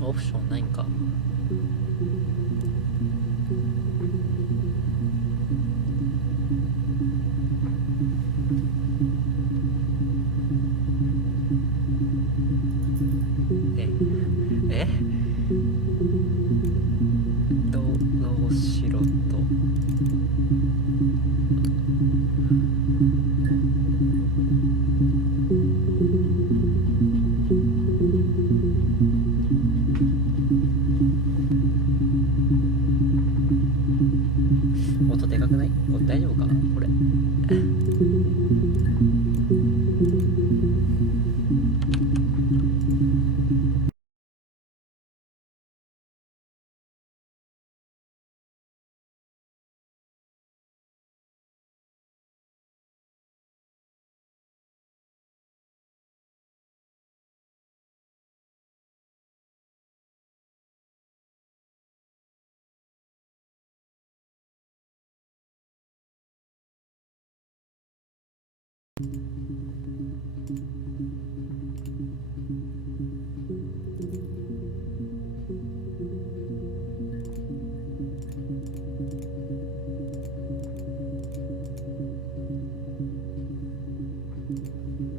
オプションないんか。えどうしろと。音でかくない？大丈夫かこれ。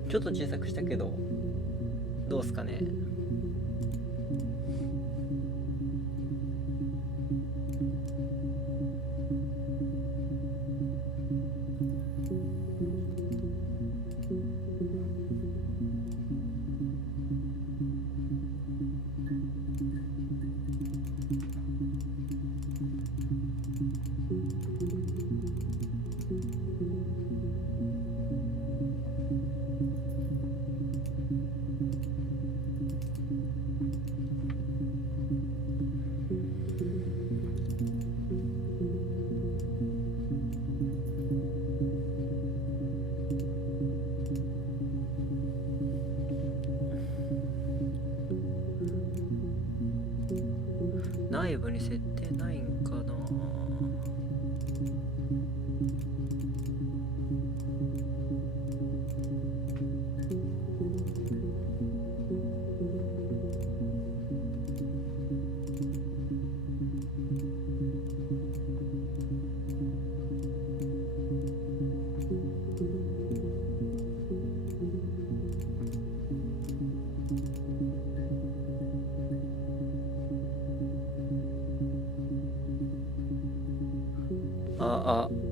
ちょっと小さくしたけどどうすかね。内部に設定ないんかな。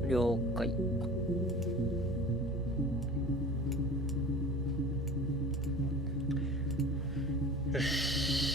了解。よし。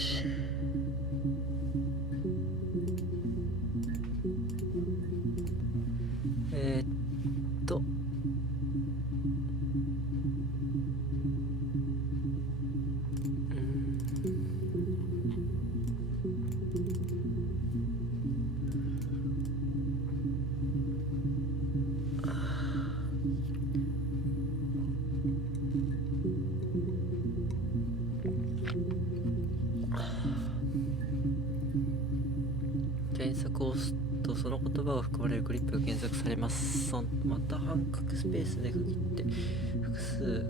検索を押すとその言葉が含まれるクリップが検索されます。また半角スペースで区切って複数。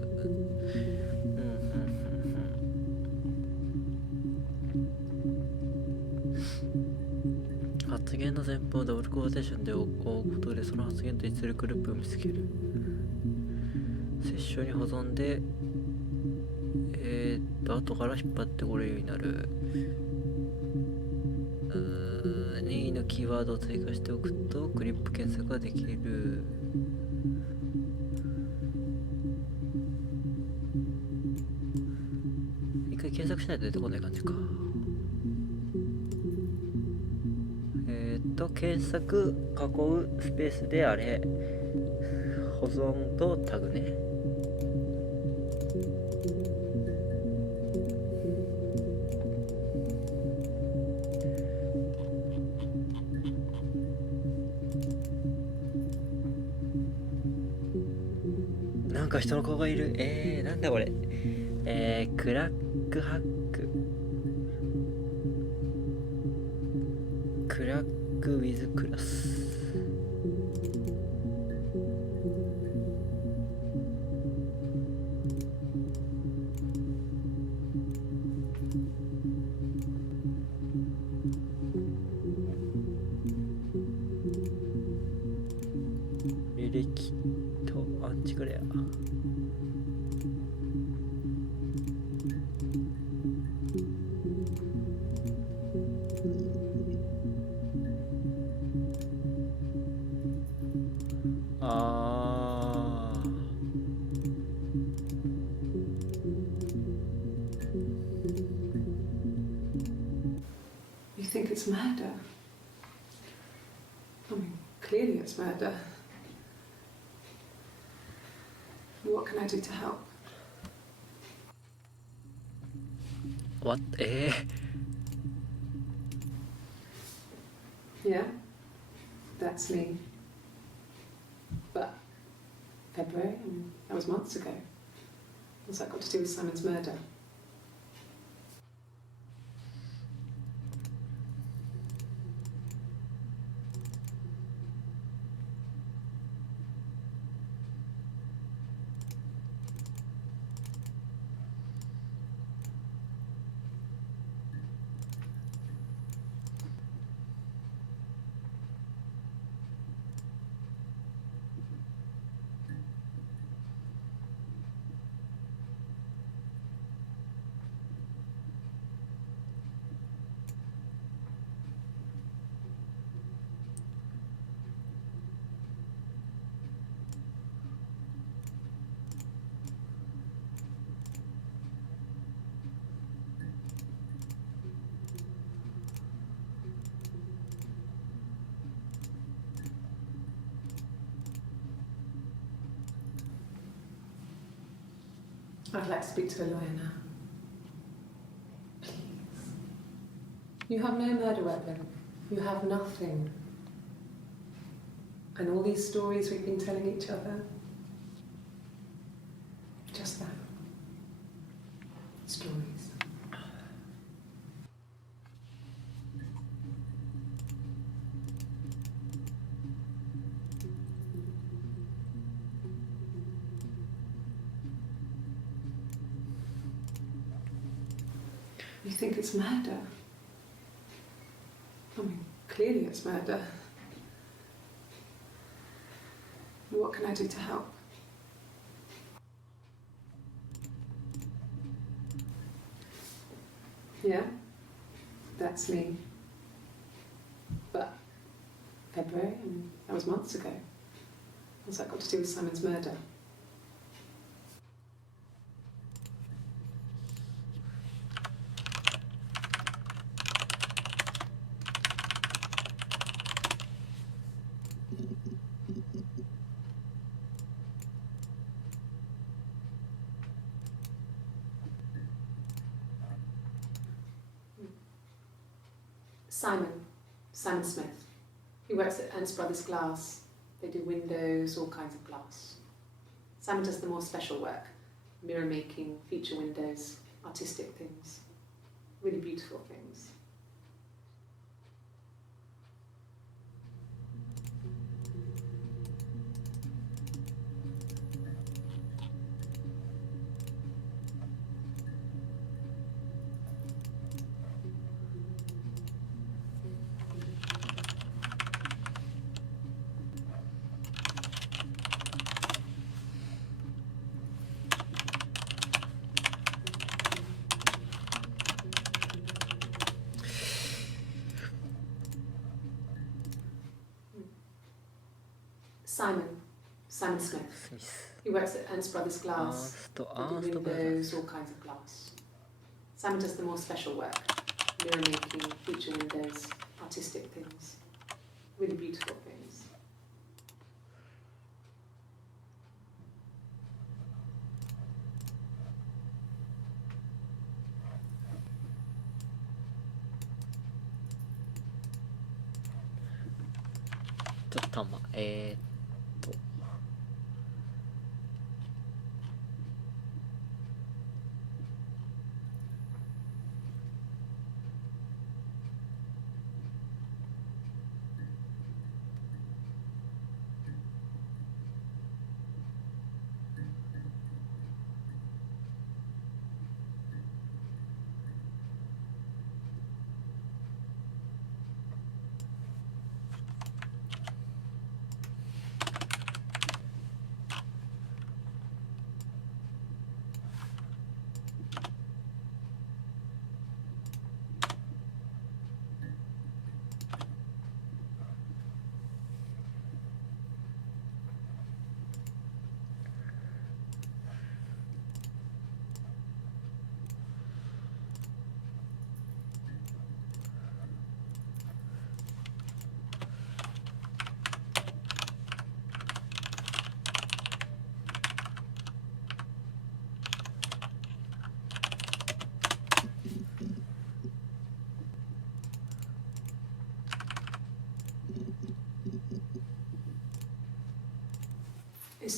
発言の前方をダブルコーテーションで追うことでその発言と一致するグループを見つける。セッションに保存で後から引っ張ってこれるようになる。任意のキーワードを追加しておくとクリップ検索ができる。一回検索しないと出てこない感じか。検索囲うスペースであれ保存とタグね。なんか人の顔がいる。なんだこれ。クラックハック。クラックウィズクラス。してくれや。You think it's murder? I mean, clearly it's murder. What can I do to help? What? Yeah, that's me. But February, I mean, that was months ago. What's that got to do with Simon's murder? I'd like to speak to a lawyer now. Please. You have no murder weapon. You have nothing. And all these stories we've been telling each other, just that. Stories. You think it's murder? I mean, clearly it's murder. What can I do to help? Yeah, that's me. But February, I mean, that was months ago. What's that got to do with Simon's murder? Simon Smith. He works at Ernst Brothers Glass. They do windows, all kinds of glass. Simon does the more special work, mirror making, feature windows, artistic things, really beautiful things. Simon Smith. He works at Ernst Brothers Glass. They do windows, all kinds of glass. Simon does the more special work, mirror making, feature windows, artistic things, really beautiful things.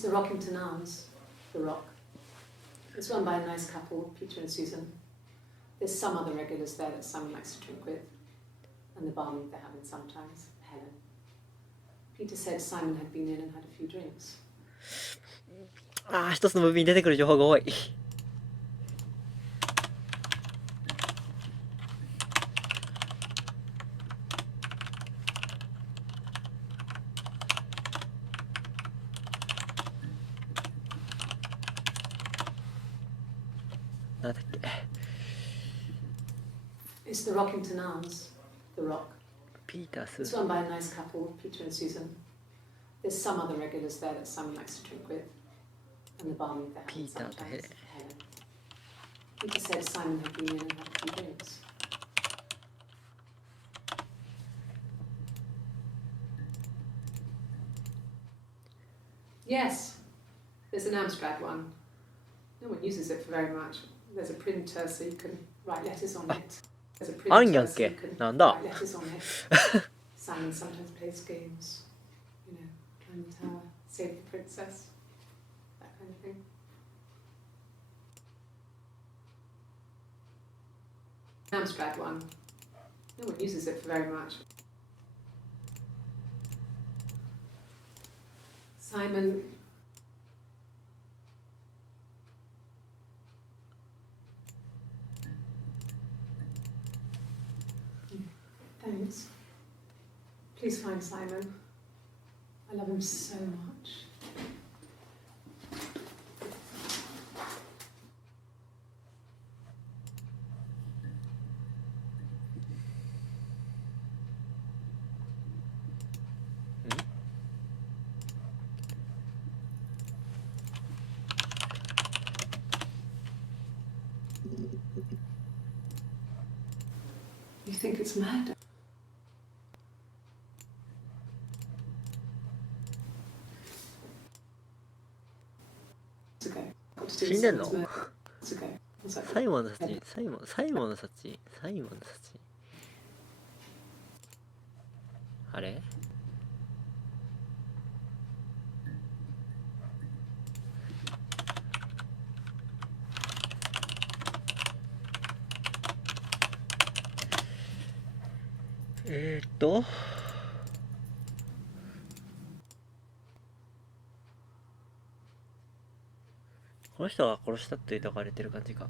the Rockington Arms, the Rock. It's run by a nice couple, Peter and Susan. There's some other regulars there that Simon likes to drink with, and the barmaid they're having sometimes, Helen. Peter said Simon had been in and had a few drinks. ああ、一つのムービーに出てくる情報が多い。なんだっけ。It's the Rockington Arms, the Rock. ピーター・スー It's run by a nice couple, Peter and Susan. There's some other regulars there that Simon likes to drink with, and the barmaid they're having Peter to sometimes, Helen. Helen. Peter said Simon had been in and had a few drinks. Yes, there's an Amstrad one. No one uses it for very much. There's a printer so you can write letters on it. There's a printer so you can write letters on it. Simon sometimes plays games. You know, climb the tower, save the princess, that kind of thing. Amstrad one. No one uses it for very much. Simon. Thanks. Please find Simon. I love him so much. You think it's murder? It's okay. Got to do 死んでんの someone's murder. It's okay. What's that? 最後の殺人最後の殺人最後の殺人あれこの人が殺したって疑われてる感じか。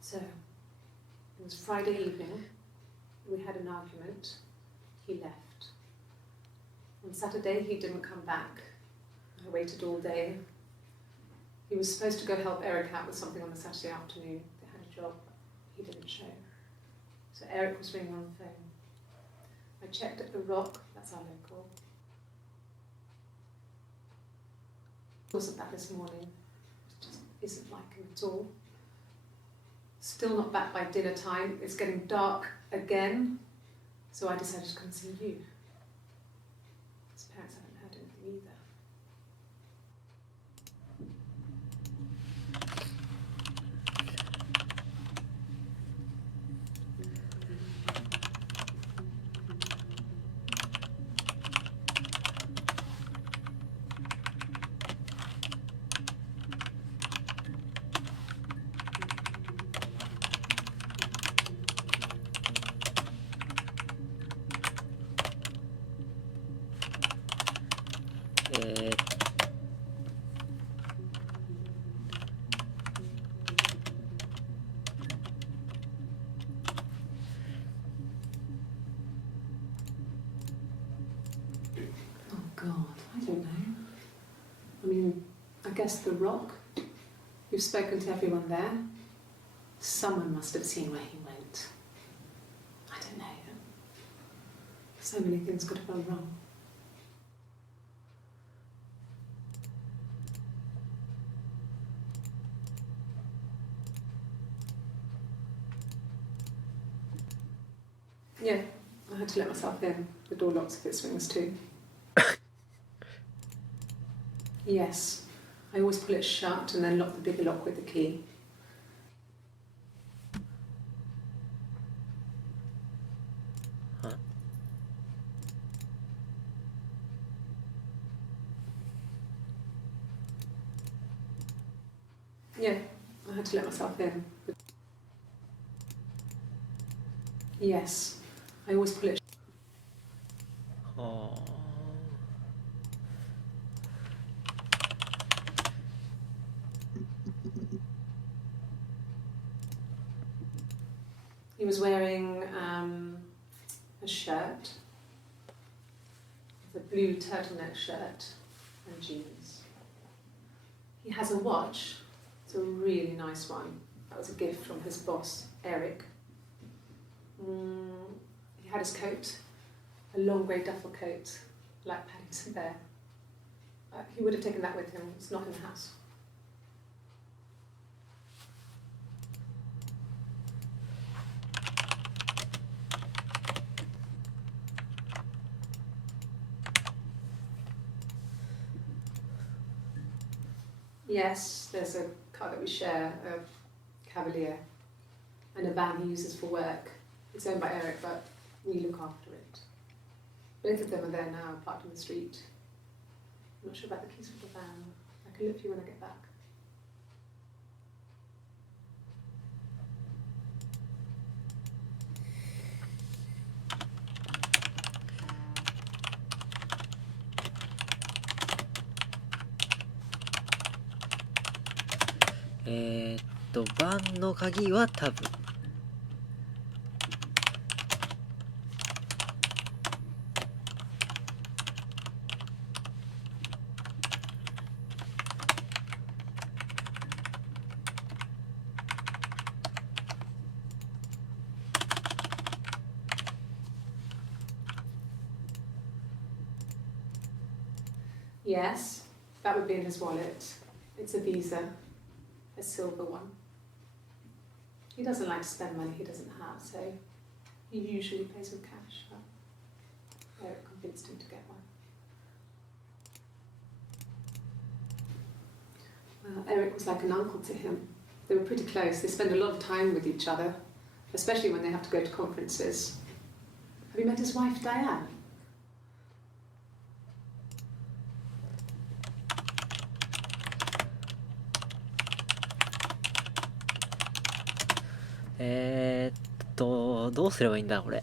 So, it was Friday evening. We had an argument. He left. On Saturday, he didn't come back. I waited all day. He was supposed to go help Eric out with something on the Saturday afternoon. They had a job, but he didn't show. So Eric was ringing on the phone. I checked at the Rock, that's our local. It wasn't that this morning. It just isn't like him at all. Still not back by dinner time. It's getting dark again. So I decided to come and see you. His parents haven't heard anything either. God, I don't know. I mean, I guess the Rock. You've spoken to everyone there. Someone must have seen where he went. I don't know. So many things could have gone wrong. Yeah, I had to let myself in. The door locks if it swings too. Yes, I always pull it shut and then lock the bigger lock with the key. Huh? Yeah, I had to let myself in. Yes, I always pull it. Oh. He was wearing a shirt, a blue turtleneck shirt and jeans. He has a watch. It's a really nice one. That was a gift from his boss, Eric. He had his coat, a long grey duffel coat, like Paddington Bear. He would have taken that with him. It's not in the house. Yes, there's a car that we share, a Cavalier, and a van he uses for work. It's owned by Eric, but we look after it. Both of them are there now, parked on the street. I'm not sure about the keys for the van. I can look for you when I get back.バンの鍵は多分Yes, that would be in his wallet. It's a Visa, a silver one. He doesn't like to spend money he doesn't have, so he usually pays with cash. But Eric convinced him to get one. Well, Eric was like an uncle to him. They were pretty close. They spend a lot of time with each other, especially when they have to go to conferences. Have you met his wife, Diane?どうすればいいんだこれ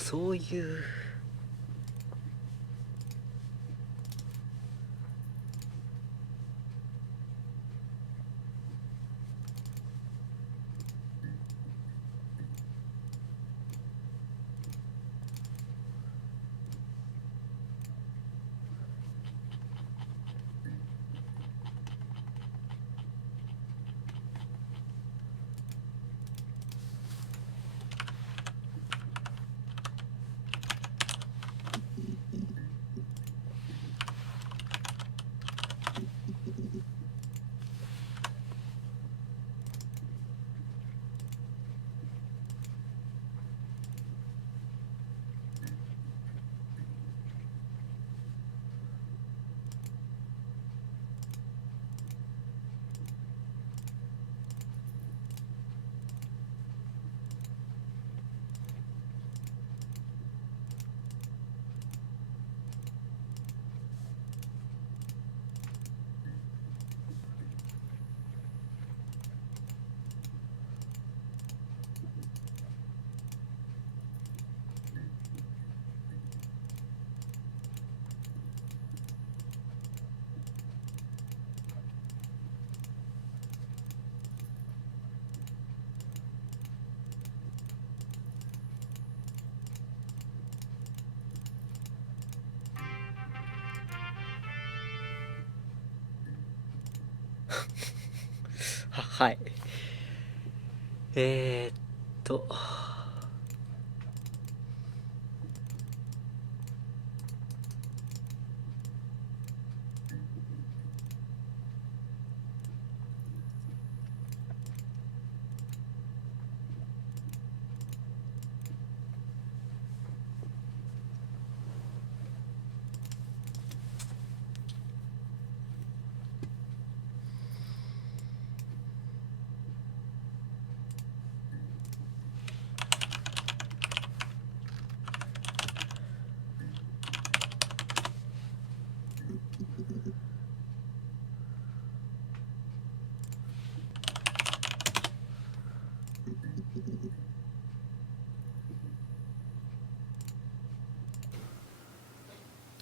そういうはいえーっと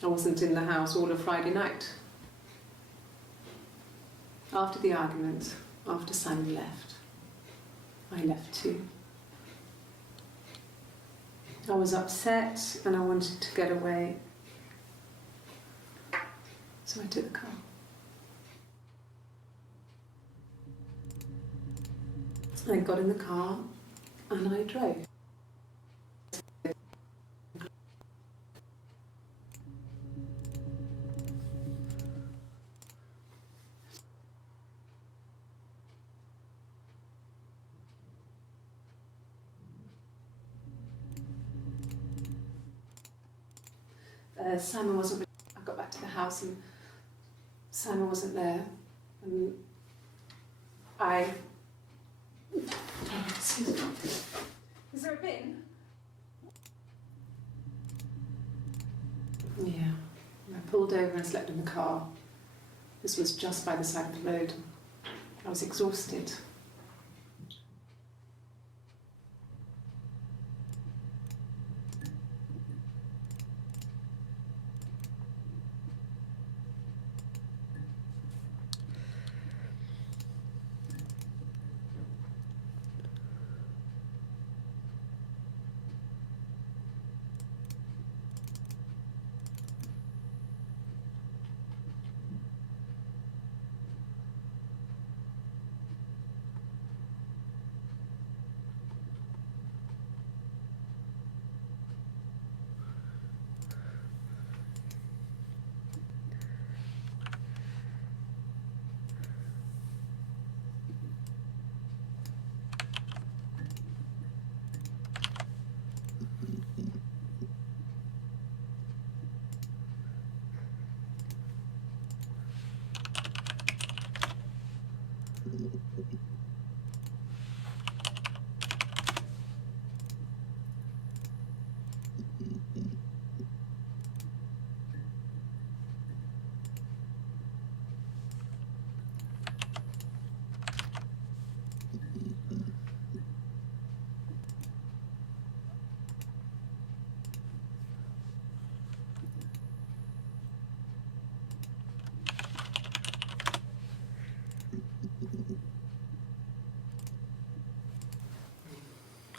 I wasn't in the house all of Friday night. After the argument, after Simon left, I left too. I was upset and I wanted to get away, so I took the car. I got in the car and I drove. Simon wasn't. I got back to the house and Simon wasn't there, and I. Excuse me. Is there a bin? Yeah. I pulled over and slept in the car. This was just by the side of the road. I was exhausted.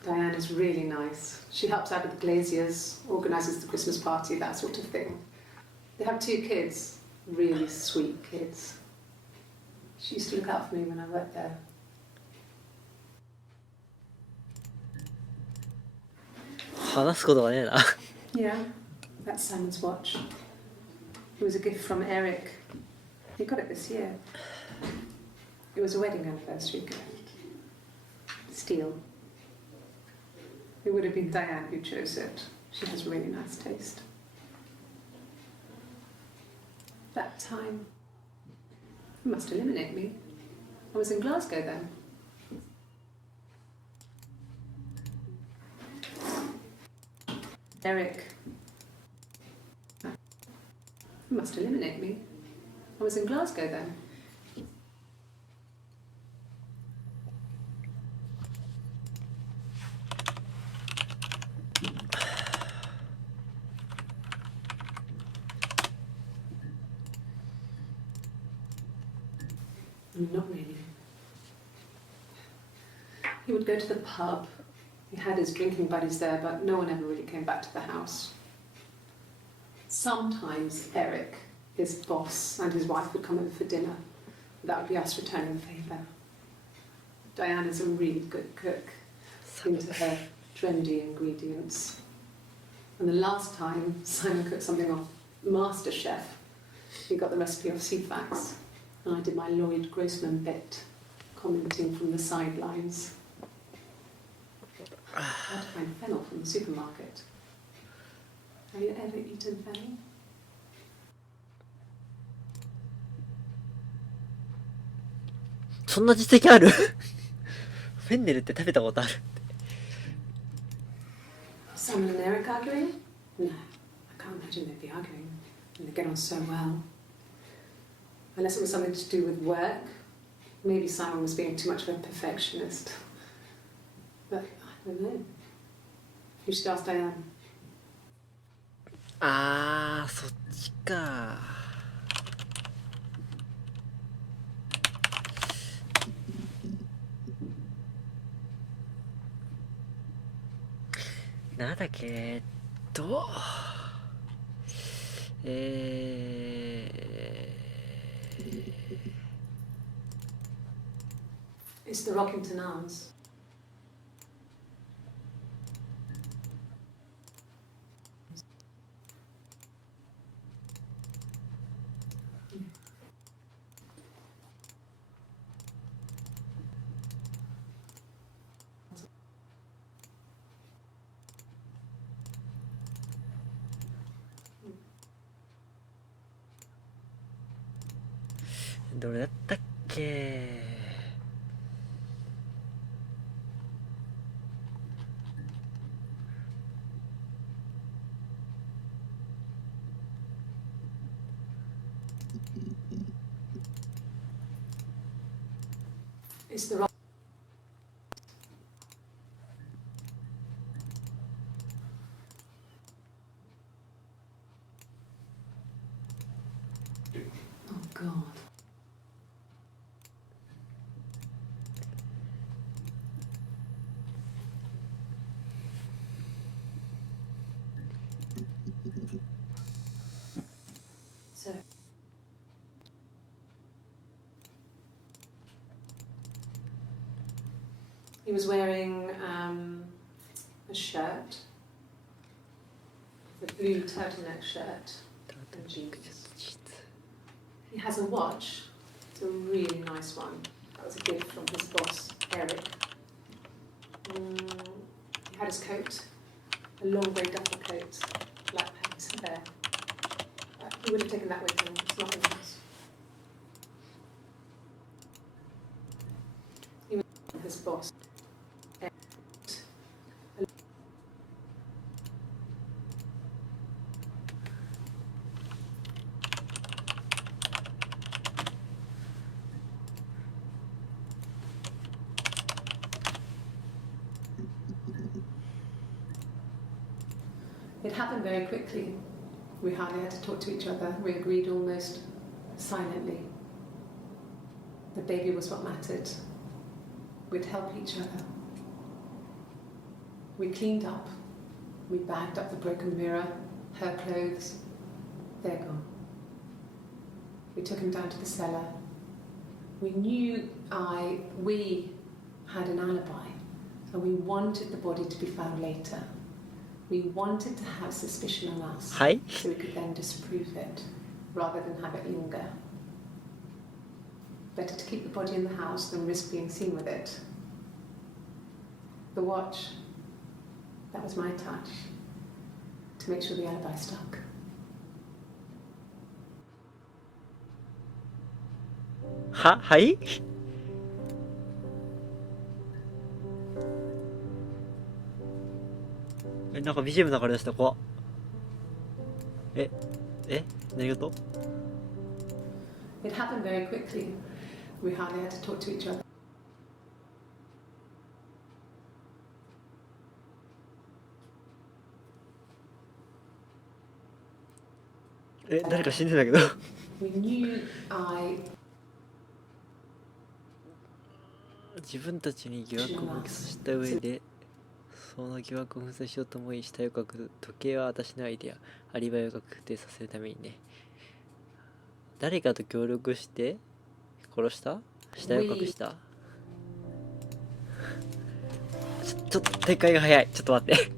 Diane is really nice. She helps out with the glaziers, organises the Christmas party, that sort of thing. They have 2 kids, really sweet kids. She used to look out for me when I worked there. Yeah, that's Simon's watch. It was a gift from Eric. He got it this year. It was a wedding anniversary gift. Steel. It would have been Diane who chose it. She has really nice taste. That time, it must eliminate me. I was in Glasgow then. Eric. It must eliminate me. I was in Glasgow then. Not really. He would go to the pub. He had his drinking buddies there, but no one ever really came back to the house. Sometimes Eric, his boss, and his wife would come over for dinner. That would be us returning the favour. Diana's a really good cook into her trendy ingredients. And the last time Simon cooked something off MasterChef, he got the recipe off CFAX, and I did my Lloyd Grossman bit, commenting from the sidelines. How to find fennel from the supermarket. Have you ever eaten fennel? そんな実績ある？フェンネルって食べたことある？ Simon and Eric arguing? No, I can't imagine they'd be arguing. They get on so well. Unless it was something to do with work. Maybe Simon was being too much of a perfectionist. But I don't know. You should ask Diane. あー、そっちか。なんだっけIt's the Rockington Arms. ?どれだったっけIt's the Rock. Oh God. So. He was wearing a shirt, a blue turtleneck shirt and jeans. He has a watch. It's a really nice one. That was a gift from his boss, Eric. He had his coat, a long grey duffel coat, black pants and there. He would have taken that with him. It's not in the house. He was his boss. It happened very quickly. We hardly had to talk to each other. We agreed almost silently. The baby was what mattered. We'd help each other. We cleaned up. We bagged up the broken mirror, her clothes. They're gone. We took him down to the cellar. We knew we had an alibi, and we wanted the body to be found later. We wanted to have suspicion on us, so we could then disprove it, rather than have it linger. Better to keep the body in the house than risk being seen with it. The watch, that was my touch, to make sure the alibi stuck. Hi? なんか BGM 流れ出した。怖っ。何事？ It happened very quickly. We hardly had to talk to each other. 誰か死んでたけど。We knew 自分たちに疑惑を起させた上で、その疑惑を封鎖しようと思い、死体を書く。時計は私のアイデア。アリバイを確定させるためにね。誰かと協力して殺した？死体を隠した？ちょっと展開が早い。ちょっと待って。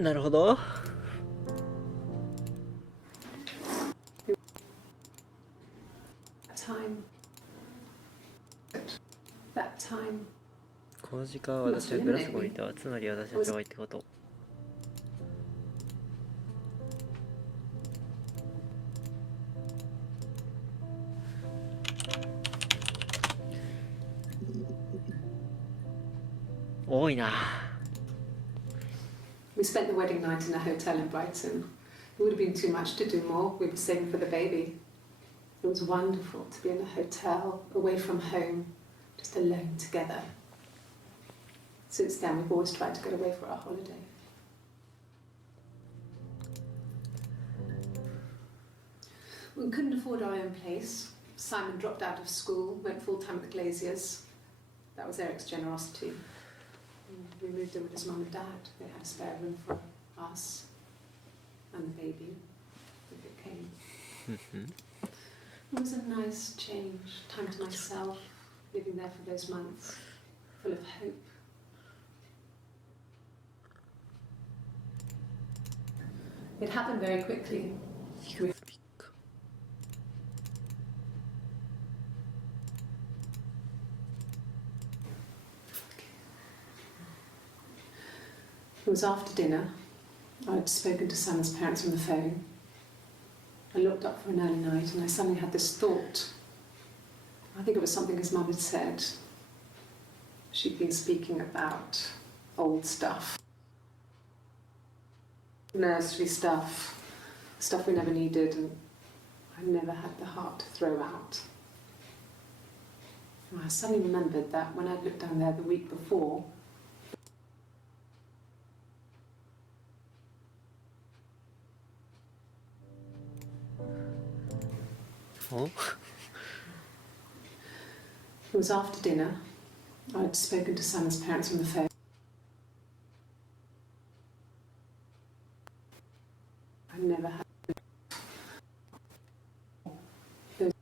なるほど。この時間私はグラスゴーにいたわ。つまり私は弱いってこと。多いな。We spent the wedding night in a hotel in Brighton. It would have been too much to do more. We were saving for the baby. It was wonderful to be in a hotel, away from home, just alone together. Since then, we've always tried to get away for our holiday. We couldn't afford our own place. Simon dropped out of school, went full-time at the Glaziers. That was Eric's generosity. We moved in with his mum and dad. They had a spare room for us and the baby if it came. It was a nice change, time to myself, living there for those months, full of hope. It happened very quickly. It was after dinner. I'd spoken to Sam's parents on the phone. I looked up for an early night and I suddenly had this thought. I think it was something his mum had said. She'd been speaking about old stuff. Nursery stuff. Stuff we never needed and I never had the heart to throw out. And I suddenly remembered that when I'd looked down there the week before, Oh? It was after dinner. I'd spoken to Sam's parents on the phone. I never had those.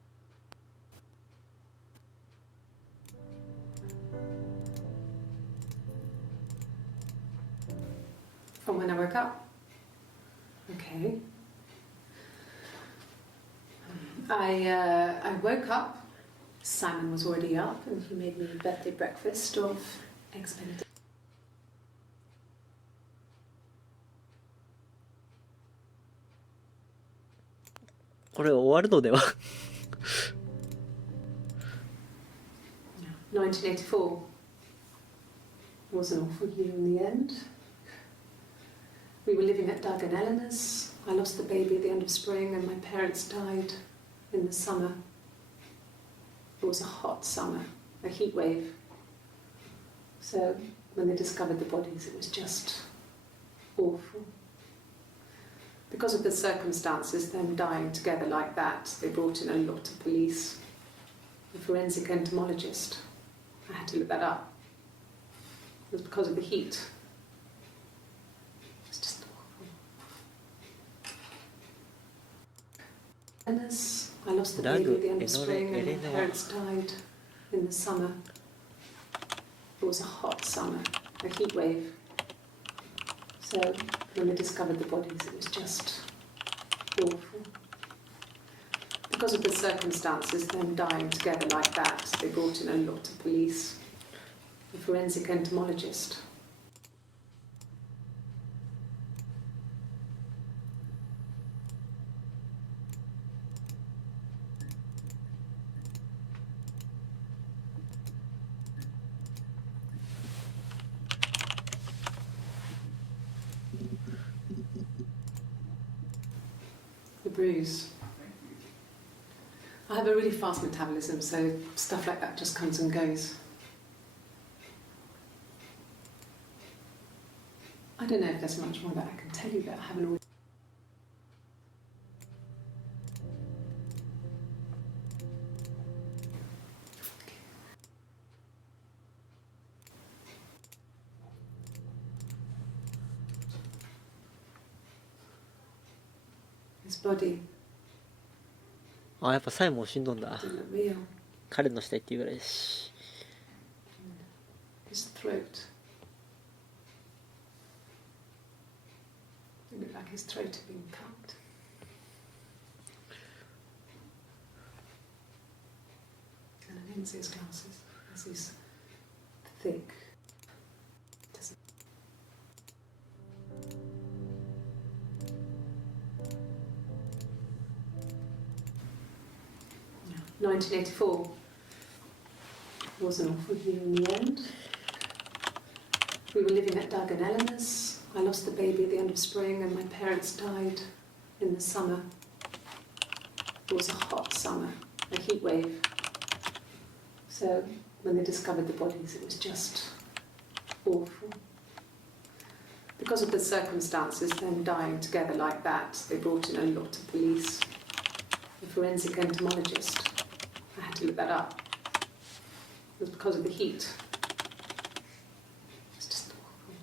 From when I woke up. Okay. I woke up, Simon was already up and he made me a birthday breakfast of eggs Benedict.これ終わるのでは1984 was an awful year in the end. We were living at Doug and Eleanor's. I lost the baby at the end of spring and my parents died in the summer. It was a hot summer, a heat wave. So when they discovered the bodies, it was just awful. Because of the circumstances, them dying together like that, they brought in a lot of police. A forensic entomologist. I had to look that up. It was because of the heat. It was just awful. I lost the baby at the end of spring and my parents died in the summer. It was a hot summer, a heat wave. So when they discovered the bodies, it was just awful. Because of the circumstances, them dying together like that, they brought in a lot of police. A forensic entomologist. The bruise. I have a really fast metabolism, so stuff like that just comes and goes. I don't know if there's much more that I can tell you that I haven't always. His body あ、やっぱサイモン死んどんだ。 didn't look real. 彼の死体っていうぐらいだし。 His throat. It looked like his throat had been cut. And I didn't see his glasses. There's these thick. Doesn't. Yeah. 1984 wasn't off with you in the end. We were living at Doug and Eleanor's. I lost the baby at the end of spring and my parents died in the summer. It was a hot summer, a heat wave. So when they discovered the bodies, it was just awful. Because of the circumstances, them dying together like that, they brought in a lot of police. A forensic entomologist. I had to look that up. It was because of the heat. It's just awful.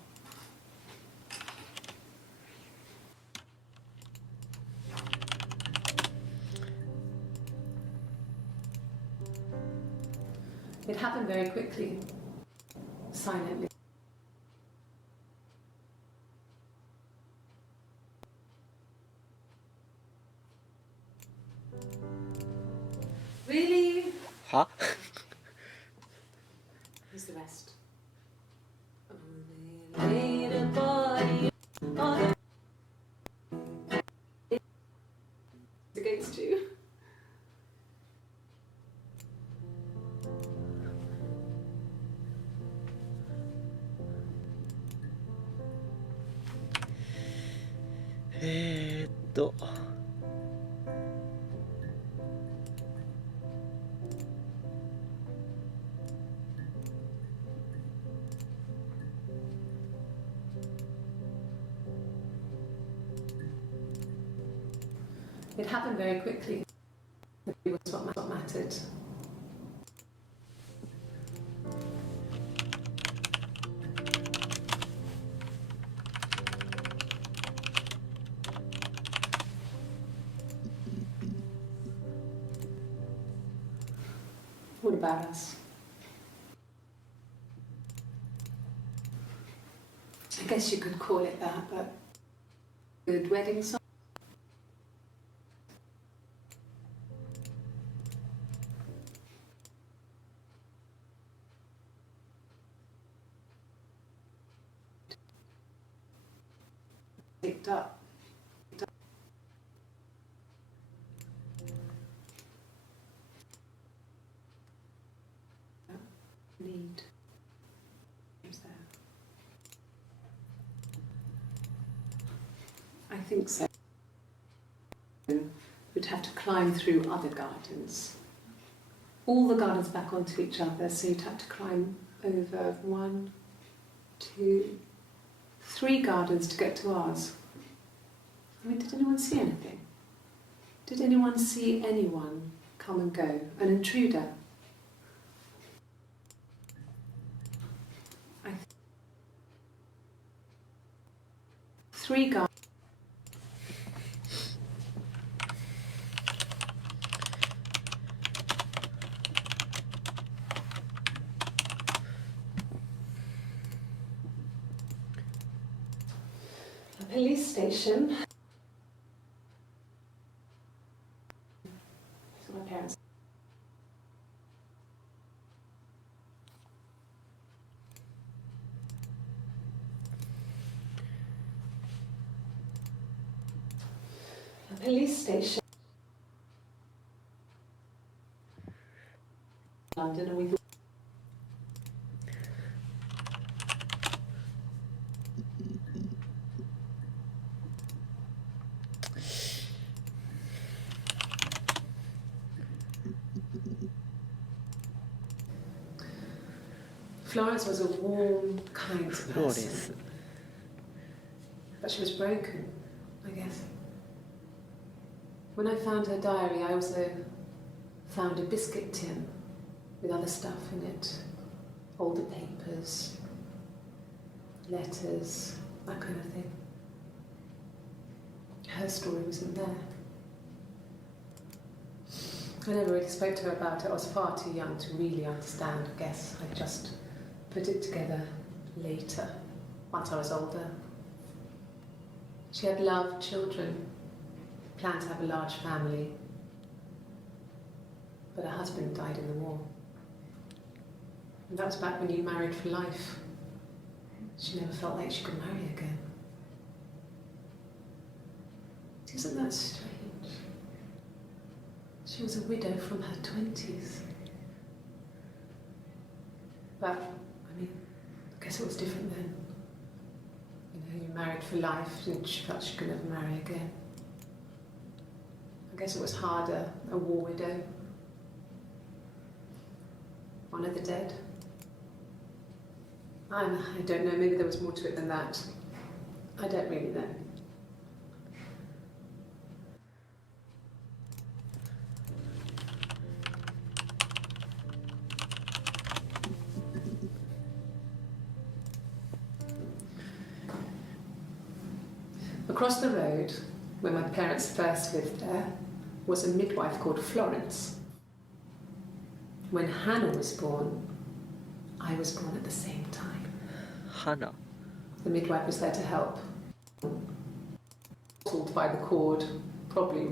It happened very quickly, silently. Really? は Here's the rest. Against you. ?It happened very quickly. It was what mattered. What about us? I guess you could call it that, but good wedding song. Picked up. Need. Who's there? I think so. We'd have to climb through other gardens. All the gardens back onto each other, so you'd have to climb over 1, 2, 3 gardens to get to ours. I mean, did anyone see anything? Did anyone see anyone come and go? An intruder? 3 gardens. A police station. So my parents. A police station. London, and we thought. Florence was a warm, kind フローレン person, ス but she was broken, I guess. When I found her diary, I also found a biscuit tin with other stuff in it. Older papers, letters, that kind of thing. Her story wasn't there. I never really spoke to her about it. I was far too young to really understand, I guess. I just put it together later, once I was older. She had loved children, planned to have a large family, but her husband died in the war. And that was back when you married for life. She never felt like she could marry again. Isn't that strange? She was a widow from her 20s. But, I mean, I guess it was different then. You know, you married for life and she felt she could never marry again. I guess it was harder, a war widow. One of the dead. I don't know, maybe there was more to it than that. I don't really know. Across the road, where my parents first lived there, was a midwife called Florence. When Hannah was born, I was born at the same time. Hannah. The midwife was there to help. Pulled by the cord, probably.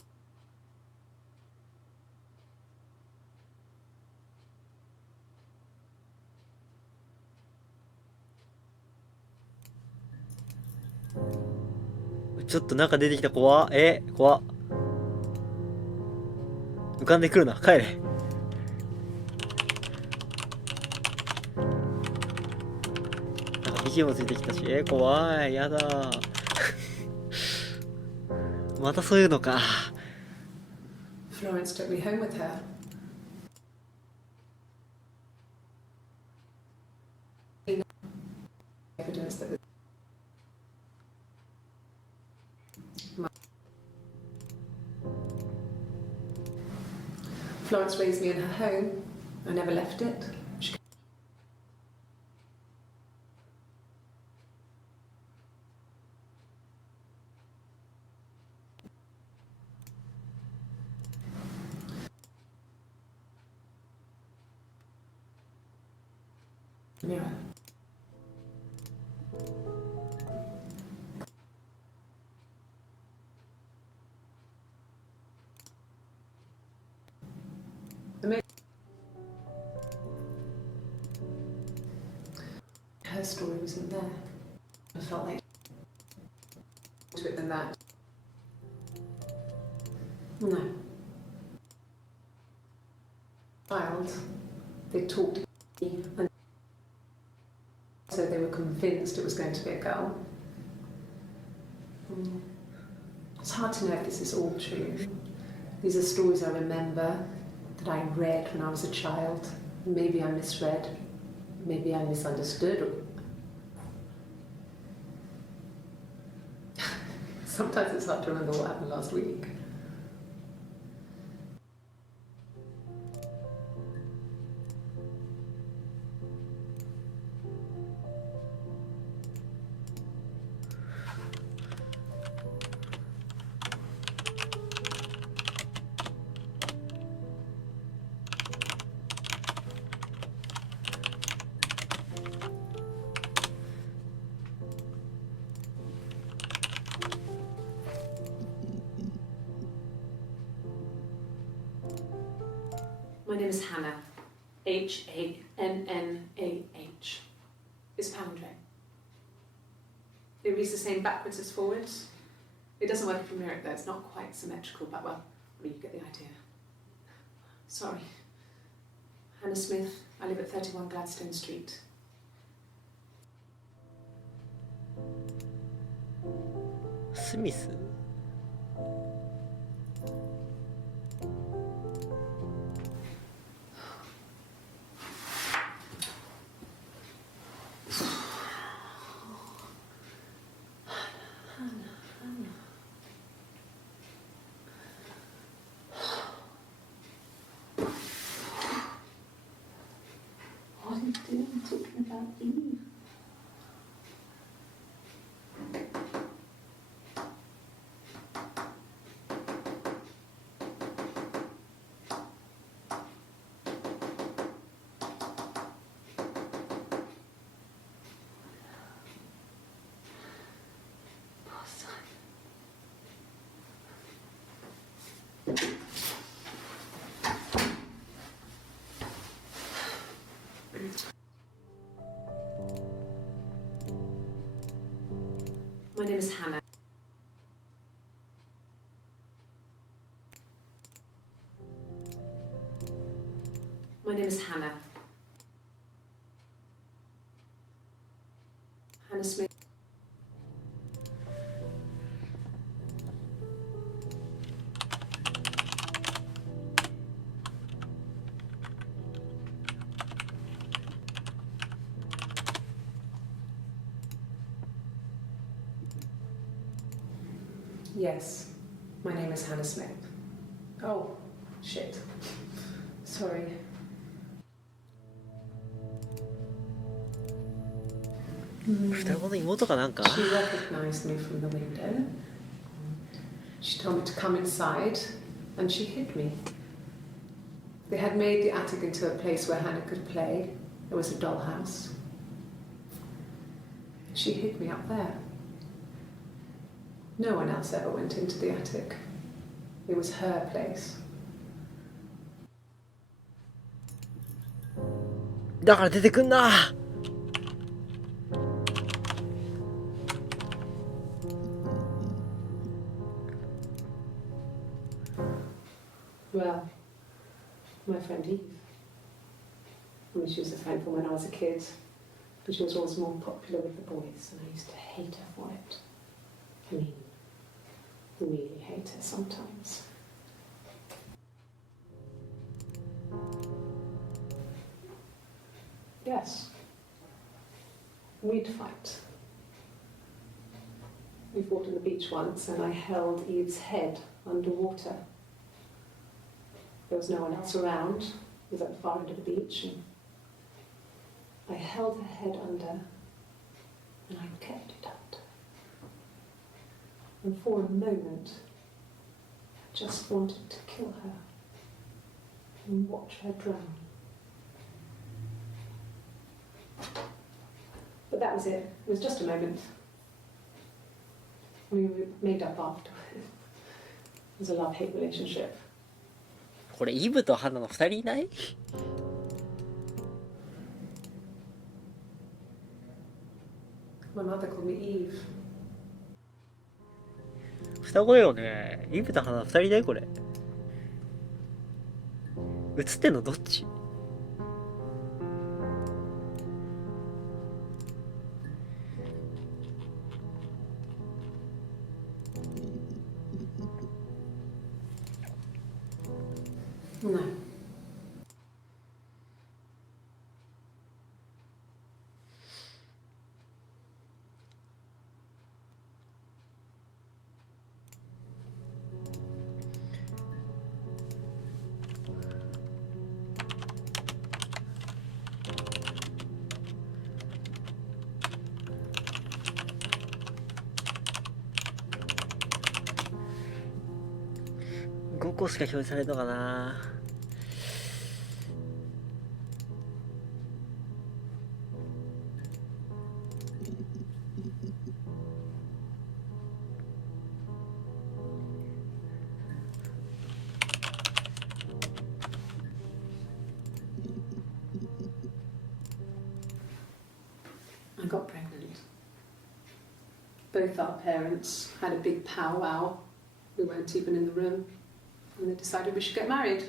ちょっとなんか出てきた。怖っ。怖っ。浮かんでくるな。帰れ。なんか BGM もついてきたし。怖い。やだ。またそういうのか。Florence took me home with her. Evidence that Florence raised me in her home. I never left it. Mirror. Her story wasn't there. I felt like to it than that. No. Child, they talked to me and so they were convinced it was going to be a girl. It's hard to know if this is all true. These are stories I remember that I read when I was a child. Maybe I misread, maybe I misunderstood. Sometimes it's hard to remember what happened last week. My name is Hannah, H-A-N-N-A-H. It's palindrome. It reads the same backwards as forwards. It doesn't work if you mirror it though, it's not quite symmetrical, but well, I mean, you get the idea. Sorry. Hannah Smith, I live at 31 Gladstone Street. Smith? My name is Hannah. My name is Hannah. Hannah Smith. Yes, my name is Hannah Smith. Oh, shit. Sorry. 双子の妹かなんか She recognized me from the window. She told me to come inside, and she hid me. They had made the attic into a place where Hannah could play. There was a dollhouse. She hid me up there. No one else ever went into the attic. It was her place. だから出てくんな。 Well, my friend Eve. I mean, she was a friend from when I was a kid, but she was always more popular with the boys, and I used to hate her for it. I mean, really hate her sometimes. Yes. We'd fight. We fought on the beach once, and I held Eve's head underwater. There was no one else around. It was at the far end of the beach, and I held her head under, and I kept it under. And for a moment, I just wanted to kill her and watch her drown. But that was it. It was just a moment. We made up after. It was a love-hate relationship. これイブとハナの2人いない？ My mother called me Eve. 双子だよね。イブとハナの2人だよこれ。映ってんのどっち？ No.5個しか表示されるのかな。I got pregnant. Both our parents had a big powwow. We weren't even in the room. And they decided we should get married.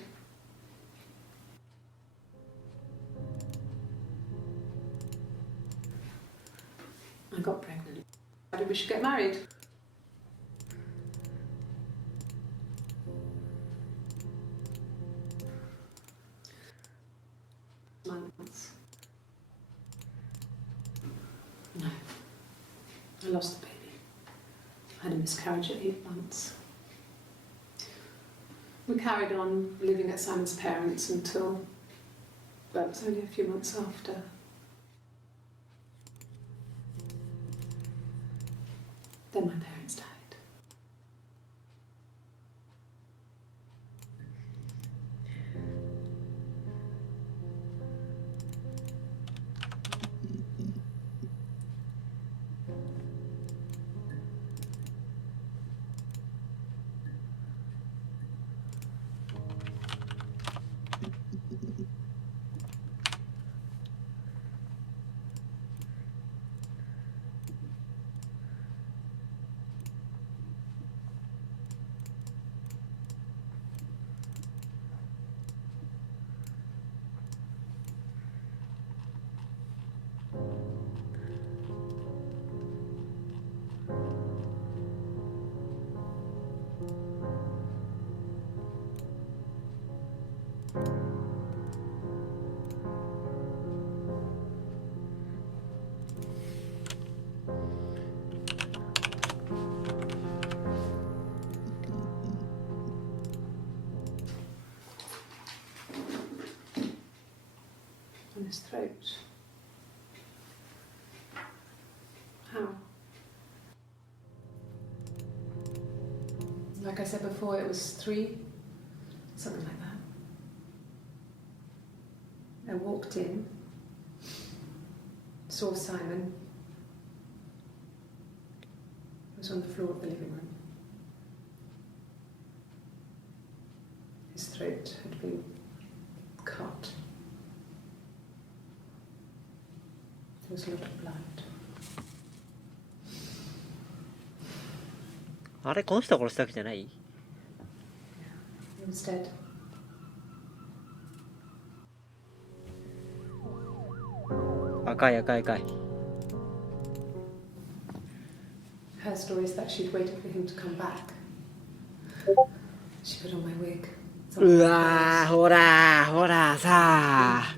I got pregnant. Decided we should get married. Months. No. I lost the baby. I had a miscarriage at 8 months. We carried on living at Simon's parents until, well, it was only a few months after. Then my parents died. in his throat. How? Like I said before, it was 3, something like that. I walked in, saw Simon. He was on the floor of the living room. His throat had been cut. There was a lot of blood. あれこの人が殺したわけじゃない？ He was dead. 赤い赤い赤い。 Her story is that she'd waited for him to come back. She put on my wig. うわー、ほらほらさあ。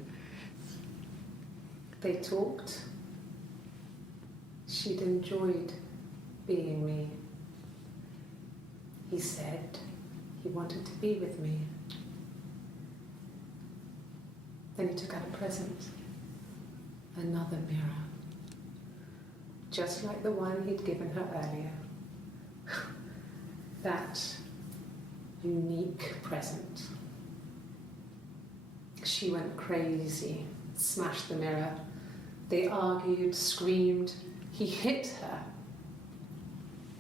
They talked. She'd enjoyed being me. He said he wanted to be with me. Then he took out a present. Another mirror. Just like the one he'd given her earlier. That unique present. She went crazy, smashed the mirror. They argued, screamed. He hit her.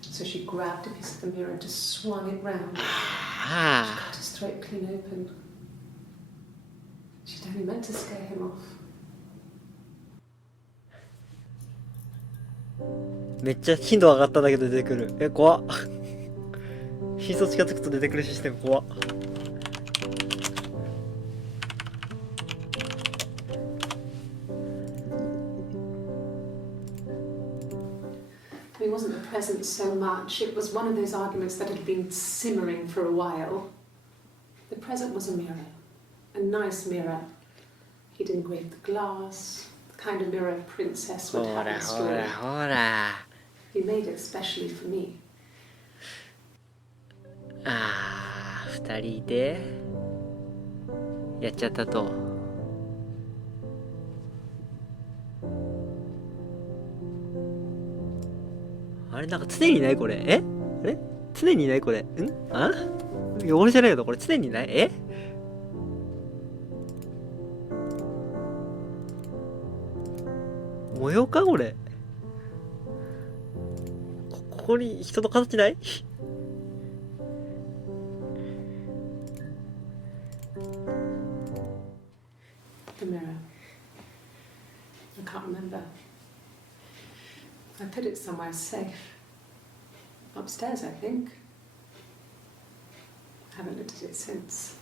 So she grabbed a piece of the mirror and just swung it round. She cut his throat clean open. She'd only meant to scare him off. めっちゃ頻度上がったんだけど出てくる。え、怖っ。真相近づくと出てくるシステム怖っ。It wasn't the present so much. It was one of those arguments that had been simmering for a while. The present was a mirror, a nice mirror. He'd engraved the glass, the kind of mirror a princess would have in story. He made it specially for me. ああ、2人でやっちゃったと。あれなんか常にないこれ。え？あれ？常にないこれ。あ？汚れじゃないよこれ常にない。え？模様かこれ。ここに人の形ない？ The mirror. I can't remember. I put it somewhere safe. Upstairs, I think. I haven't looked at it since.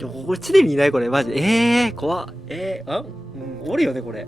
これ常にいないこれマジ。怖っ。おるよねこれ。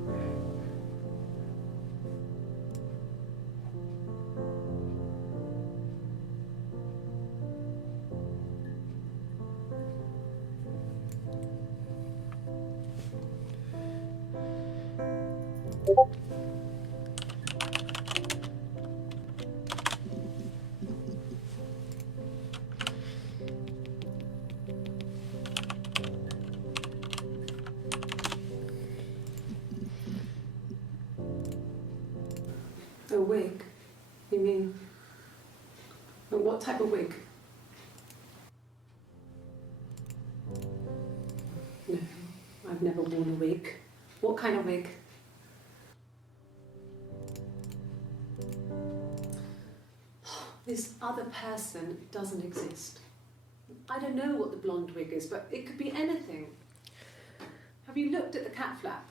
A wig? You mean... What type of wig? No, I've never worn a wig. What kind of wig? This other person doesn't exist. I don't know what the blonde wig is, but it could be anything. Have you looked at the cat flap?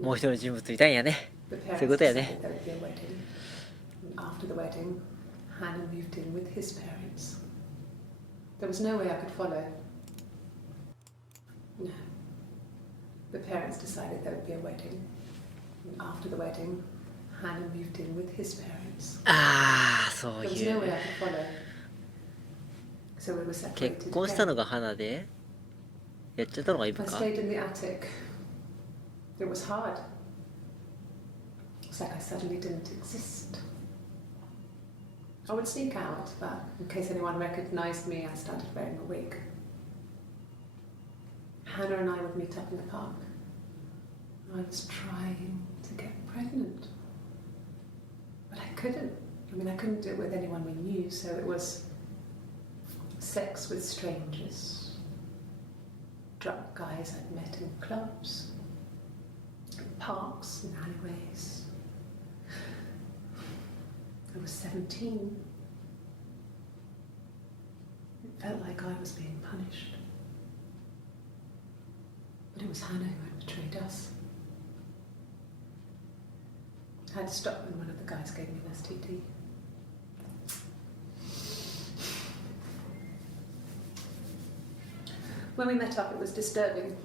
もう一人の人物いたんやね。そういうことやね。 After the wedding, Hannah moved in with his parents. There was no way I could follow. No. The parents decided there would be a wedding. After the wedding, Hannah moved in with his parents. ああ、そういう。 There was no way I could follow. So we were separated. 結婚したのが花で、やっちゃったのがイブ I か。 stayed in the attic. It was hard. like I suddenly didn't exist. I would sneak out, but in case anyone recognised me, I started wearing a wig. Hannah and I would meet up in the park. I was trying to get pregnant, but I couldn't. I mean, I couldn't do it with anyone we knew, so it was sex with strangers, drunk guys I'd met in clubs, in parks and alleyways. I was 17. It felt like I was being punished. But it was Hannah who had betrayed us. I had to stop when one of the guys gave me an STD. When we met up, it was disturbing.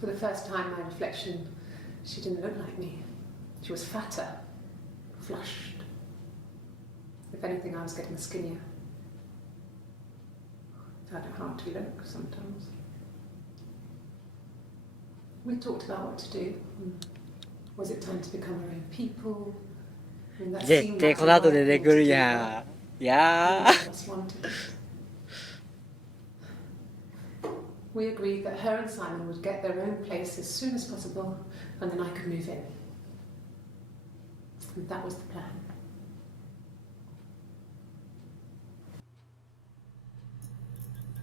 For the first time, my reflection, she didn't look like me. She was fatter, flushed. If anything, I was getting skinnier. I found it hard to look sometimes. We talked about what to do. Was it time to become our own people? 絶対この後出てくるやん。いやー。We agreed that her and Simon would get their own place as soon as possible, and then I could move in. And that was the plan.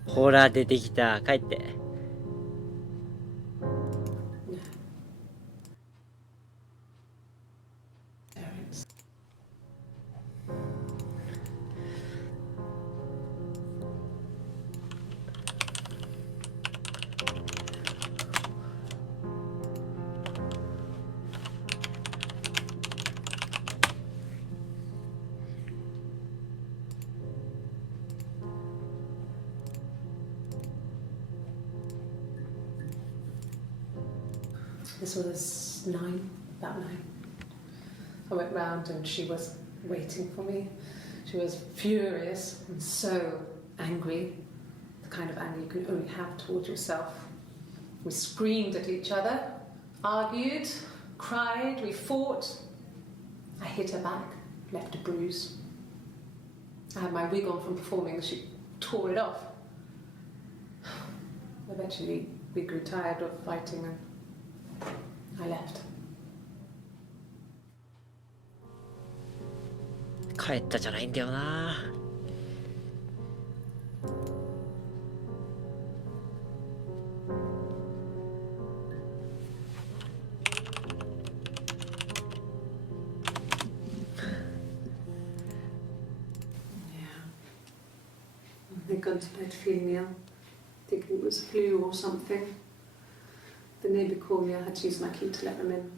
ほら出てきた。帰って。This was about 9. I went round and she was waiting for me. She was furious and so angry, the kind of anger you can only have towards yourself. We screamed at each other, argued, cried, we fought. I hit her back, left a bruise. I had my wig on from performing and she tore it off. Eventually, we grew tired of fighting and I left. 帰ったじゃないんだよな。They'd gone to bed feeling ill, thinking it was flu or something. The neighbour called me, I had to use my key to let them in.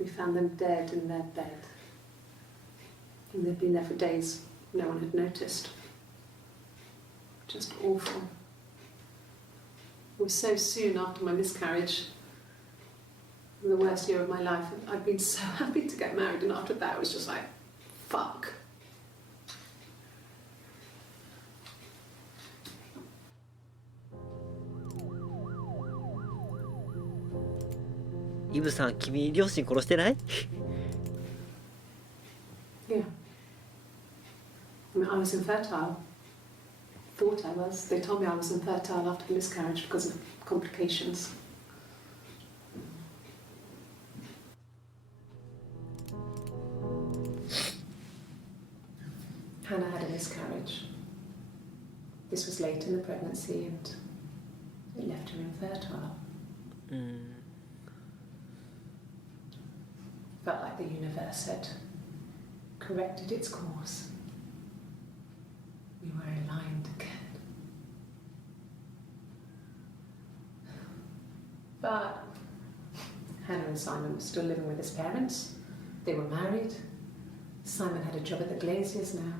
We found them dead in their bed. And they'd been there for days. No one had noticed. Just awful. It was so soon after my miscarriage. The worst year of my life. I'd been so happy to get married, and after that it was just like, fuck. Eve さん、君両親殺してない？ Yeah. I mean, I was infertile. Thought I was. They told me I was infertile after the miscarriage because of complications. Hannah had a miscarriage. This was late in the pregnancy and it left her infertile. Felt like the universe had corrected its course. We were aligned again. But Hannah and Simon were still living with his parents. They were married. Simon had a job at the Glaziers now.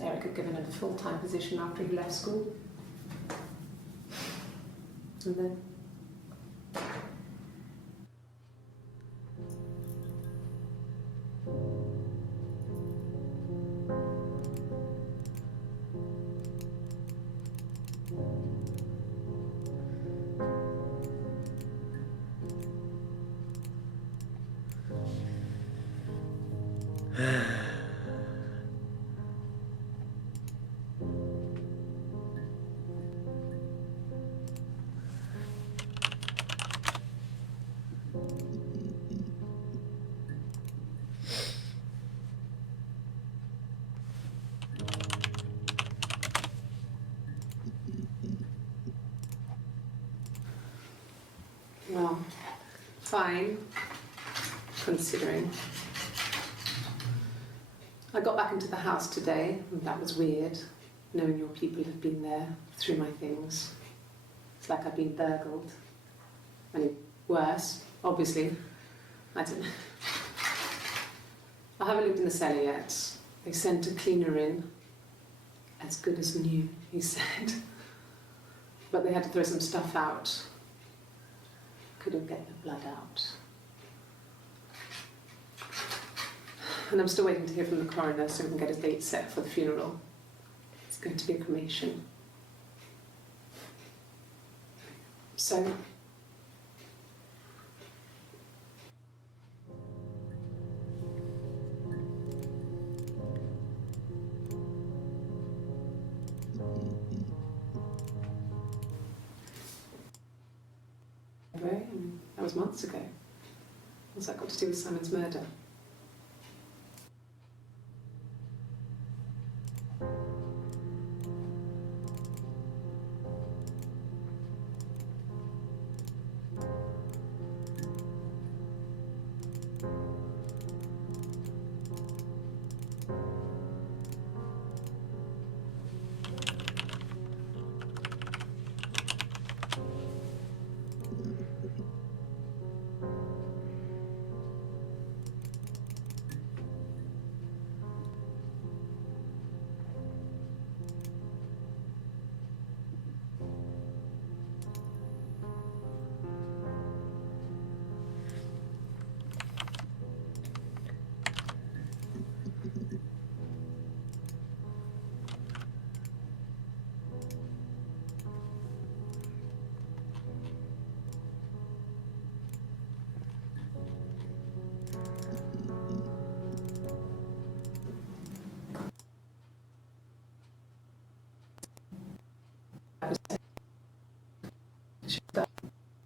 Eric had given him a full-time position after he left school. And then Well, fine, considering. I got back into the house today, and that was weird, knowing your people have been there through my things. It's like I've been burgled. I mean, worse, obviously. I don't know. I haven't lived in the cellar yet. They sent a cleaner in. As good as new, he said. But they had to throw some stuff out. Couldn't get the blood out. And I'm still waiting to hear from the coroner so we can get a date set for the funeral. It's going to be a cremation. So, that was months ago. What's that got to do with Simon's murder?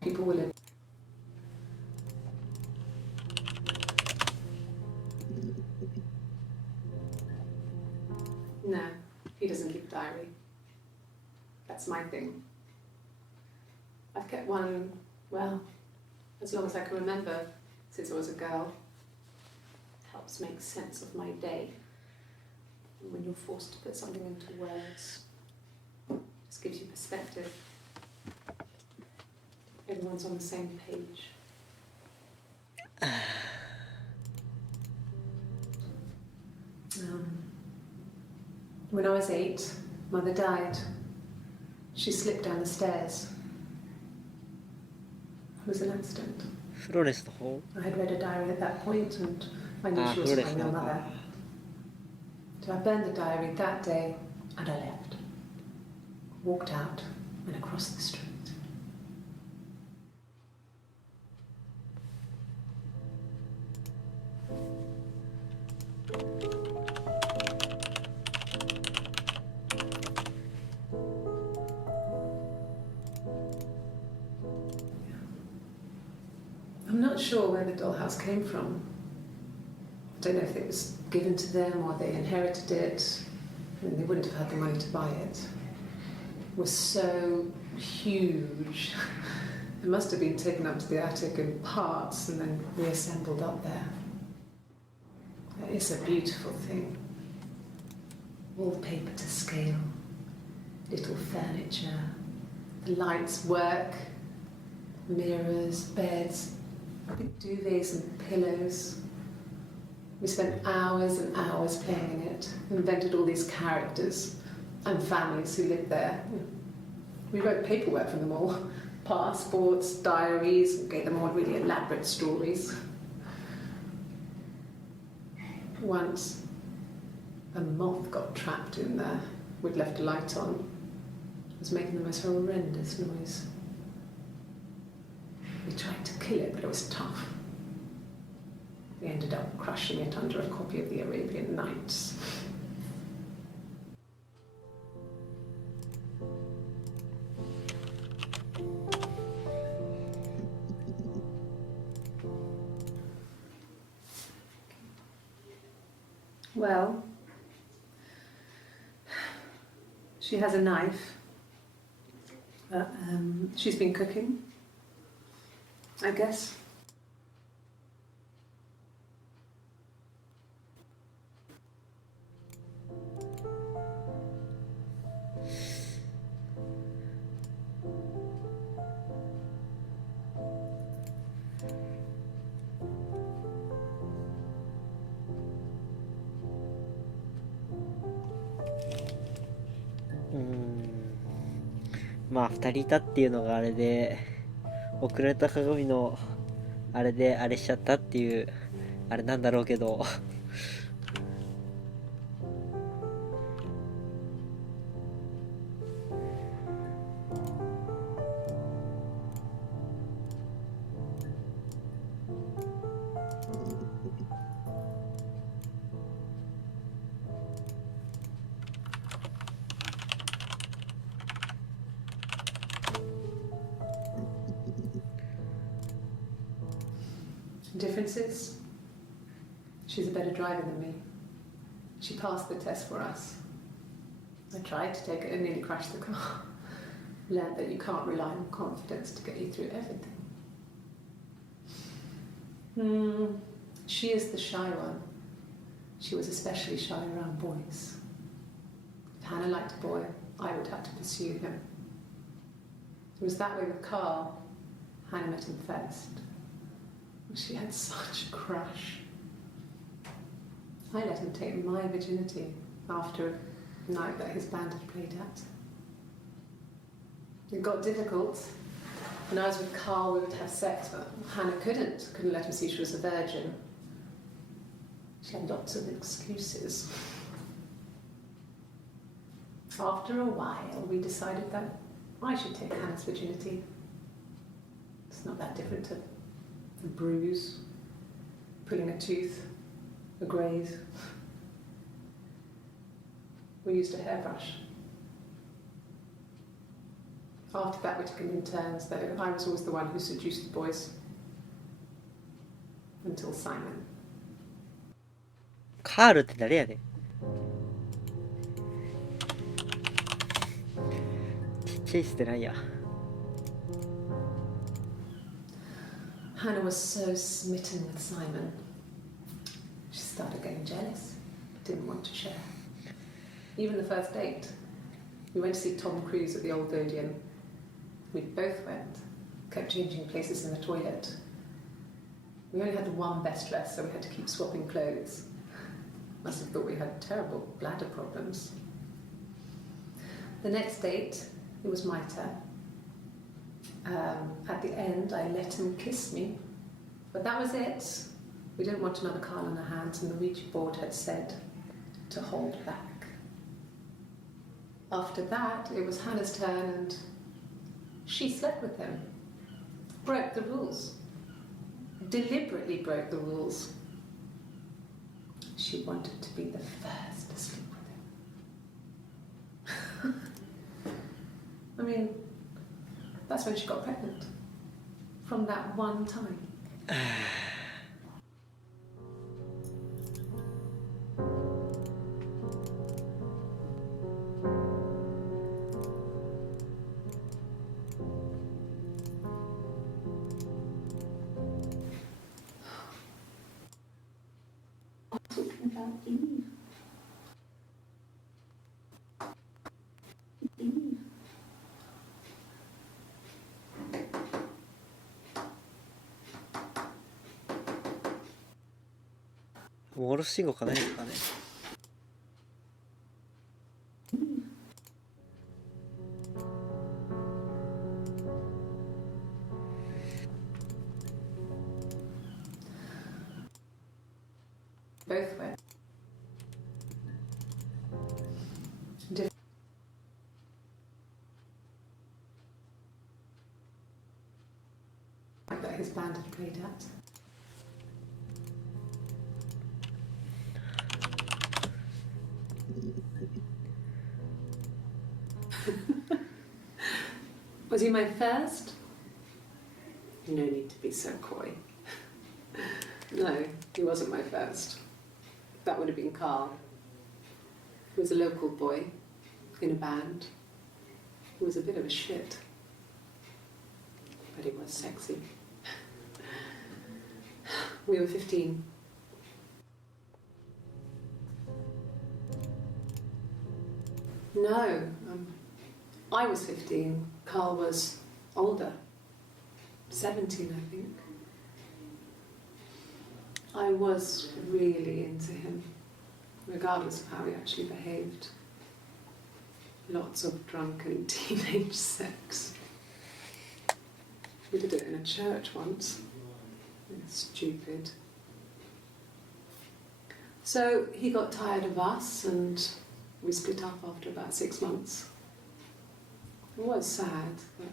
People will live. No, he doesn't keep a diary. That's my thing. I've kept one, well, as long as I can remember, since I was a girl. Helps make sense of my day. And when you're forced to put something into words, just gives you perspective. Everyone's on the same page. When I was 8, Mother died. She slipped down the stairs. It was an accident. I had read a diary at that point and I knew she was my real mother. So I burned the diary that day and I left. Walked out and across the street. I'm not sure where the dollhouse came from. I don't know if it was given to them or they inherited it. I mean, they wouldn't have had the money to buy it. It was so huge. It must have been taken up to the attic in parts and then reassembled up there. It's a beautiful thing. Wallpaper to scale, little furniture, the lights work, mirrors, beds, big duvets and pillows. We spent hours and hours playing in it, invented all these characters and families who lived there. We wrote paperwork for them all, passports, diaries, gave them all really elaborate stories. Once, a moth got trapped in there. We'd left a light on. It was making the most horrendous noise. We tried to kill it, but it was tough. We ended up crushing it under a copy of the Arabian Nights. Well, she has a knife. She's been cooking, I guess.まあ2人いたっていうのがあれで、遅れた鏡のあれであれしちゃったっていうあれなんだろうけどDifferences? She's a better driver than me. She passed the test for us. I tried to take it and nearly crashed the car. Learned that you can't rely on confidence to get you through everything. She is the shy one. She was especially shy around boys. If Hannah liked a boy, I would have to pursue him. It was that way with Carl. Hannah met him first. She had such a crush. I let him take my virginity after a night that his band had played at. It got difficult. When I was with Carl, we would have sex, but Hannah couldn't let him see she was a virgin. She had lots of excuses. After a while, we decided that I should take Hannah's virginity. It's not that different to a bruise, pulling a tooth, a graze. We used a hairbrush. After that, we took it in turns, though. I was always the one who seduced the boys. Until Simon. カールって誰やねん。チェイスってなんや。Hannah was so smitten with Simon. She started getting jealous, didn't want to share. Even the first date, we went to see Tom Cruise at the Old Odeon. We both went, kept changing places in the toilet. We only had the one best dress, so we had to keep swapping clothes. Must have thought we had terrible bladder problems. The next date, it was my turn. At the end, I let him kiss me, but that was it. We didn't want another Carl on our hands, and the Ouija board had said to hold back. After that, it was Hannah's turn, and she slept with him. Broke the rules. Deliberately broke the rules. She wanted to be the first to sleep with him. I mean, that's when she got pregnant. From that one time. Talking about Eve. Eve.モールス信号かないですかね。Both went. That his band had played at. Was he my first? No need to be so coy. No, he wasn't my first. That would have been Carl. He was a local boy in a band. He was a bit of a shit, but he was sexy. We were 15. No, I was 15. Carl was older, 17, I think. I was really into him, regardless of how he actually behaved. Lots of drunken teenage sex. We did it in a church once. Stupid. So he got tired of us and we split up after about 6 months. It was sad, but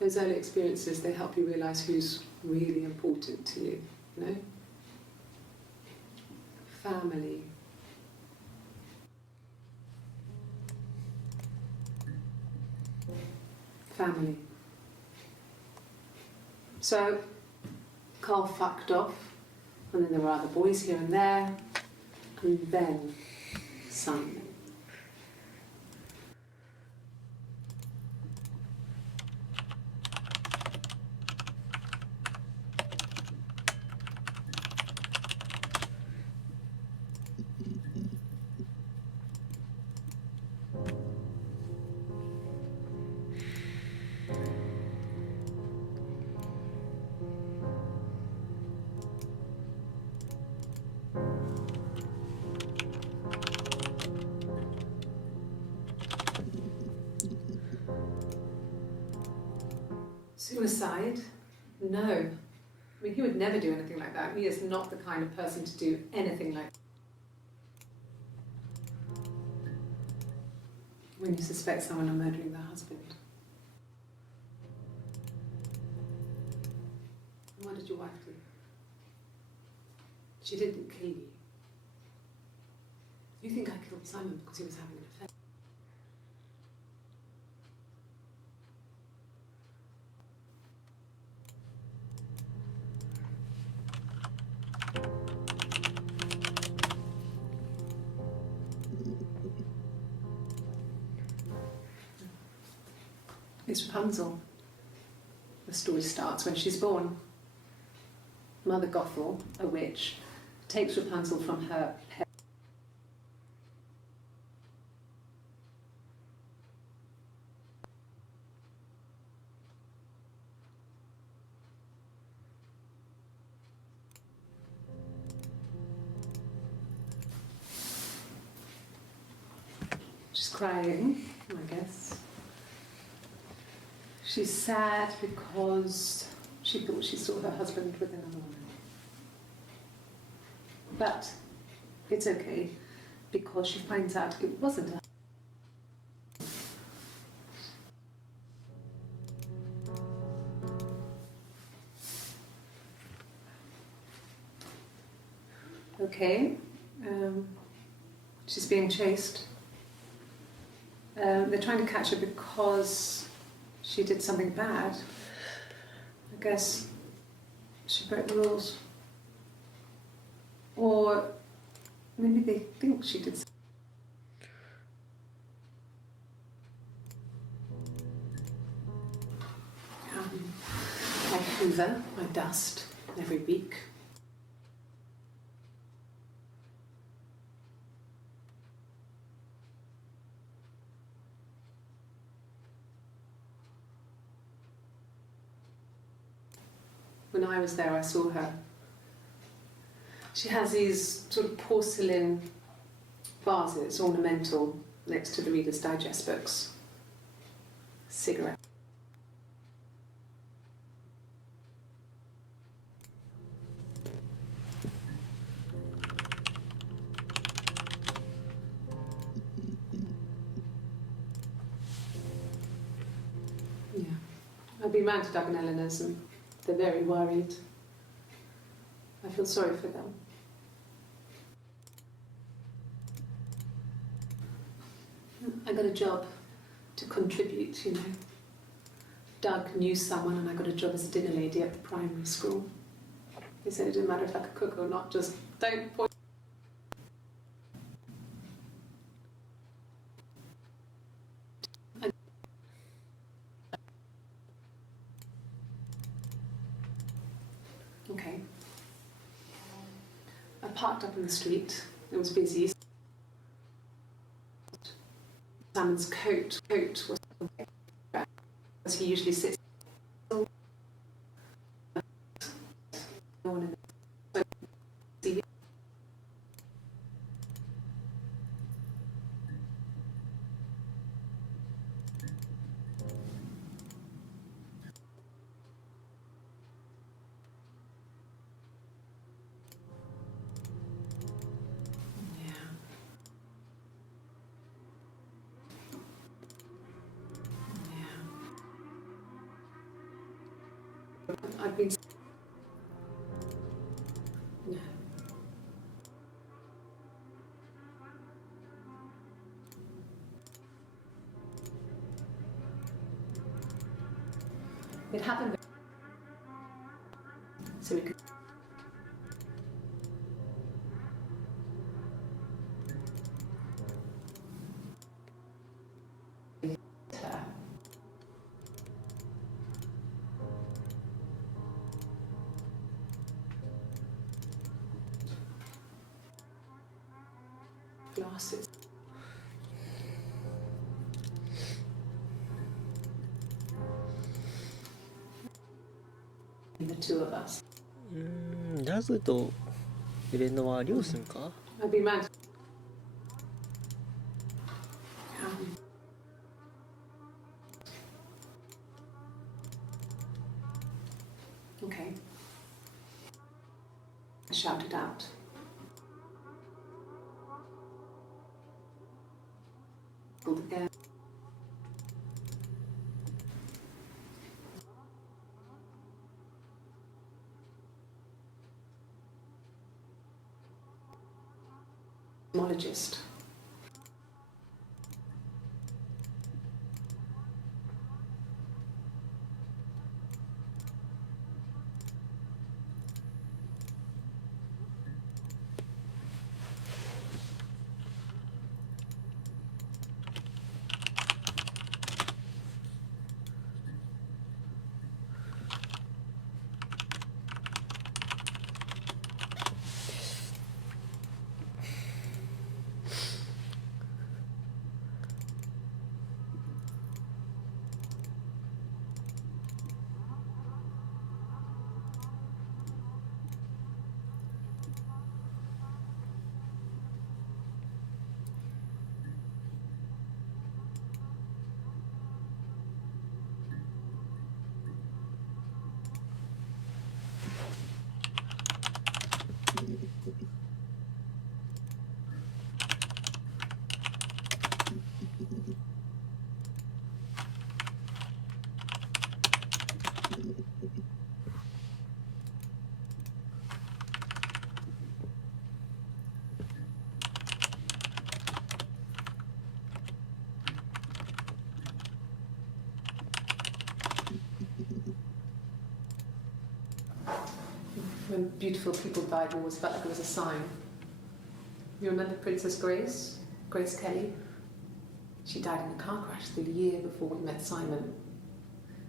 those early experiences, they help you realise who's really important to you, you know? Family. Family. So, Carl fucked off, and then there were other boys here and there, and then Simon. Suicide? No. I mean, he would never do anything like that. He is not the kind of person to do anything like that. When you suspect someone of murdering their husband. What did your wife do? She didn't kill you. You think I killed Simon because he was having an affair? It's Rapunzel. The story starts when she's born. Mother Gothel, a witch, takes Rapunzel from her parents. She's crying, I guess. She's sad because she thought she saw her husband with another woman. But it's okay, because she finds out it wasn't her. Okay, she's being chased. They're trying to catch her because she did something bad. I guess she broke the rules. Or maybe they think she did something. I hoover my dust every week. When I was there, I saw her. She has these sort of porcelain vases, ornamental, next to the Reader's Digest books. Cigarette. Yeah. I've been round to Doug and Eleanor's and they're very worried. I feel sorry for them. I got a job to contribute, you know. Doug knew someone and I got a job as a dinner lady at the primary school. They said it didn't matter if I could cook or not, just don't point. Okay. I parked up in the street. It was busy. Simon's coat was as he usually sits. I've been. No. It happened. So we could. Glasses. The two of us. ラズとエレノは両親か？ I'd be mad. Okay. I shouted out. Again. Cosmologist. When beautiful people died, it always felt like it was a sign. You remember Princess Grace? Grace Kelly? She died in a car crash the year before we met Simon.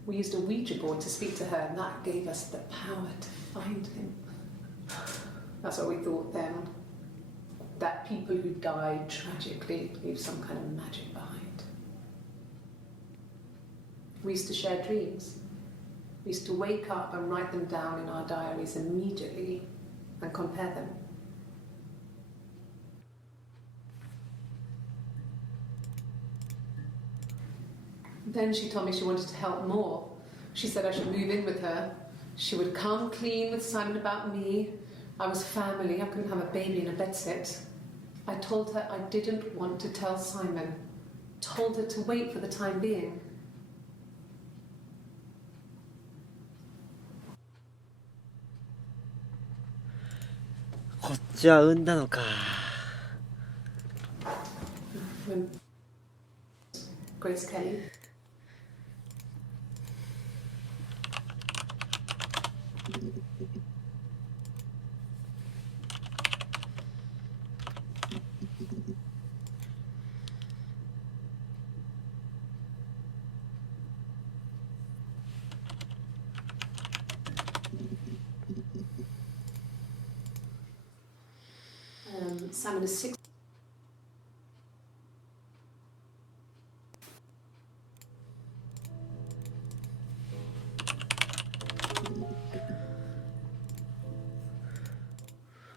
We used a Ouija board to speak to her, and that gave us the power to find him. That's what we thought then. That people who died tragically leave some kind of magic behind. We used to share dreams. We used to wake up and write them down in our diaries immediately and compare them. Then she told me she wanted to help more. She said I should move in with her. She would come clean with Simon about me. I was family. I couldn't have a baby in a bedsit. I told her I didn't want to tell Simon. Told her to wait for the time being.こっちは産んだのか。When Grace Kelly. Salmon is 6.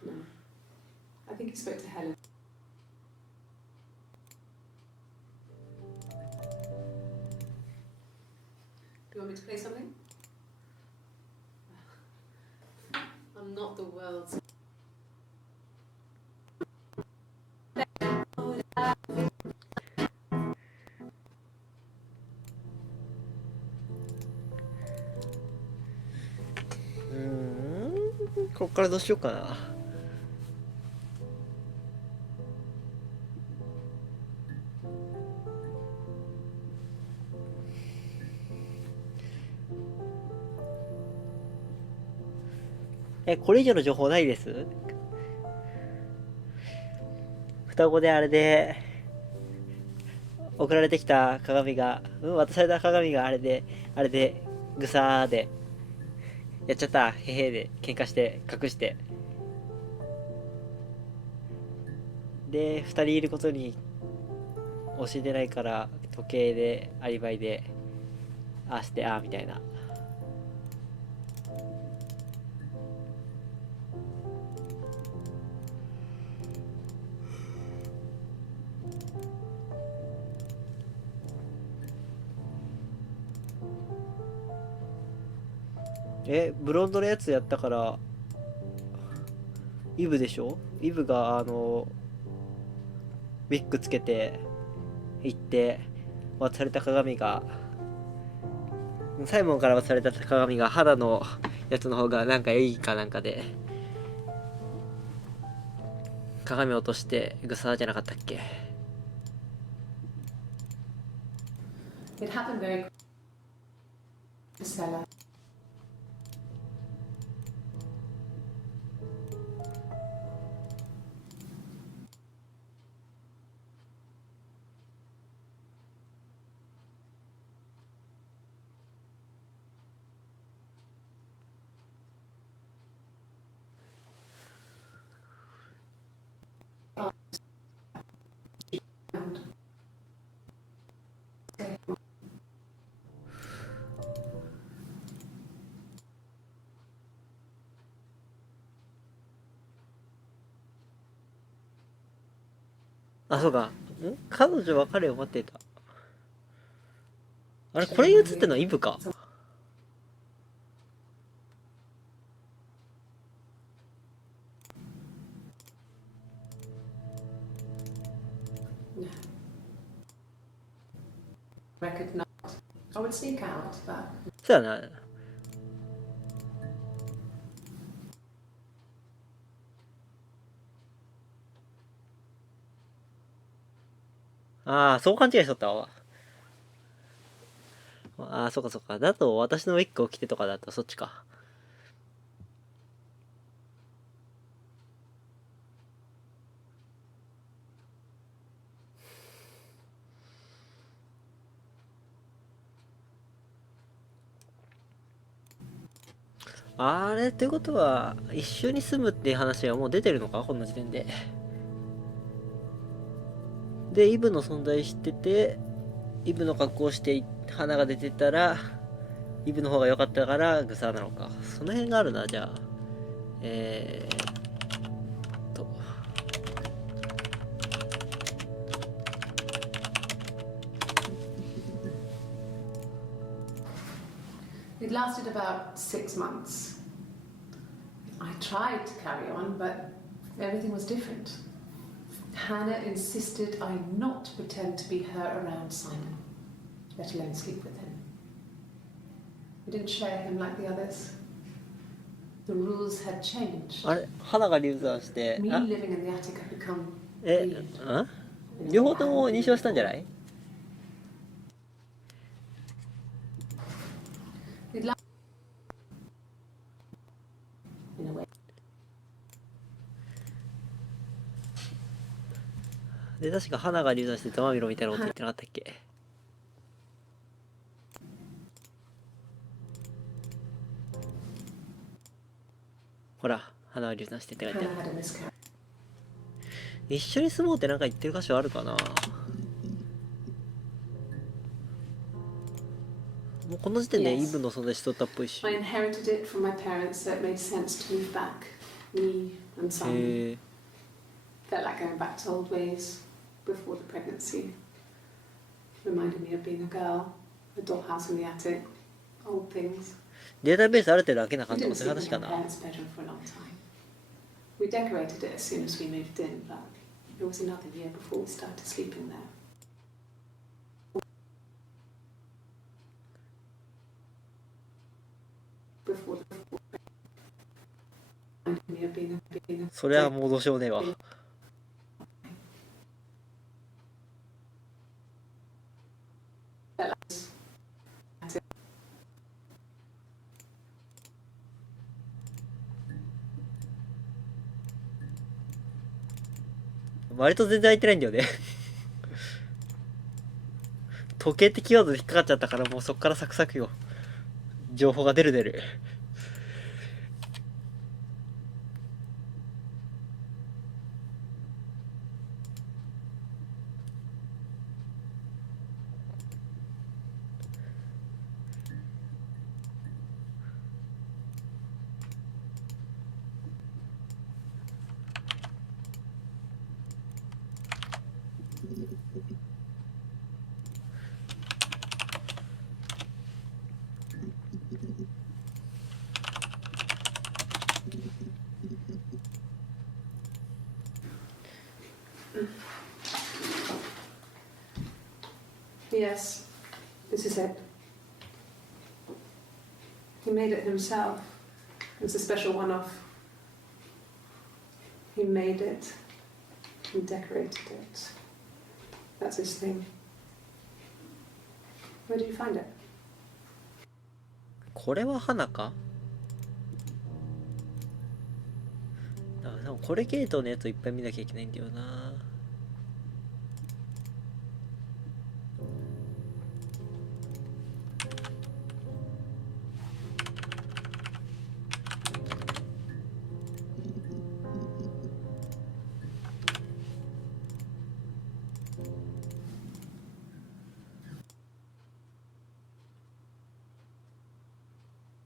No. I think he spoke to Helen. Do you want me to play something? I'm not the world's.こっからどうしようかな。これ以上の情報ないです。双子であれで送られてきた鏡が、渡された鏡があれでぐさーでやっちゃった、へへで喧嘩して隠して、で2人いることに教えてないから時計でアリバイでああしてああみたいな。ブロンドのやつやったからイブでしょ。イブがウィッグつけて行って渡された鏡が、サイモンから渡された鏡が肌のやつの方がなんかいいかなんかで鏡落としてグサーじゃなかったっけ。 It happened very quickly. Stella. Okay. あ、そうか。彼女は彼を待っていた。あれ、これに映ってるのはイブか。Recognize. I would sneak out, but そうやな。ああ、そう勘違いしとったわ。ああ、そうかそうか。だと私のウィッグを着てとかだったらそっちか。あれってことは一緒に住むっていう話はもう出てるのか、この時点で。でイブの存在知ってて、イブの格好をして花が出てたらイブの方が良かったからグサーなのか。その辺があるな。じゃあとit lasted about 6 months. I tried to carry on, but everything was different. Hannah insisted I not pretend to be her around Simon, let alone sleep with him. I didn't share him like the others. The rules had changed. あれ、花が流産して、 Me あ living in the attic had become え brilliant. 両方とも認証したんじゃない？ It lasted で確か花が流産してざまみろみたいなこと言ってなかったっけ。ほら花が流産してって書いてある。一緒に住もうってなんか言ってる箇所あるかな。もうこの時点でイブの存在しとったっぽいし。I inherited it from my parents, so it made sense to move back. Me and Simon felt like going back to old ways before the pregnancy. Reminded me of being a girl, a dollhouse in the attic, old things. データベースある程度開けなあかん We とか didn't そういう sleep 話 in か my な。 parents' bedroom for a long time. We decorated it as soon as we moved in, but it was another year before we started sleeping there. Before the reminded me of being a それはもうどうしようねえわ。割と全然開いてないんだよね時計ってキーワードで引っかかっちゃったからもうそっからサクサクよ。情報が出る。Yes, this is it. He made it himself. It was a special one-off. He made it. He decorated it. That's his thing. Where did you find it? これは花か。これ系統のやつをいっぱい見なきゃいけないんだよな。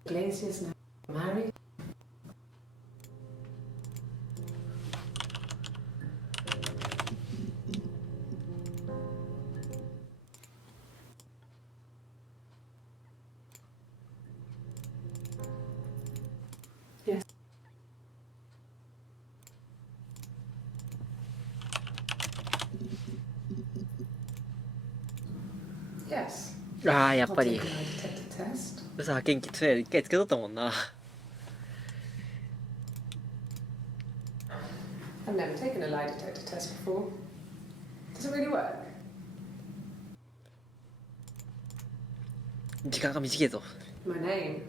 Glaciers now married. Yes. Yes. ああやっぱり I'll take a lie detector test. 嘘派遣機それ一回つけとったもんな。 I've never taken a lie detector test before. Does it really work? 時間が短いぞ。 My name.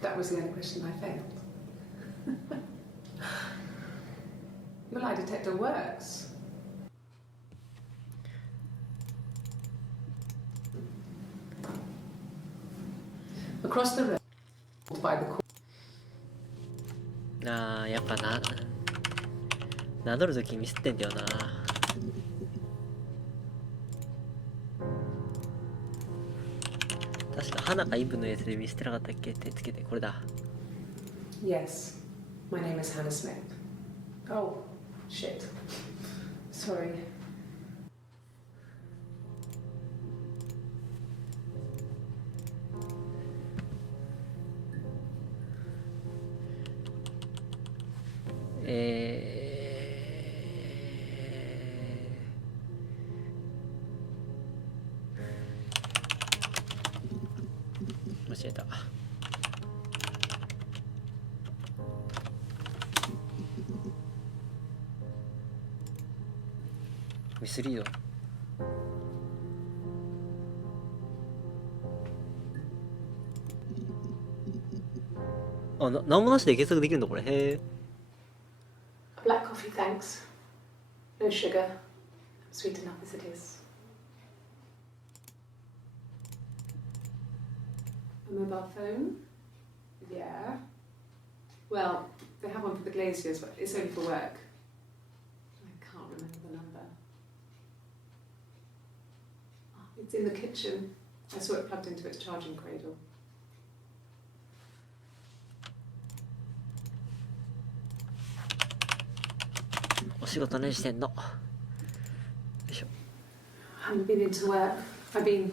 That was the only question I failed. Your lie detector works. Across the road by the ああやっぱ名乗るときミスってんだよな。確か花かイブのやつでミスってなかったっけってつけてこれだ。 Yes, my name is Hannah Smith. Oh, shit. Sorry.間違えた。ミスリード。あ、なんもなしで検索できるんだこれ。へえ。Black coffee, thanks. No sugar. Sweet enough as it is. A mobile phone? Yeah. Well, they have one for the glaziers, but it's only for work. I can't remember the number. Oh, it's in the kitchen. I saw it plugged into its charging cradle. お仕事何してんの？よいしょ。 I haven't been into work. I've been...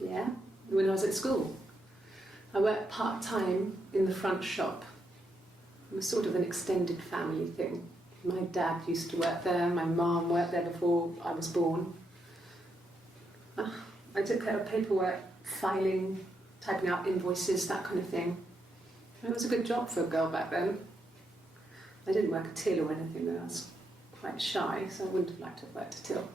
Yeah, when I was at school. I worked part-time in the front shop. It was sort of an extended family thing. My dad used to work there, my mum worked there before I was born. I took care of paperwork, filing, typing out invoices, that kind of thing. It was a good job for a girl back then. I didn't work a till or anything though, I was quite shy, so I wouldn't have liked to have worked a till.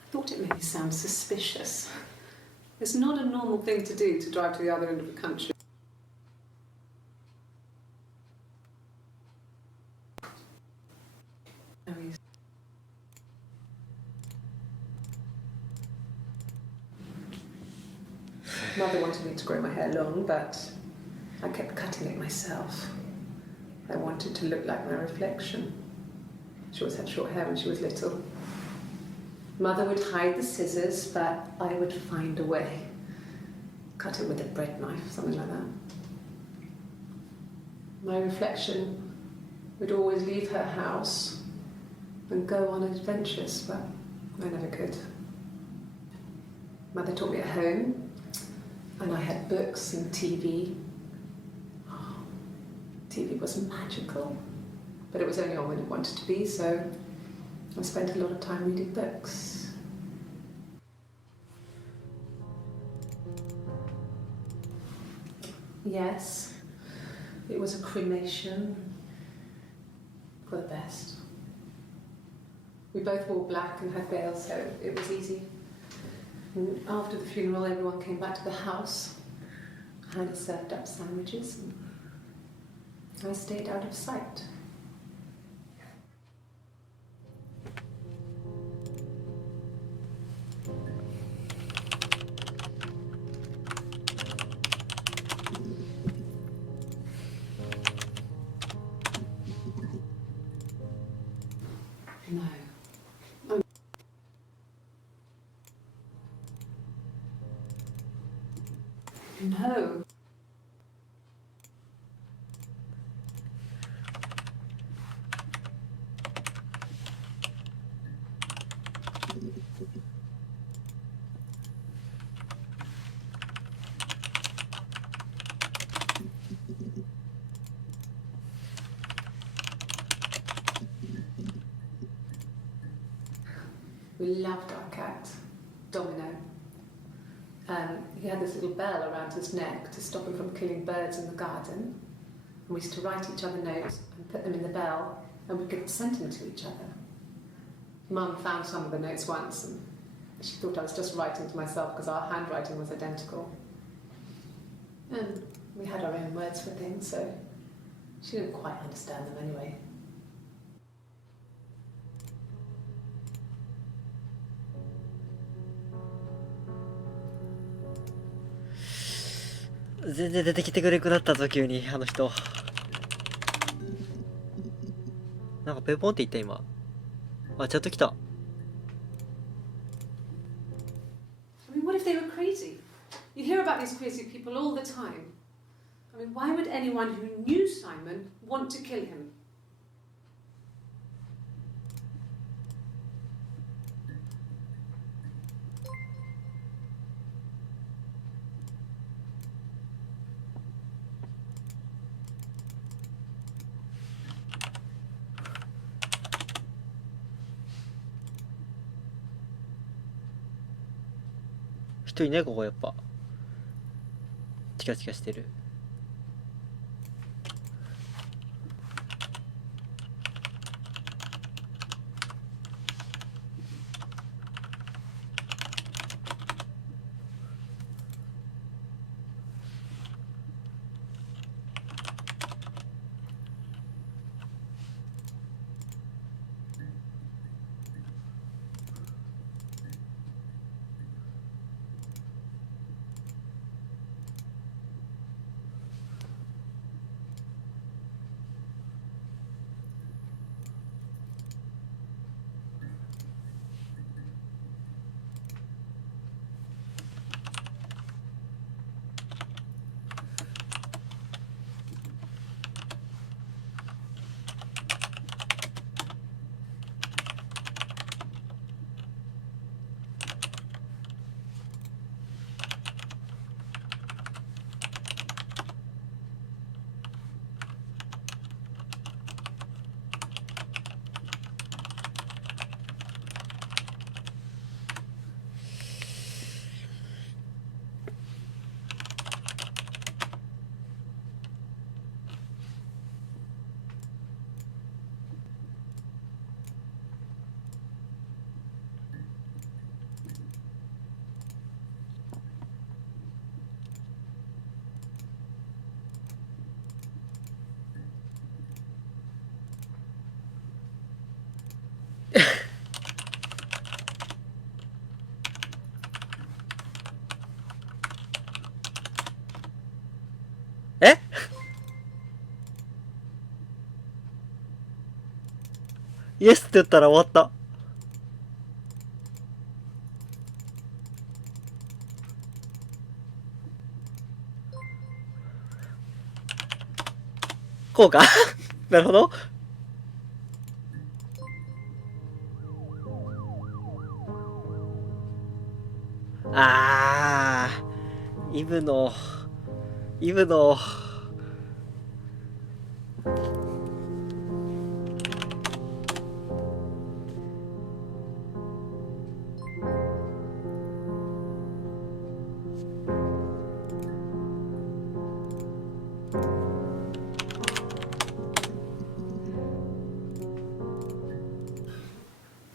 I thought it made me sound suspicious. It's not a normal thing to do to drive to the other end of the country. Mother wanted me to grow my hair long, but I kept cutting it myself. I wanted to look like my reflection. She always had short hair when she was little. Mother would hide the scissors, but I would find a way. Cut it with a bread knife, something like that. My reflection would always leave her house and go on adventures, but I never could. Mother taught me at home, and I had books and TV. Oh, TV was magical, but it was only on when it wanted to be, so I spent a lot of time reading books. Yes, it was a cremation for the best. We both wore black and had veils, so it was easy. And after the funeral, everyone came back to the house. Hannah served up sandwiches, and I stayed out of sight. No. No. We loved our cat, Domino. He had this little bell around his neck to stop him from killing birds in the garden. And we used to write each other notes and put them in the bell, and we could send them to each other. Mum found some of the notes once, and she thought I was just writing to myself because our handwriting was identical. And we had our own words for things, so she didn't quite understand them anyway. 全然出てきてくれなくなったぞ急にあの人。なんかペポンって言った今。あ、チャット来た。what if they were crazy? You hear about these crazy people all the time. I mean, why would anyone who knew Simon want to kill him?人いないここやっぱ。チカチカしてる。え？イエスって言ったら終わった。こうかなるほど。あー、イブの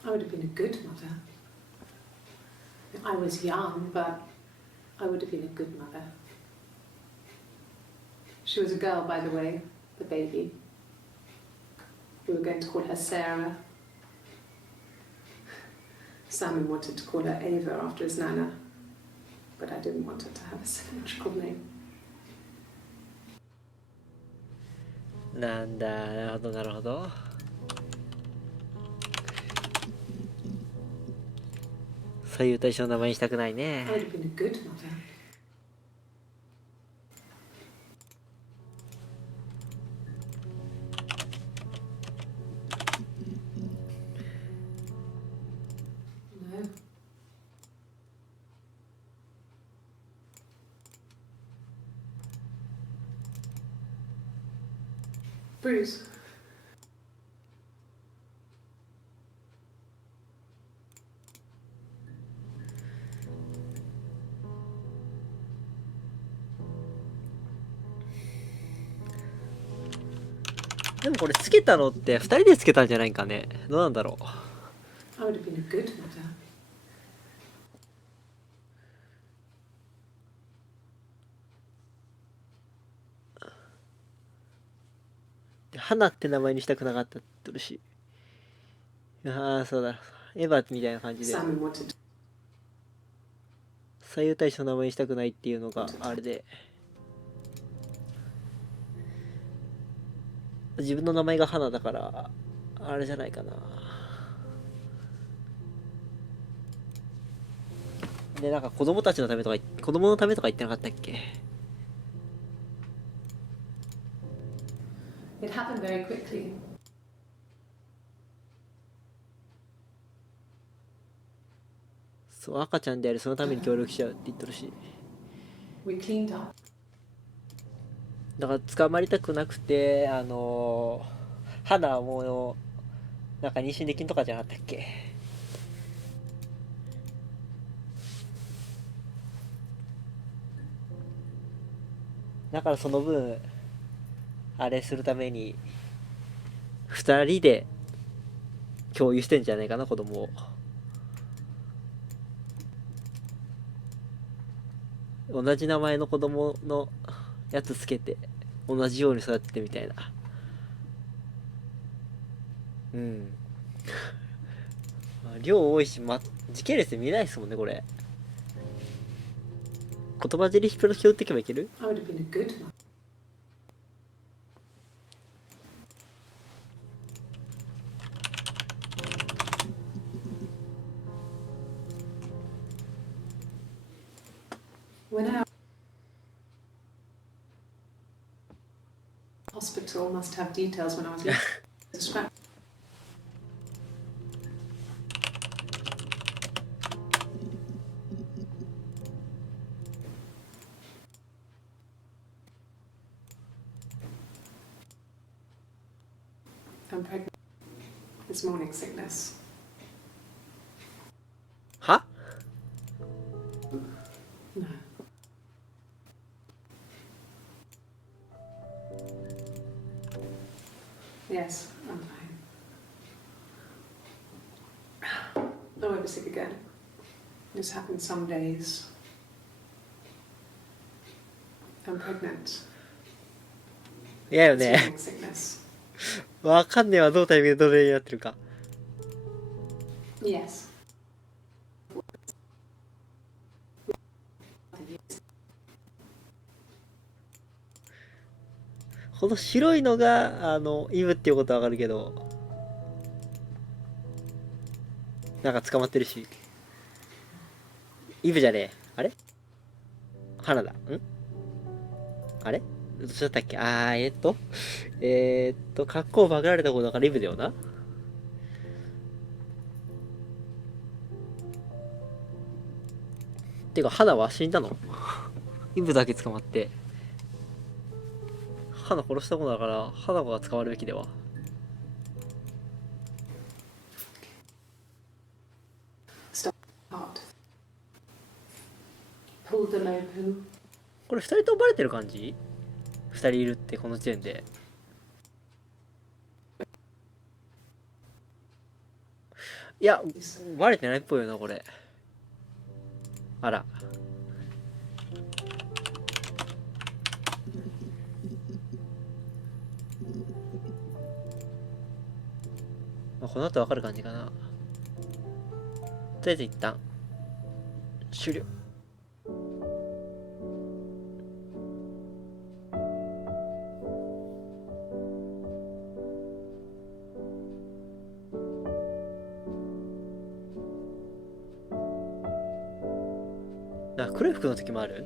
I would have been a good mother. I was young, but I would have been a good mother. She was a girl, by the way, the baby. We were going to call her Sarah. Simon wanted to call her Ava after his nana, but I didn't want her to have a symmetrical name. なんだ、なるほどなるほど。そういう対象の名前にしたくないね。 I would have been a good mother. No. Bruce. でもこれつけたのって2人でつけたんじゃないかね。どうなんだろう。 I would have been a good mother. 花って名前にしたくなかったって言ってるし。ああ、そうだ。エヴァみたいな感じで。 Simon wanted. 左右対称の名前にしたくないっていうのがあれで。自分の名前が花だから、あれじゃないかな。で、なんか子供たちのためとか、子供のためとか言ってなかったっけ？ It happened very quickly. そう、赤ちゃんであるそのために協力しちゃうって言ってるし。We cleaned up. だから捕まりたくなくて、花はもう、なんか妊娠できんとかじゃなかったっけ？だからその分、あれするために、二人で共有してんじゃないかな、子供を。同じ名前の子供のやつつけて、同じように育ててみたいな。うん。量多いし、時系列で見ないですもんね、これ。言葉尻拾っていけばいける？ I would have been a good mother. When our hospital must have details when I was little. I'm pregnant. It's morning sickness. は？ No. Yes, I'm fine. I won't be sick again. This happens some days. I'm pregnant. 嫌よ It's ね。 morning sickness. わかんねえわ、どのタイミングでどれになってるか。Yes. この白いのが、イブっていうことはわかるけど、なんか捕まってるし。イブじゃねえ。あれ？花だ。あれどっちだったっけ？格好をバグられたことだからイブだよな。てか、花は死んだの？イブだけ捕まって。花殺したことだから、花が捕まるべきでは。Stop. Heart. Pulled them open. これ二人ともバレてる感じ？二人いるってこの時点で。いや、バレてないっぽいよな、これ。あら。この後わかる感じかな。とりあえず一旦、終了。黒い服の時もある？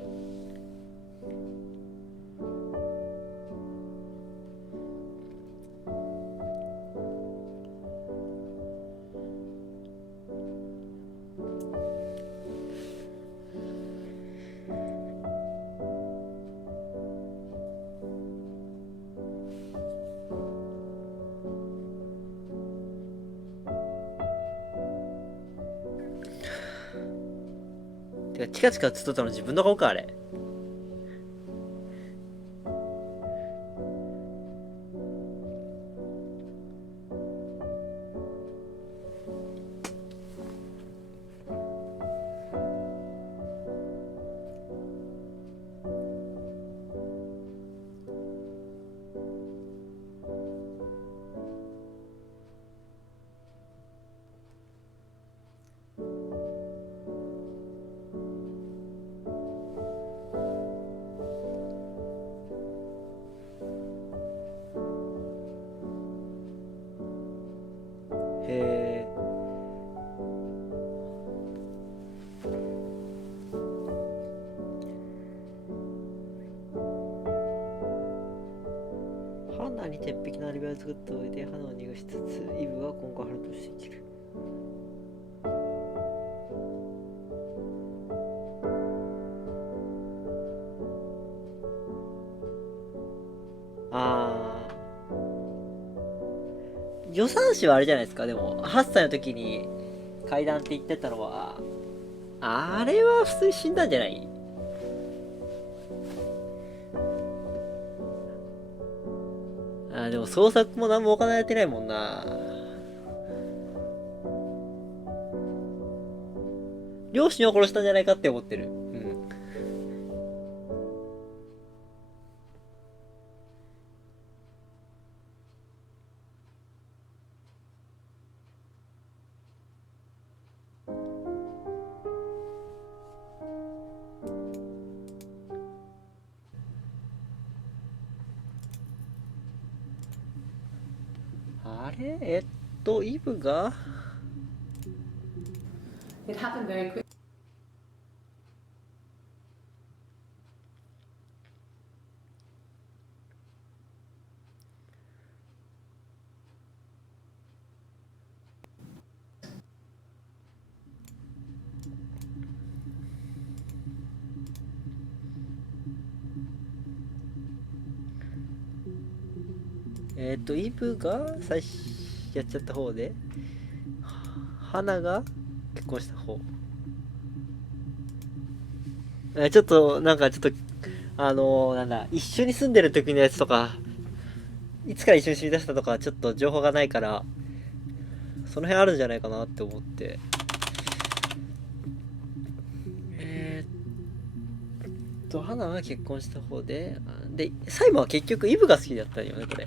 てか、チカチカ映っとったの自分の顔か、あれ。に鉄壁のアリバイを作っておいて花を逃がしつつイブは今後春として生きる。あー、助産師はあれじゃないですか。でも8歳の時に階段って言ってたのは、あれは普通に死んだんじゃない？あ、でも捜索も何も行われてないもんな。両親を殺したんじゃないかって思ってる。うん。あれイブが It happened very quickly. イブが最初やっちゃった方で、花が結婚した方。ちょっと、なんかちょっと、なんだ、一緒に住んでる時のやつとか、いつから一緒に住み出したとか、ちょっと情報がないから、その辺あるんじゃないかなって思って。花が結婚した方で、で、サイモンは結局イブが好きだったんよね、これ。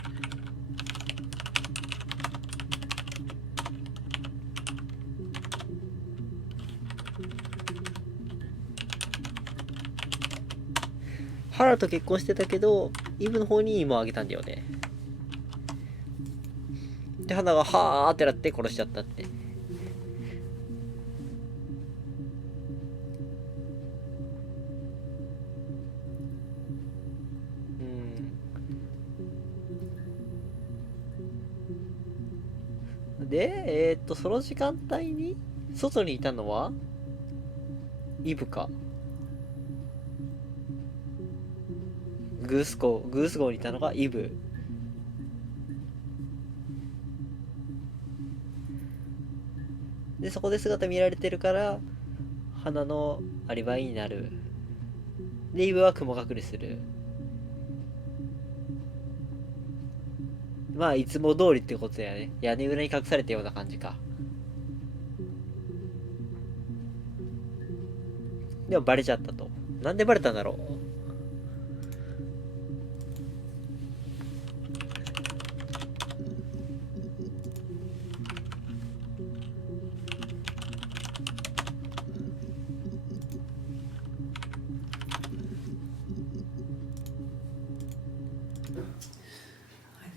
花と結婚してたけど、イブの方に芋をあげたんだよね。で、花がはーってなって殺しちゃったって。で、その時間帯に外にいたのはイブか。グース号にいたのがイブ。で、そこで姿見られてるから、花のアリバイになる。で、イブは雲隠れする。まあ、いつも通りってことだよね。屋根裏に隠されたような感じか。でもバレちゃったと。なんでバレたんだろう。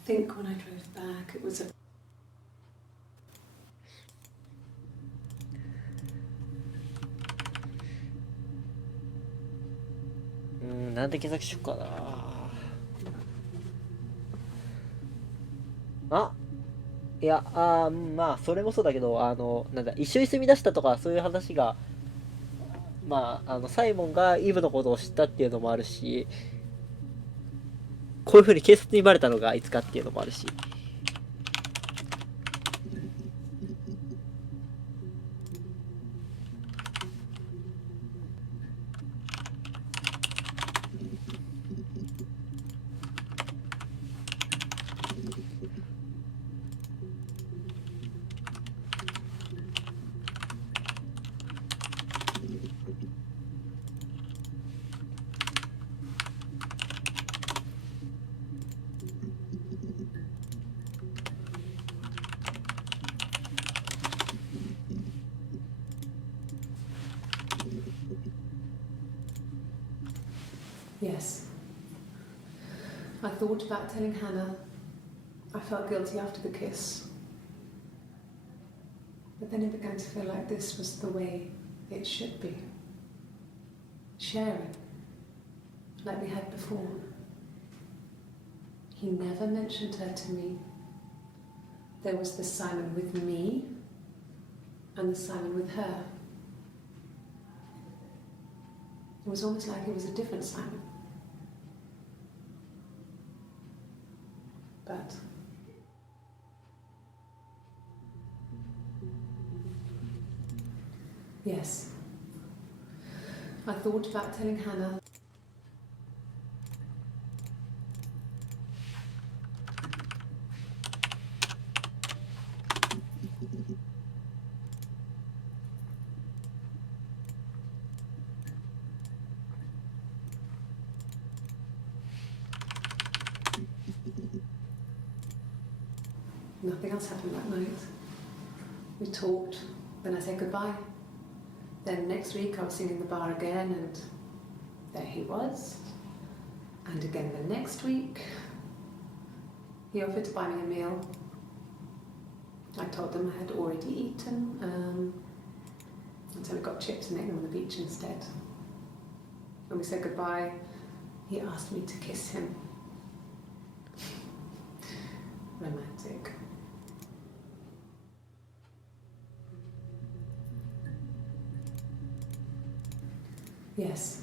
I think when I drove back, it was a なんで検索しよっかな。あ、いや、まあ、それもそうだけど、なんだ、一緒に住み出したとか、そういう話が、まあ、サイモンがイブのことを知ったっていうのもあるし、こういう風に警察にバレたのがいつかっていうのもあるし。Yes. I thought about telling Hannah. I felt guilty after the kiss. But then it began to feel like this was the way it should be. Sharing, like we had before. He never mentioned her to me. There was the Simon with me and the Simon with her. It was almost like it was a different Simon. But yes, I thought about telling Hannah. Nothing else happened that night. We talked, then I said goodbye. Then next week I was singing in the bar again, and there he was. And again the next week, he offered to buy me a meal. I told them I had already eaten, and so we got chips and ate them on the beach instead. When we said goodbye, he asked me to kiss him. Romantic. Yes.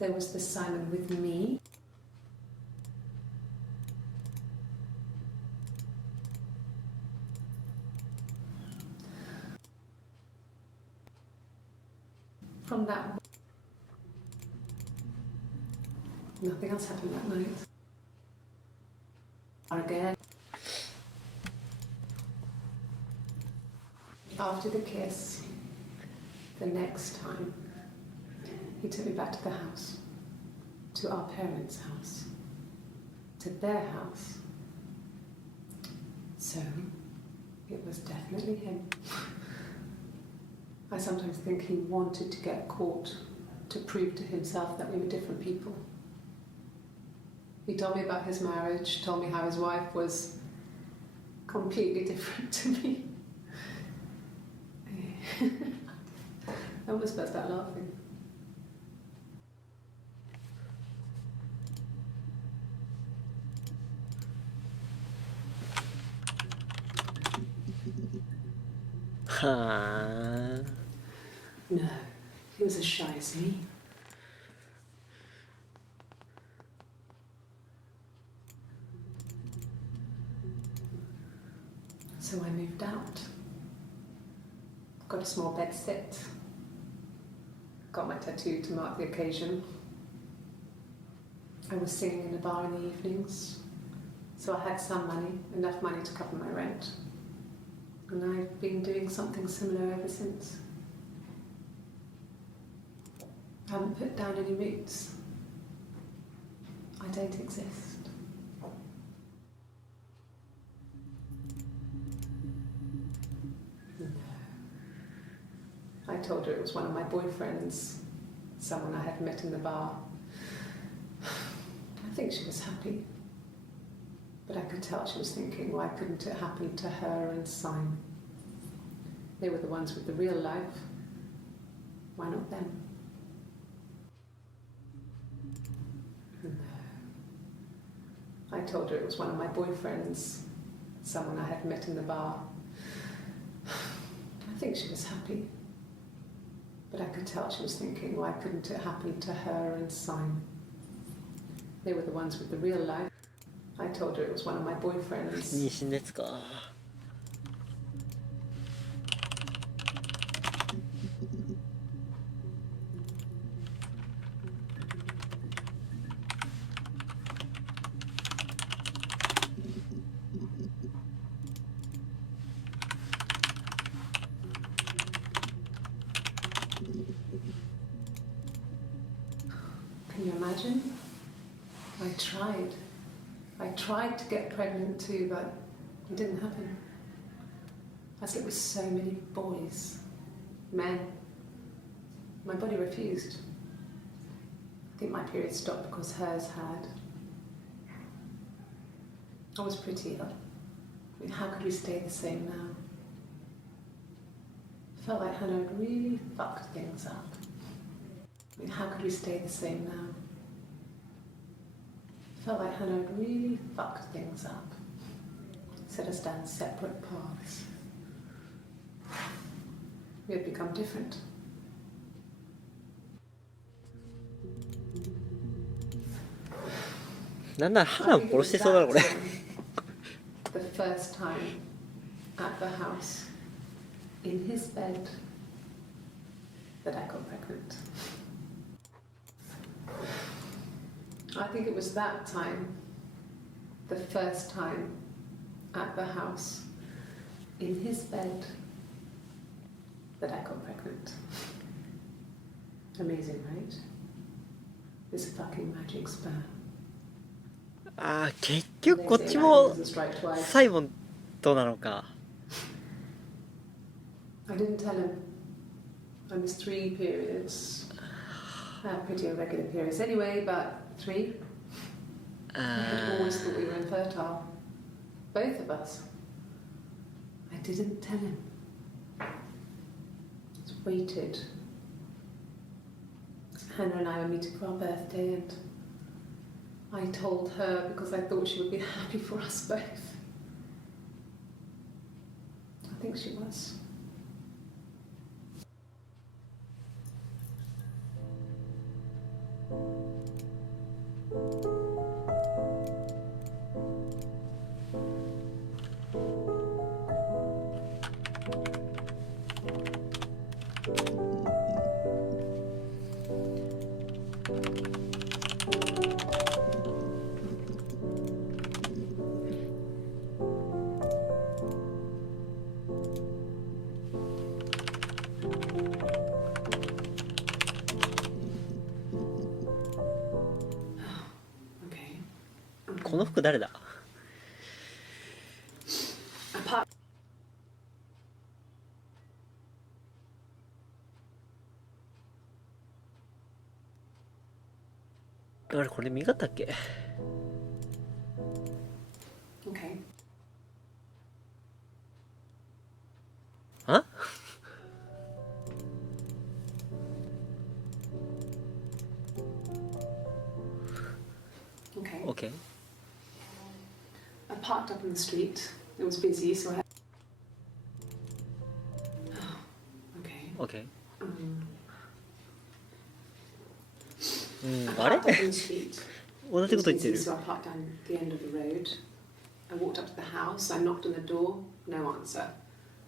There was the Simon with me. From that, nothing else happened that night. Again. After the kiss, the next time, he took me back to the house, to our parents' house, to their house. So, it was definitely him. I sometimes think he wanted to get caught to prove to himself that we were different people. He told me about his marriage, told me how his wife was completely different to me. I almost burst out laughing. Huh. No, he was as shy as me. So I moved out. Got a small bed sit. Got my tattoo to mark the occasion. I was singing in a bar in the evenings, so I had some money, enough money to cover my rent. And I've been doing something similar ever since. I haven't put down any roots. I don't exist. No. I told her it was one of my boyfriends, someone I had met in the bar. I think she was happy. But I could tell she was thinking, why couldn't it happen to her and Simon? They were the ones with the real life. Why not them? No. I told her it was one of my boyfriends, someone I had met in the bar. I think she was happy. But I could tell she was thinking, why couldn't it happen to her and Simon? They were the ones with the real life. I told her it was one of my boyfriends. 妊娠ですか。Can you imagine? I tried to get pregnant too, but it didn't happen. I slept with so many boys, men. My body refused. I think my period stopped because hers had. I was pretty ill. I mean, how could we stay the same now? I felt like Hannah had really fucked things up. I mean, how could we stay the same now? Felt like Hannah had really fucked things up, set us down separate paths. We had become different.なんなら花も殺してそうだなこれ。 The first time at the house, in his bed, that I got pregnant. I think it was that time, the first time at the house, in his bed, that I got pregnant. Amazing, right? This fucking magic sperm. ああ、結局こっちもサイモンとなのか。 I didn't tell him. I missed 3 periods. Pretty irregular periods anyway, but 3. I had always thought we were infertile. Both of us. I didn't tell him. Just waited. Hannah and I were meeting for our birthday, and I told her because I thought she would be happy for us both. I think she was. Okay. この服誰だ？ Apart あれこれ見方っけ？ Okay. あ？ Okay. OK。 I parked up in the street. It was busy, so I had. Okay. OK。 I あれ parked up in the street. 同じ It こと was 言って busy, る。 so I parked down the end of the road. I walked up to the house. I knocked on the door. No answer.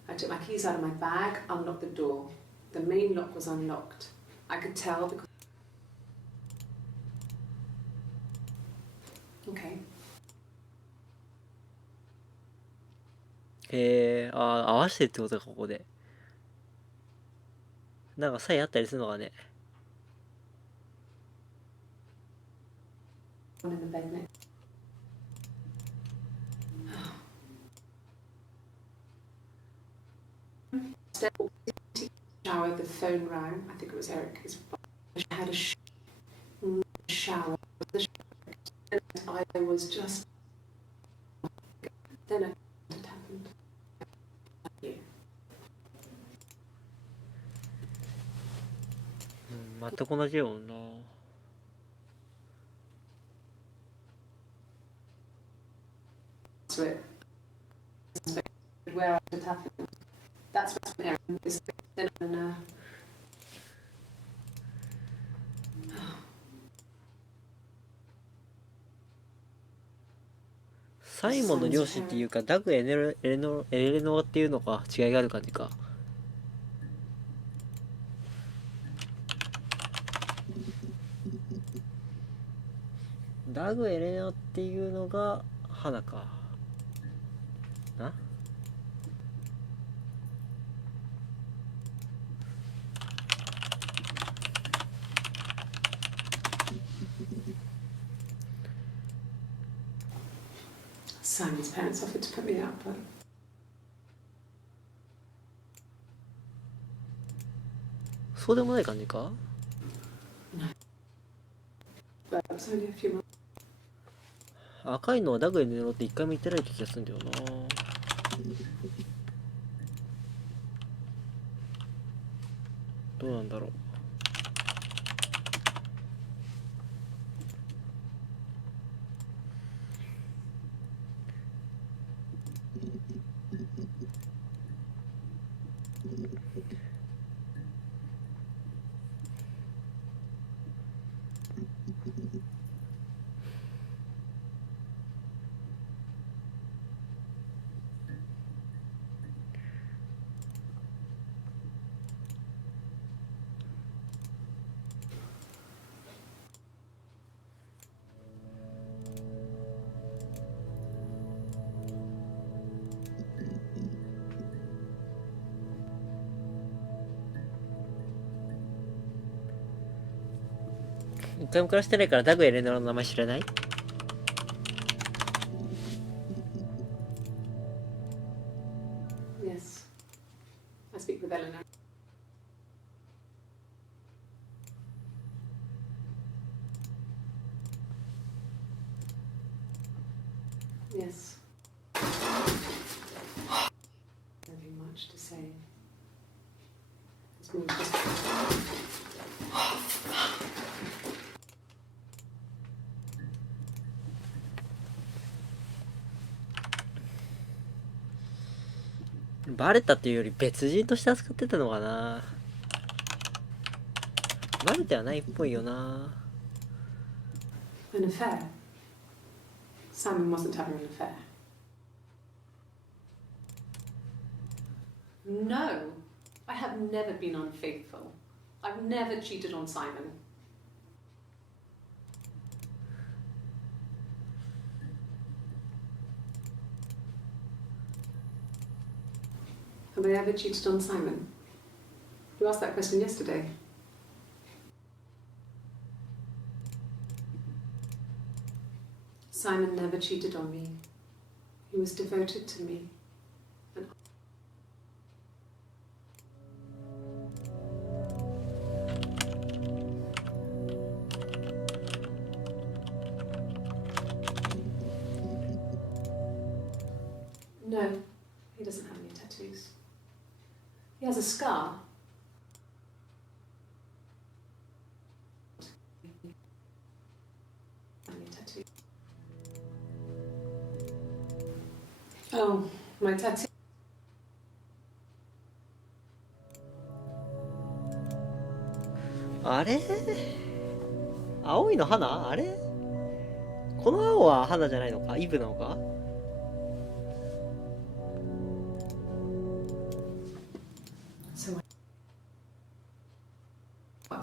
I took my keys out of my bag, unlocked the door. The main lock was unlocked. I could tell because. Okay. へえ、あー合わせてってことかここで。なんか差異あったりするのかね。 One in the bed next. Shower, the phone rang. I think it was Eric. I had a shower. I was just. Then it happened. You. 全く同じような。 To it. Where it happened. That's when Eric is then andサイモンの両親っていうかダグエレノっていうのか違いがある感じか。ダグエレノっていうのが花かな。 Simon's parents offered to put me out, but そうでもない感じか。 it was only a few months. 赤いのはダグエレノって一回も言ってない気がするんだよな。どうなんだろう。一回も暮らしてないからダグエレノラの名前知らない？ Yes. I speak with Eleanor. Yes. Nothing much to say. It's more just...バレたというより別人として扱ってたのかな。バレてはないっぽいよな。 An affair? Simon wasn't having an affair. No, I have never been unfaithful. I've never cheated on Simon. Have I ever cheated on Simon? You asked that question yesterday. Simon never cheated on me. He was devoted to me. And no, he doesn't have any tattoos. He has a scar. Any tattoo. Oh, my tattoo. あれ、青いの花？あれ、この青は花じゃないのか？イブなのか？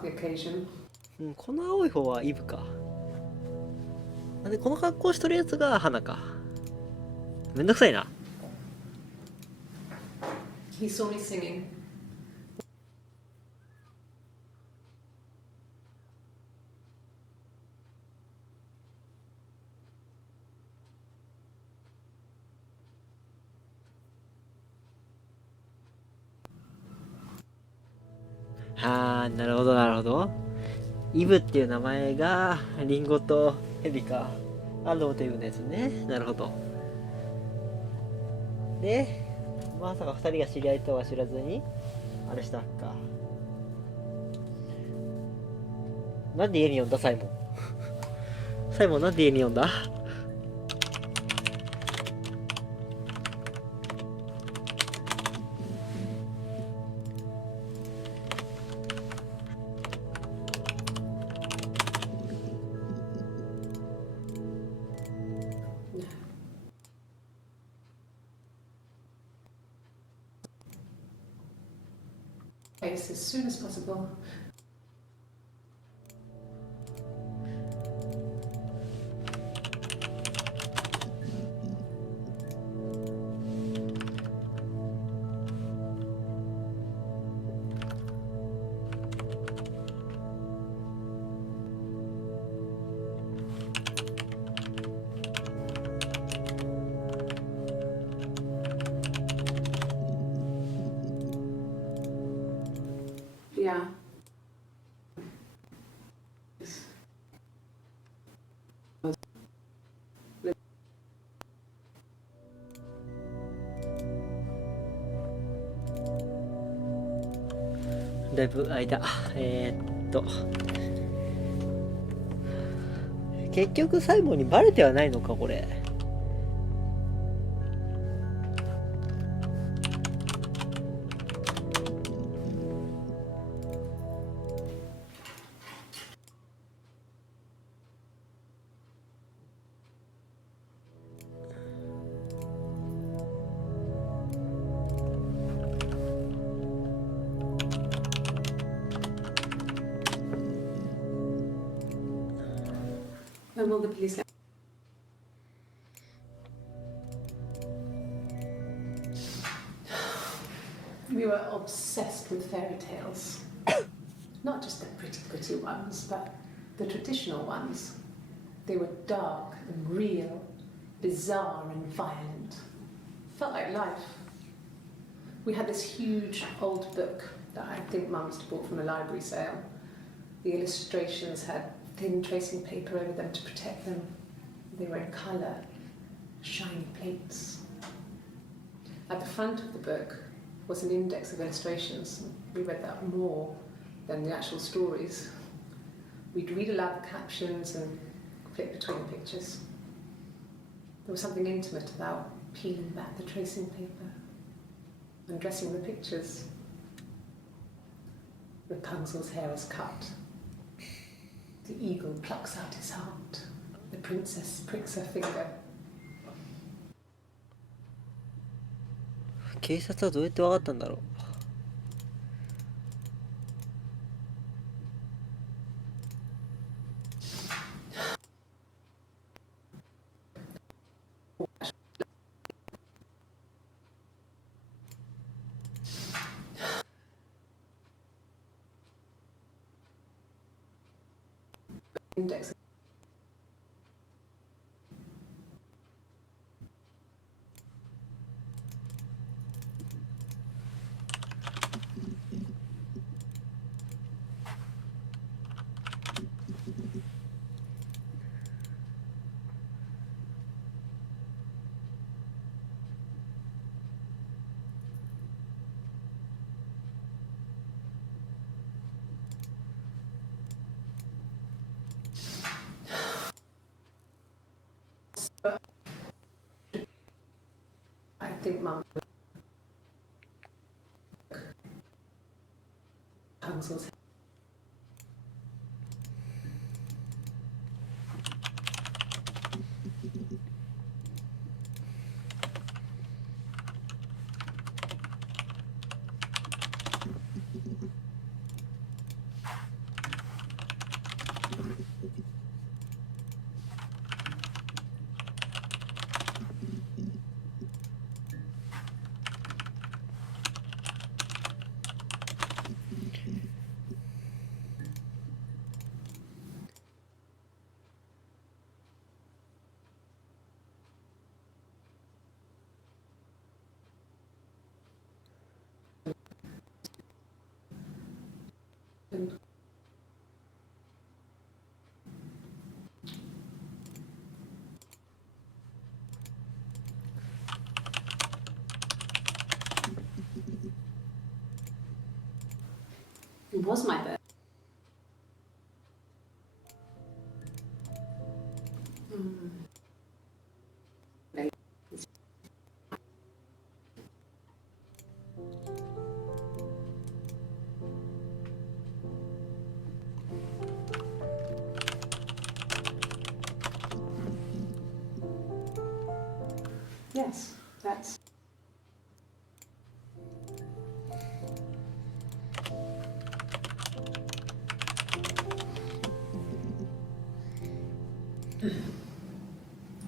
The occasion. うん、この青い方はイブか。で、この格好しとるやつが花か。めんどくさいな。 He saw me singing.あー、なるほどなるほど。イブっていう名前がリンゴとヘビか。アドムというやつね。なるほど。で、まさか2人が知り合いとは知らずにあれしたっか。なんで家に呼んだサイモン。サイモンなんで家に呼んだ？As soon as possible. Yeah. だいぶ間。結局サイモンにバレてはないのかこれ。When will the police let We were obsessed with fairy tales. Not just the pretty ones, but the traditional ones. They were dark and real, bizarre and violent. Felt like life. We had this huge old book that I think Mum must have bought from a library sale. The illustrations had thin tracing paper over them to protect them. They were in colour, shiny plates. At the front of the book was an index of illustrations. We read that more than the actual stories. We'd read aloud the captions and flip between the pictures. There was something intimate about peeling back the tracing paper, undressing the pictures. Rapunzel's hair is cut. The eagle plucks out his heart. The princess pricks her finger. 警察はどうやって分かったんだろう。Index. I think Mum. Rapunzel's. It was my birthday. Yes, that's.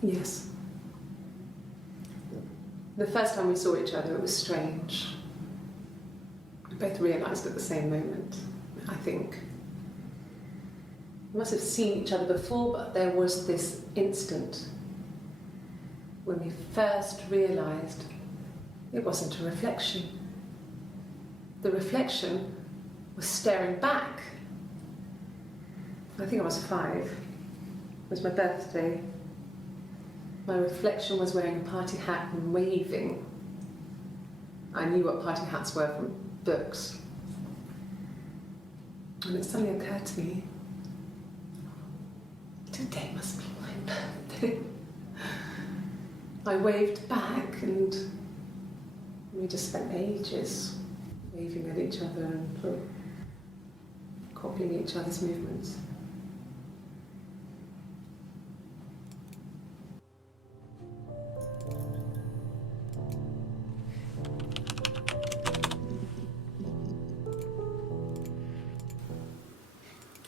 Yes. The first time we saw each other, it was strange. We both realised at the same moment, I think. We must have seen each other before, but there was this instant when we first realised it wasn't a reflection. The reflection was staring back. I think I was 5. It was my birthday. My reflection was wearing a party hat and waving. I knew what party hats were from books. And it suddenly occurred to me, today must be my birthday. I waved back and we just spent ages waving at each other and sort of copying each other's movements.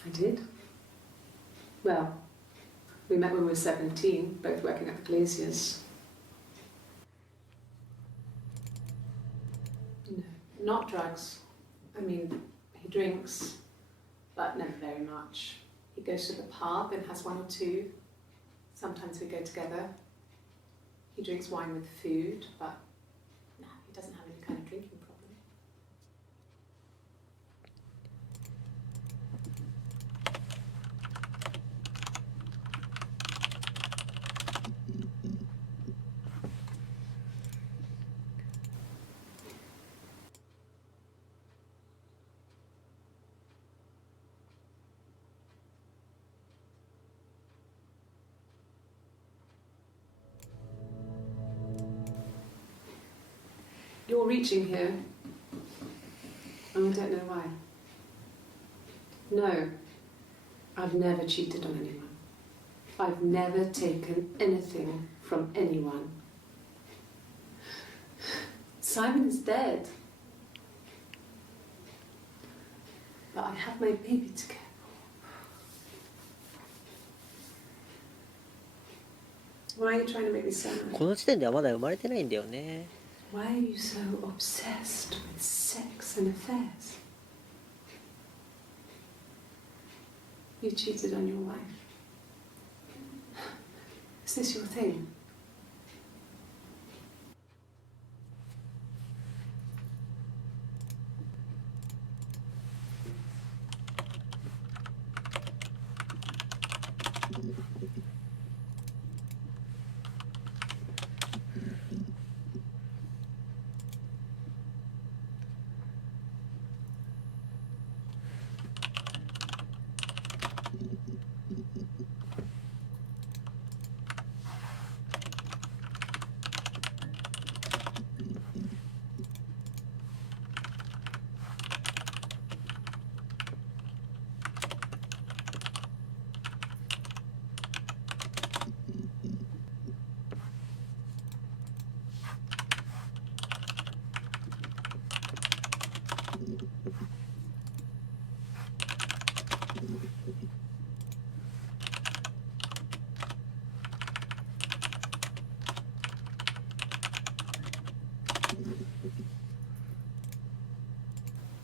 I did. Well, We met when we were 17, both working at the Glaciers. No, not drugs. I mean, he drinks, but never very much. He goes to the pub and has one or two. Sometimes we go together. He drinks wine with food, but no, he doesn't have any kind of drinking problem. You're reaching here, and I don't know why. No, I've never cheated on anyone. I've never taken anything from anyone. Simon is dead. But I have my baby to care for. Why are you trying to make me sad? この時点ではまだ生まれてないんだよね。 Why are you so obsessed with sex and affairs? You cheated on your wife. Is this your thing?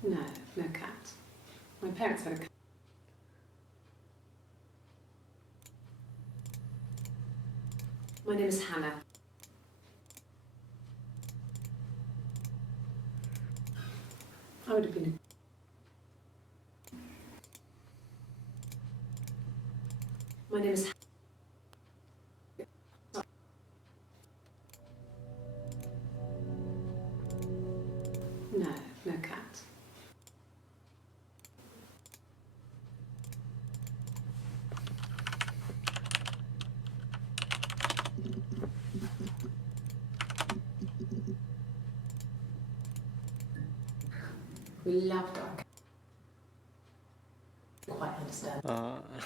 No, no cat. My parents had a cat. My name is Hannah. I would have been My name is No, no cat. We loved our cat. Quite understand. ああ。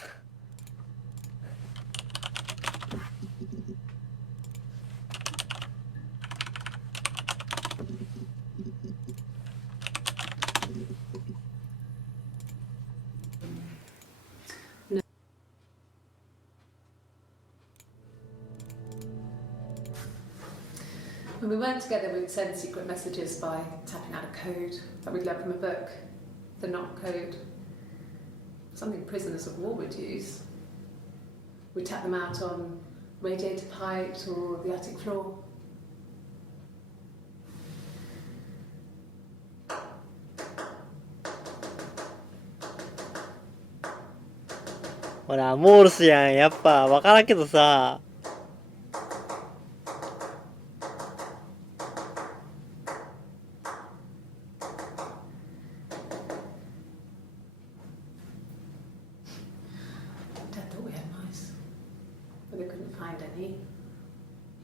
When we weren't together, we'd send secret messages by tapping out a code that we'd learned from a book, the knock code, something prisoners of war would use. We'd tap them out on radiator pipes or the attic floor.ほら、モールスやん。やっぱ、わからんけどさ。Dad thought we had mice, but they couldn't find any.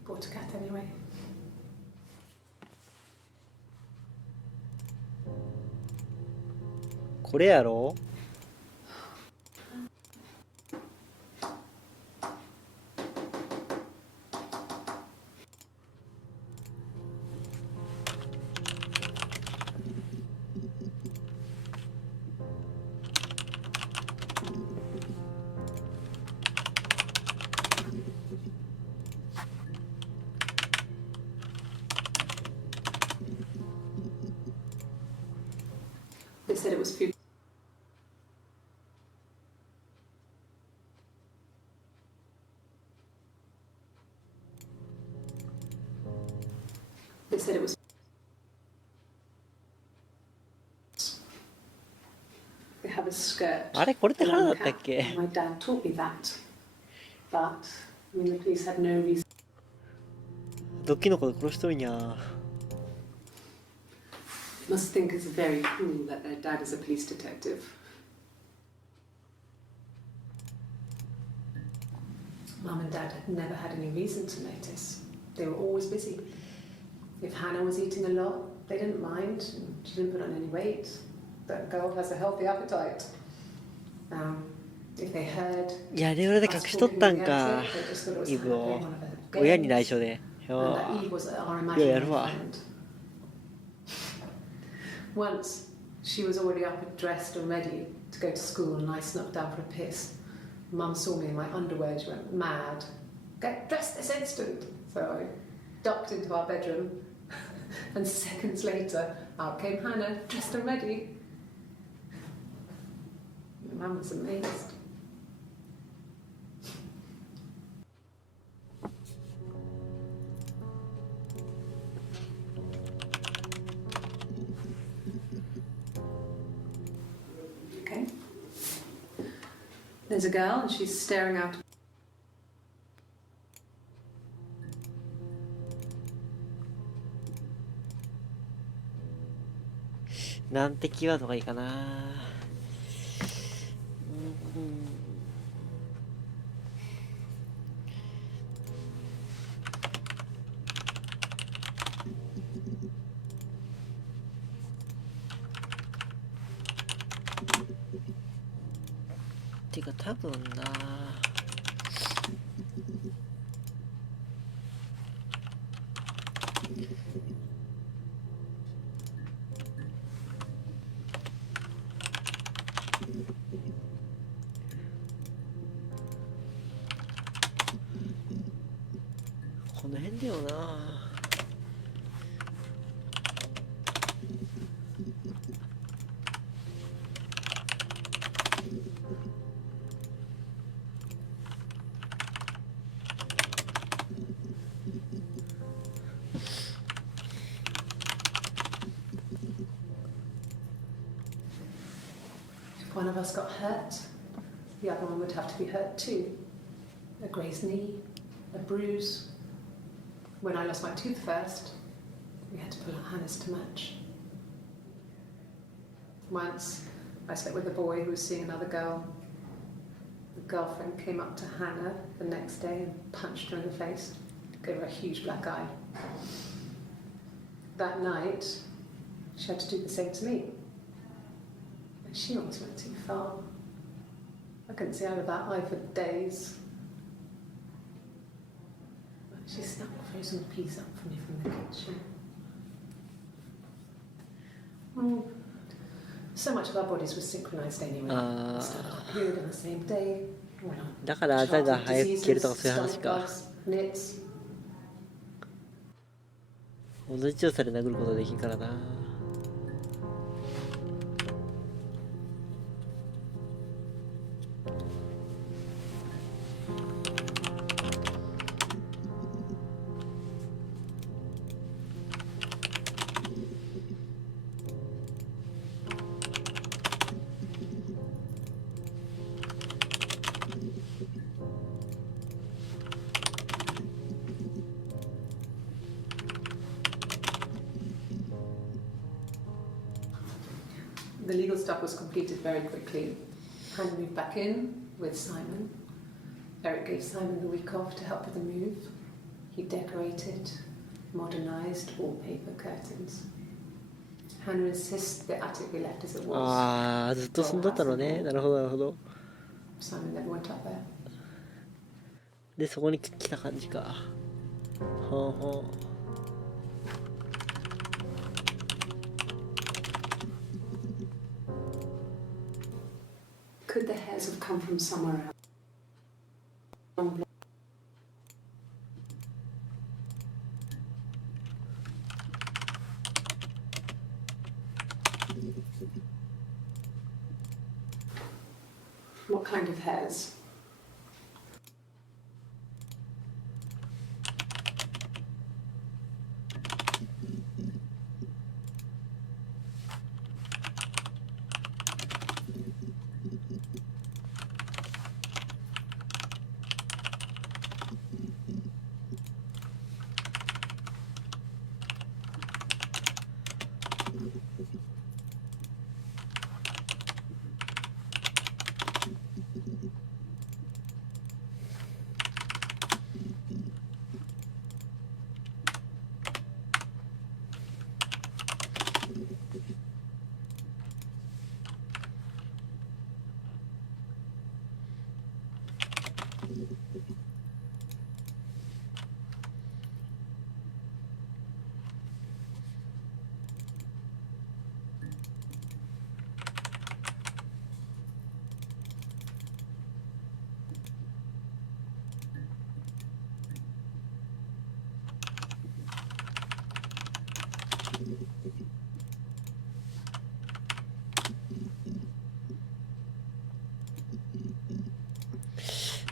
Bought a cat anyway. これやろ？ They said it was futile. They said it was. They have a skirt. あれこれって花だったっ and け？ my dad taught me that, but I mean the police had no reason. ドッキの子で殺しとるんや。 Must think it's very cool that their dad is a police detective. Mum and Dad had never had any reason to notice. They were always busy. If Hannah was eating a lot, they didn't mind. She didn't put on any weight. That girl has a healthy appetite. If they heard いやレオレで隠しとったんか。 they just thought it was イブ Hannah を playing one of her 親に games. 内緒で。 And that Eve was our いやや imaginary るわ。 friend. Once, she was already up and dressed and ready to go to school, and I snuck down for a piss. Mum saw me in my underwear, she went mad. Get dressed this instant! So I ducked into our bedroom, and seconds later, out came Hannah, dressed and ready. Mum was amazed. Okay. There's a girl and she's staring out. なんてキーワードがいいかな。てか多分な。この辺だよな。If one of us got hurt, the other one would have to be hurt too. A grazed knee, a bruise. When I lost my tooth first, we had to pull out Hannah's to match. Once, I slept with a boy who was seeing another girl. The girlfriend came up to Hannah the next day and punched her in the face, gave her a huge black eye. That night, she had to do the same to me. And she almost went too far. I couldn't see out of that eye for days. She snapped a frozen piece up for me from the kitchen. So much of our bodies were synchronized anyway. We started our period on the same day. だからあざが早く消えるとかそういう話 Stomach か。 bugs, nits. 同じ強さで殴ることできんからな。The legal stuff was completed very quickly. Hannah moved back in with Simon. Eric gave Simon the week off to help with the move. He decorated, modernised wallpaper curtains. Hannah insists the attic be left as it was. ああ、ずっと住んだったのね。なるほどなるほど。 Simon never went up there. でそこに来た感じか。はあはあ。 Could the hairs have come from somewhere else? What kind of hairs?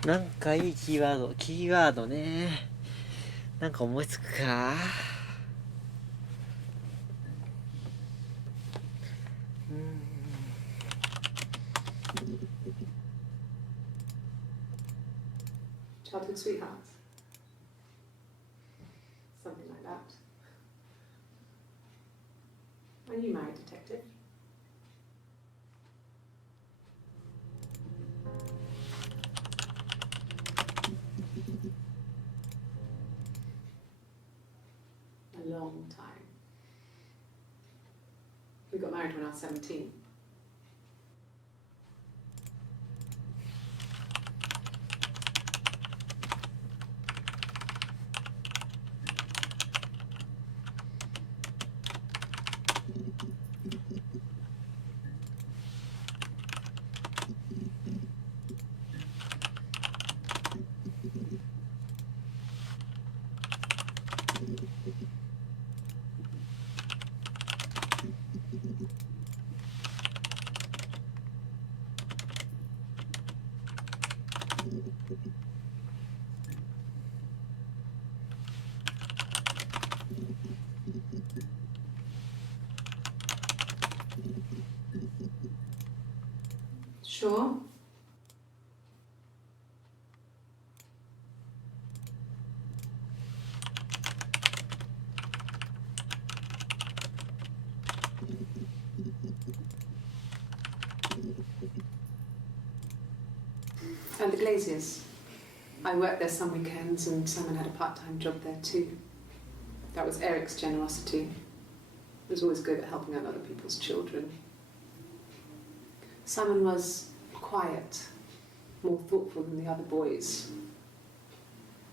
なんかいいキーワードね。なんか思いつくか。Childhood sweethearts. Something like that. Are you married, detective? A long time. We got married when I was 17. Sure. And the Glaziers. I worked there some weekends and Simon had a part-time job there too. That was Eric's generosity. He was always good at helping out other people's children. Simon was quiet, more thoughtful than the other boys.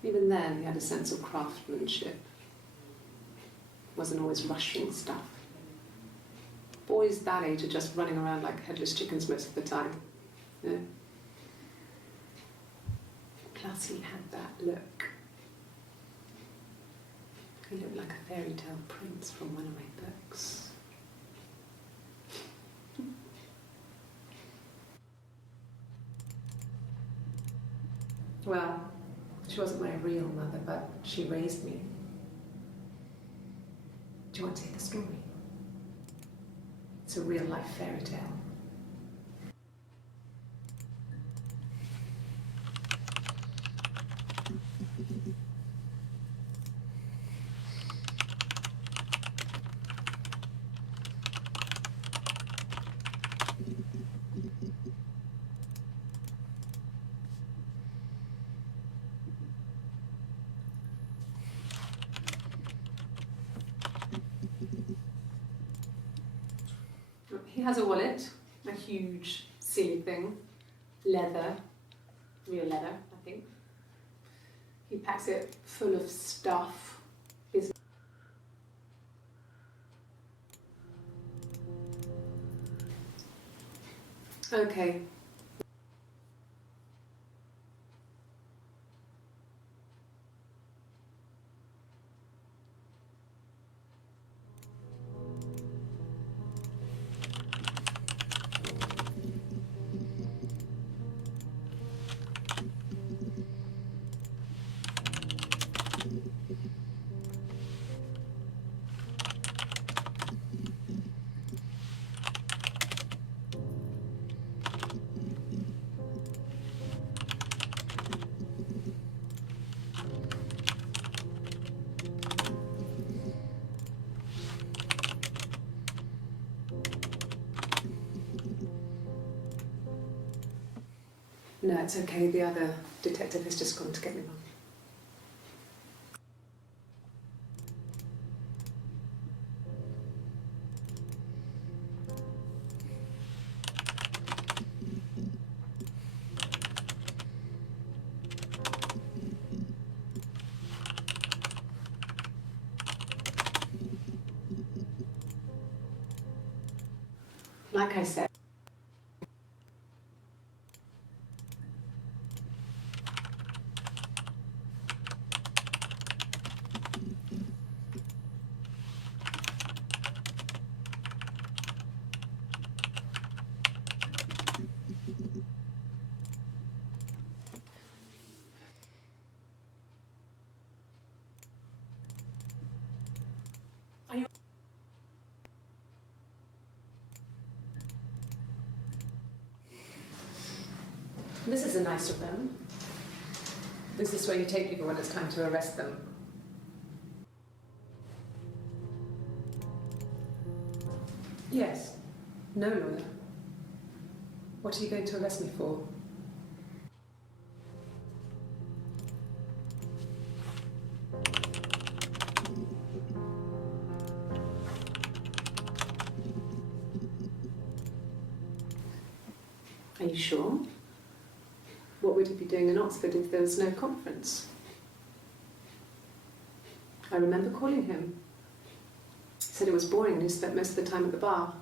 Even then, he had a sense of craftsmanship. Wasn't always rushing stuff. Boys that age are just running around like headless chickens most of the time. You know? Plus, he had that look. He looked like a fairy tale prince from one of my books. Well, she wasn't my real mother, but she raised me. Do you want to hear the story? It's a real-life fairy tale. He has a wallet, a huge, silly thing, leather, real leather, I think. He packs it full of stuff. Okay. No, it's okay. The other detective has just gone to get me one. Like I said, this is a nice room. This is where you take people when it's time to arrest them. Yes. No lawyer. What are you going to arrest me for? Are you sure? What would he be doing in Oxford if there was no conference? I remember calling him. He said it was boring and he spent most of the time at the bar.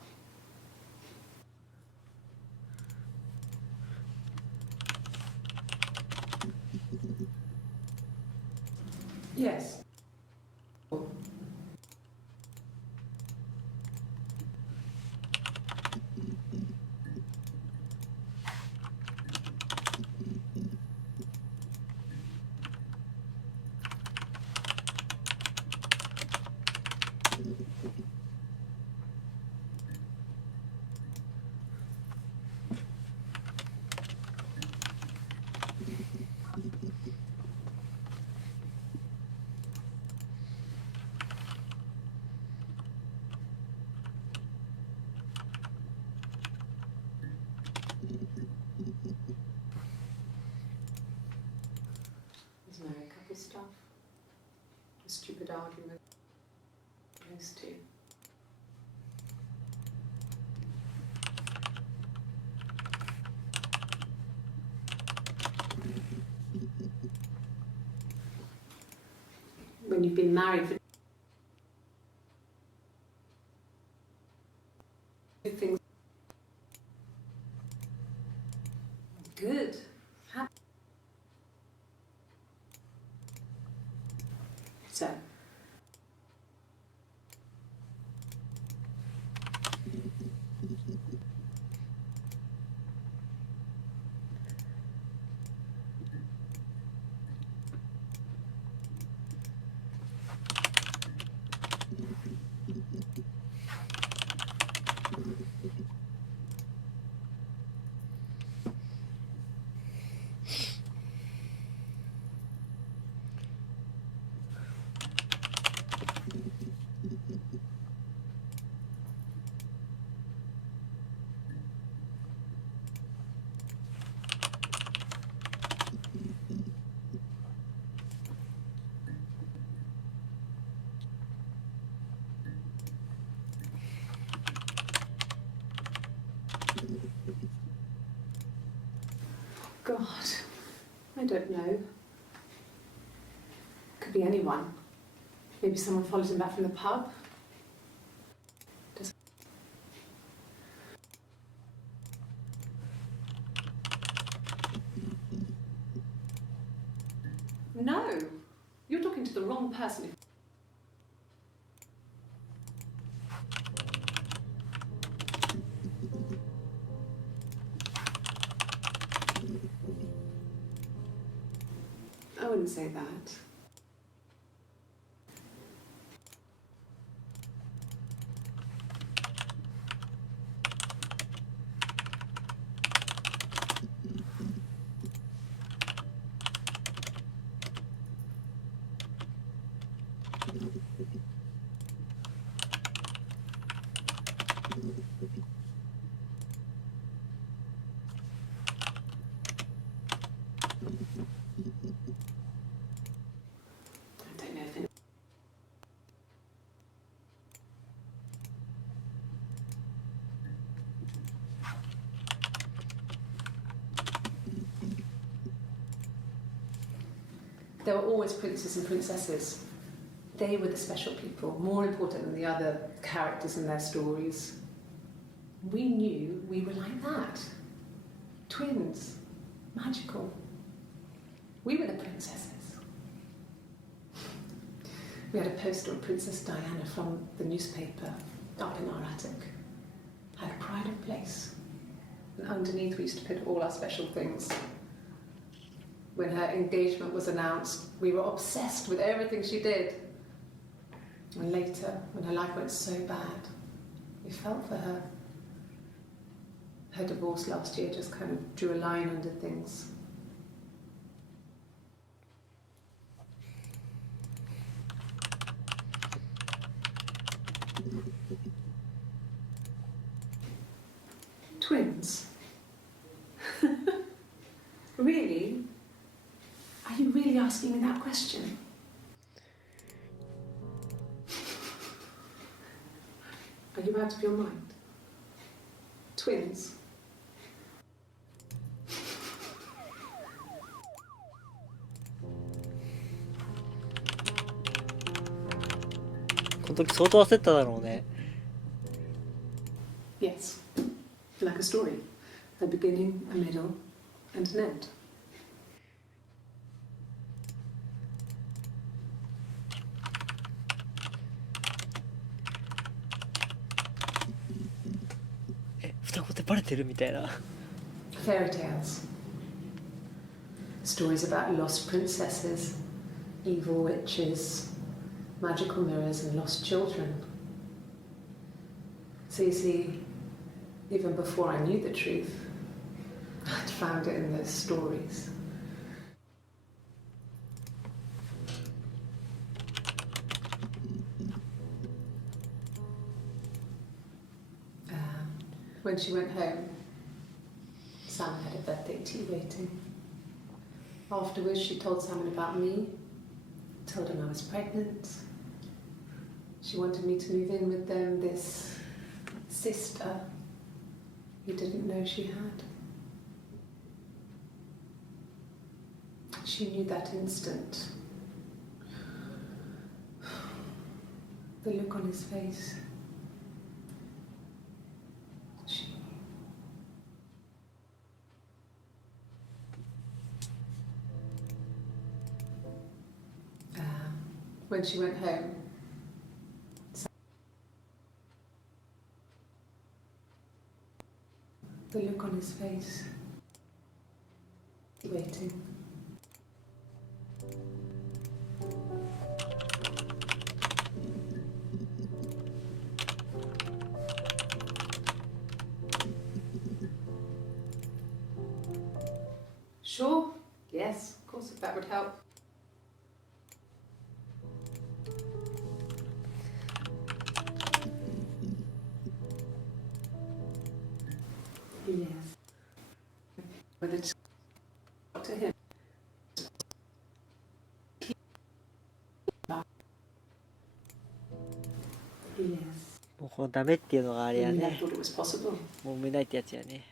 Yes. There's married couple stuff. A stupid argument. Those two. When you've been married for things good. Happy. So God, I don't know. Could be anyone. Maybe someone followed him back from the pub. No, you're talking to the wrong person. I wouldn't say that. there were always princes and princesses. They were the special people, more important than the other characters in their stories. We knew we were like that. Twins. Magical. We were the princesses. We had a poster of Princess Diana from the newspaper up in our attic. Had a pride of place. And underneath we used to put all our special things. When her engagement was announced, we were obsessed with everything she did. And later, when her life went so bad, we felt for her. Her divorce last year just kind of drew a line under things. Twins? Really? Are you really asking me that question? Are you out of your mind? Twins?この時相当焦っただろうね。Yes. Like a story. A beginning, a middle, and an end. 双子ってバレてるみたいな。Fairy tales. Stories about lost princesses, evil witches, magical mirrors, and lost children. So you see, even before I knew the truth, I'd found it in those stories. When she went home, Sam had a birthday tea waiting. Afterwards, she told Simon about me, told him I was pregnant. She wanted me to move in with them, this sister he didn't know she had. She knew that instant. The look on his face. When she went home, the look on his face, waiting. Sure, yes, of course, if that would help. Yes. Whether it's up to him. Yes. もうこのダメっていうのがあれや I ね。 thought it was possible. もう埋めないってやつやね。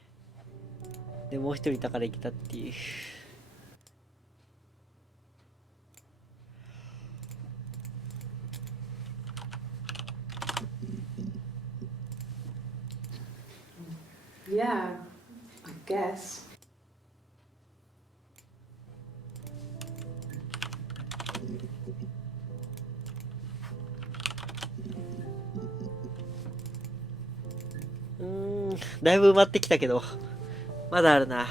でもう一人いたから生きたっていう。Yeah, I guess.うーん、だいぶ埋まってきたけど、まだあるな。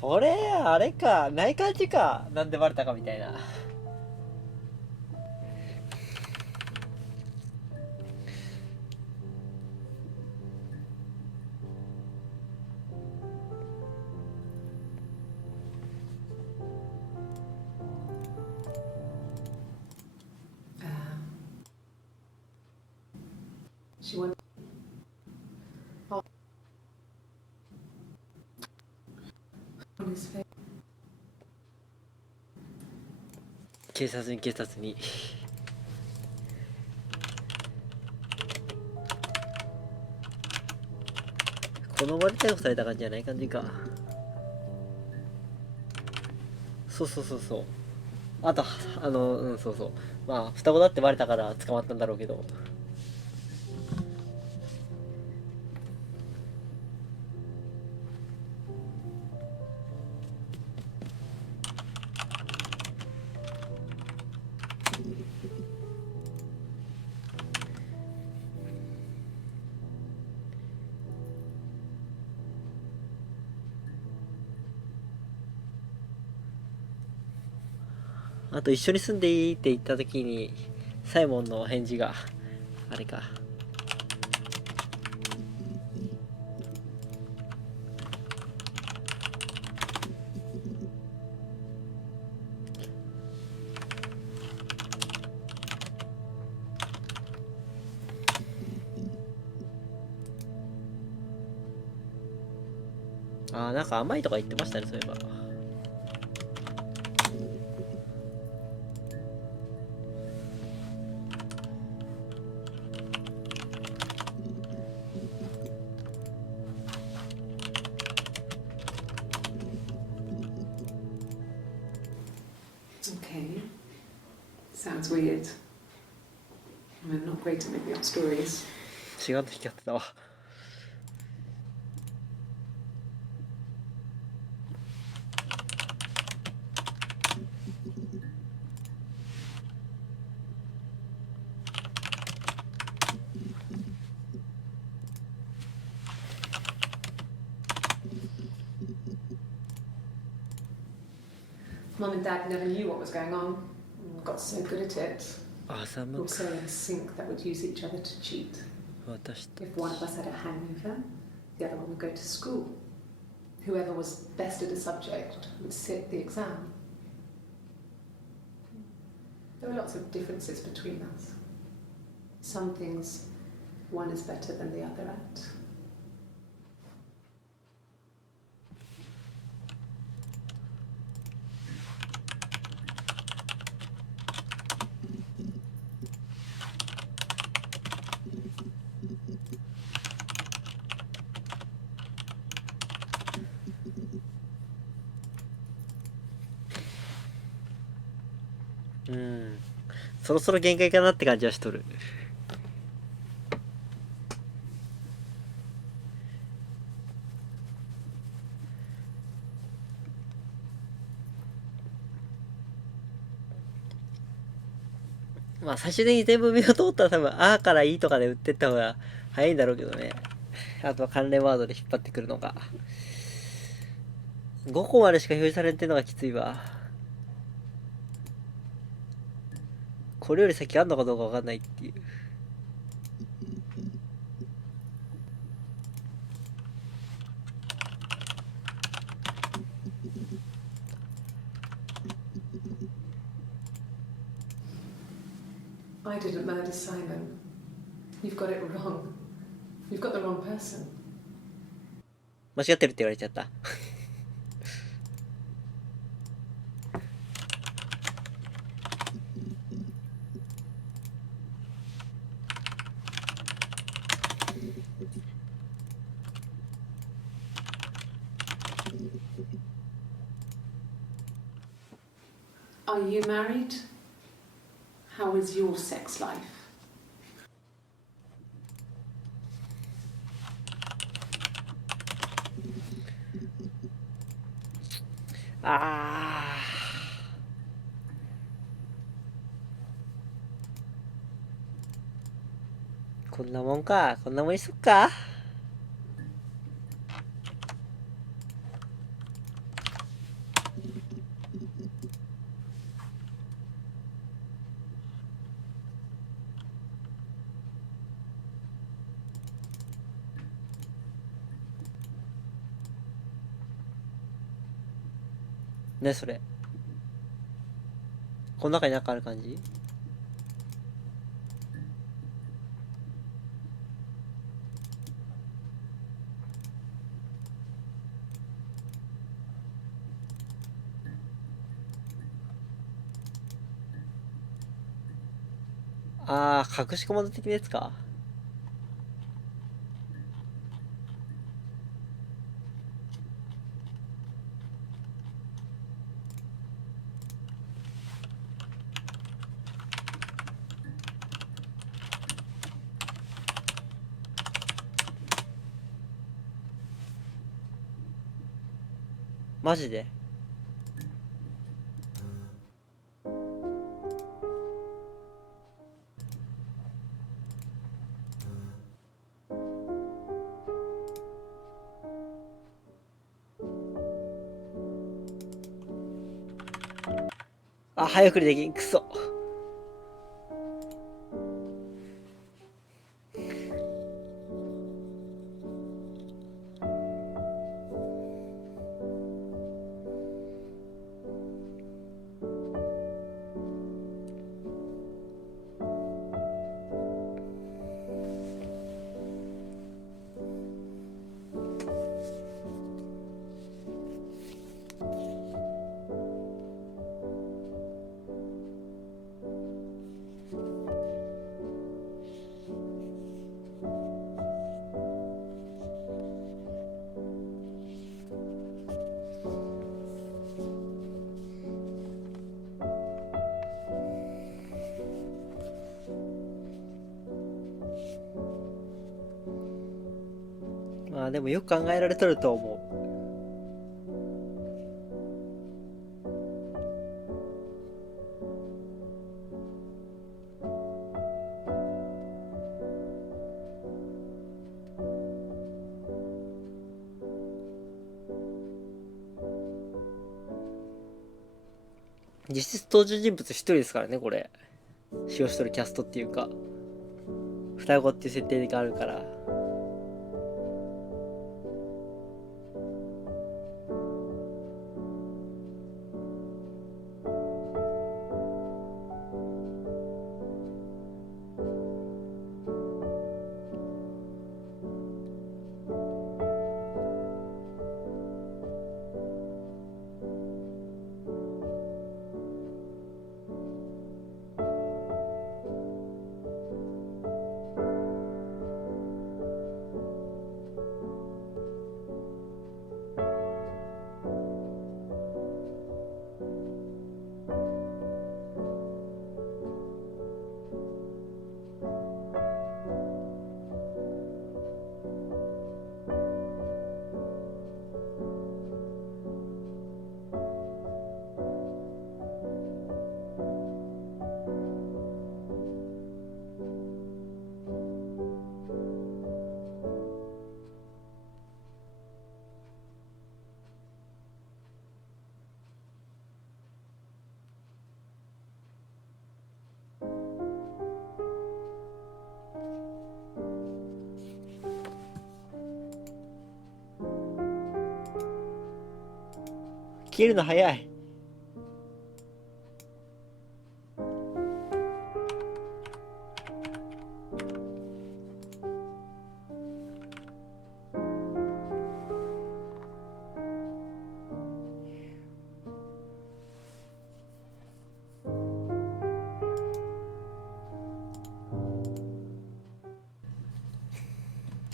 これあれか、ない感じか、なんでバレたかみたいな。She went. Oh. On his face. 警察に警察に。この場で逮捕された感じじゃない感じか。そうそうそうそう。あとそうそう、まあ双子だってバレたから捕まったんだろうけど。あと一緒に住んでいいって言った時にサイモンの返事があれか。なんか甘いとか言ってましたね、そういえば。Okay. Sounds weird. I'm not great at making up stories. 違うと引き合ってたわ。Mum and Dad never knew what was going on and got so good at it. 寒く Also in sync that would use each other to cheat. 私と If one of us had a hangover, the other one would go to school. Whoever was best at a subject would sit the exam. There were lots of differences between us. Some things one is better than the other at.うん、そろそろ限界かなって感じはしとる。まあ最終的に全部目を通ったら多分あーからいいとかで売ってった方が早いんだろうけどね。あとは関連ワードで引っ張ってくるのが5個までしか表示されてるのがきついわ。これより先あんのかどうかわかんないっていう。I didn't murder Simon. You've got it wrong. You've got the wrong person. 間違ってるって言われちゃった。Are you married? How is your sex life? あー、こんなもんか。こんなもんにすっか。ね、それ。この中になんかある感じ。ああ、隠しコマンド的なやつか。マジで。あ、早送りできん。くそ。まあでもよく考えられとると思う。実質登場人物一人ですからね、これ。使用しとるキャストっていうか、双子っていう設定があるから。消えるの早い。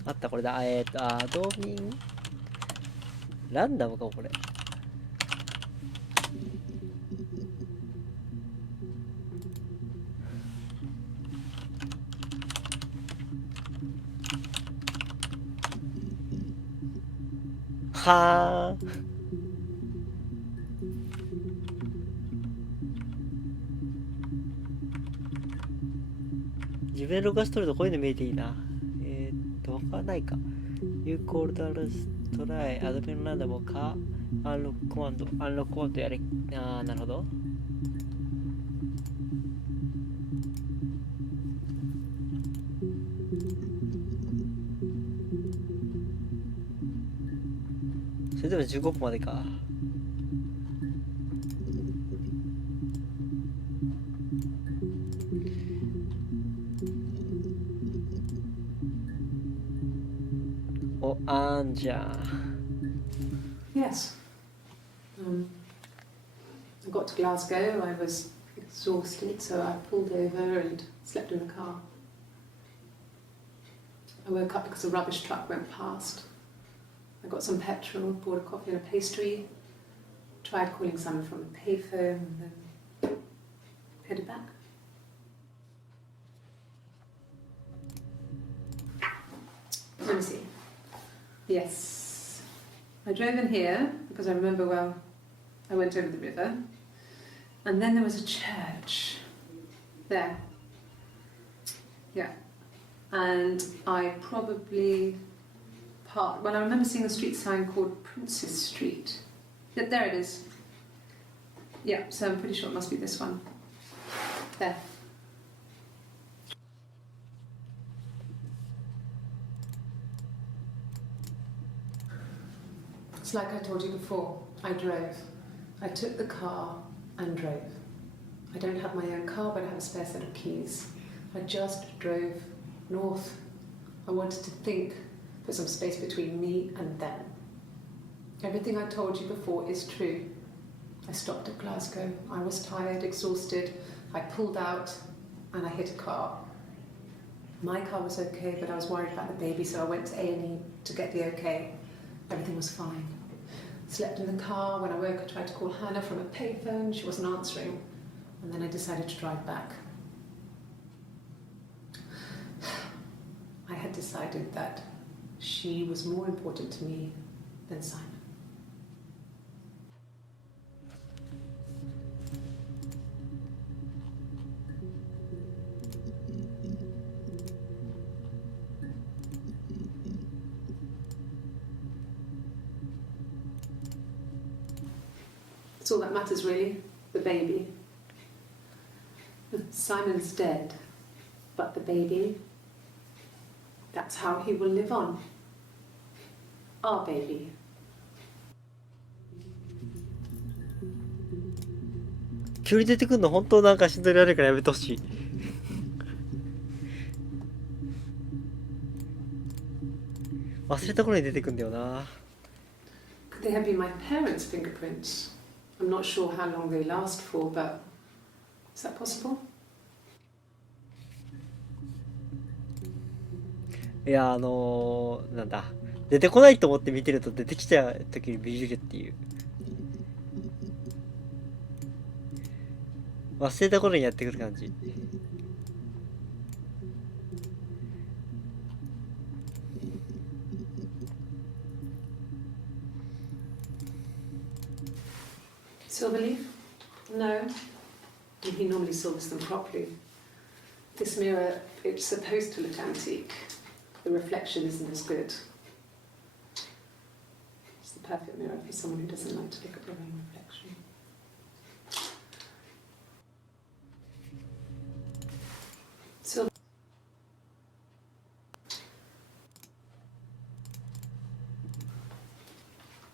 あった、これだ。アドミンランダムか、これ。はあ。自分で録画しとるとこういうの見えていいな。わかんないか。You called us try アドミンランダムか、アンロックコマンドやれ。ああ、なるほど。それでも15個までか。お、あんじゃん。Yes. I got to Glasgow. I was exhausted, so I pulled over and slept in the car. I woke up because a rubbish truck went past. I got some petrol, bought a coffee and a pastry, tried calling someone from a payphone, and then headed back. Let me see. Yes. I drove in here because I remember well I went over the river, and then there was a church there. Yeah. And I probably parked, well, I remember seeing a street sign called Princess Street. Yeah, there it is. Yeah, so I'm pretty sure it must be this one. There. It's like I told you before, I drove. I took the car and drove. I don't have my own car, but I have a spare set of keys. I just drove north. I wanted to think, put some space between me and them. Everything I told you before is true. I stopped at Glasgow. I was tired, exhausted. I pulled out and I hit a car. My car was okay, but I was worried about the baby, so I went to A&E to get the okay. Everything was fine. Slept in the car. When I woke, I tried to call Hannah from a payphone. She wasn't answering. And then I decided to drive back. I had decided that she was more important to me than Simon. It's all that matters, really, the baby. Simon's dead, but the baby, that's how he will live on. Our baby. 急に出てくるの本当なんかしんどいられるからやめてほしい。忘れた頃に出てくんだよな。Could they have been my parents' fingerprints? I'm not sure how long they last for, but is that possible? いやなんだ、出てこないと思って見てると出てきちゃう時にビビるっていう。忘れた頃にやってくる感じ。Silverleaf? No. He normally silvers them properly. This mirror, it's supposed to look antique. The reflection isn't as good. It's the perfect mirror for someone who doesn't like to look at their own reflection. Silver.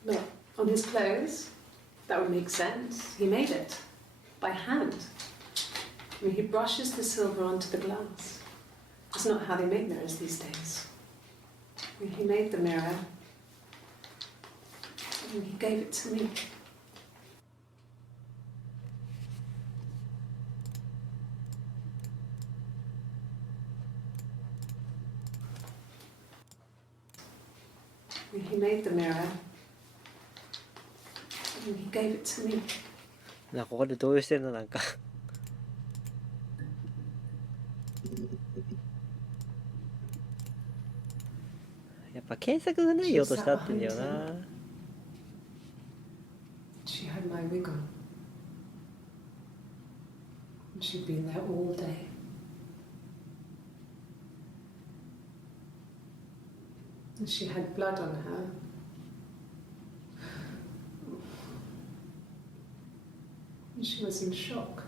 Look, on his clothes, that would make sense. He made it by hand. I mean, he brushes the silver onto the glass. It's not how they make mirrors these days. I mean, he made the mirror and he gave it to me. I mean, he made the mirror and he gave it to me. なんかここで動揺してるのなんかやっぱ検索がない音したってんだよな。She had my wig on. And she'd been there all day. And she had blood on her. And she was in shock.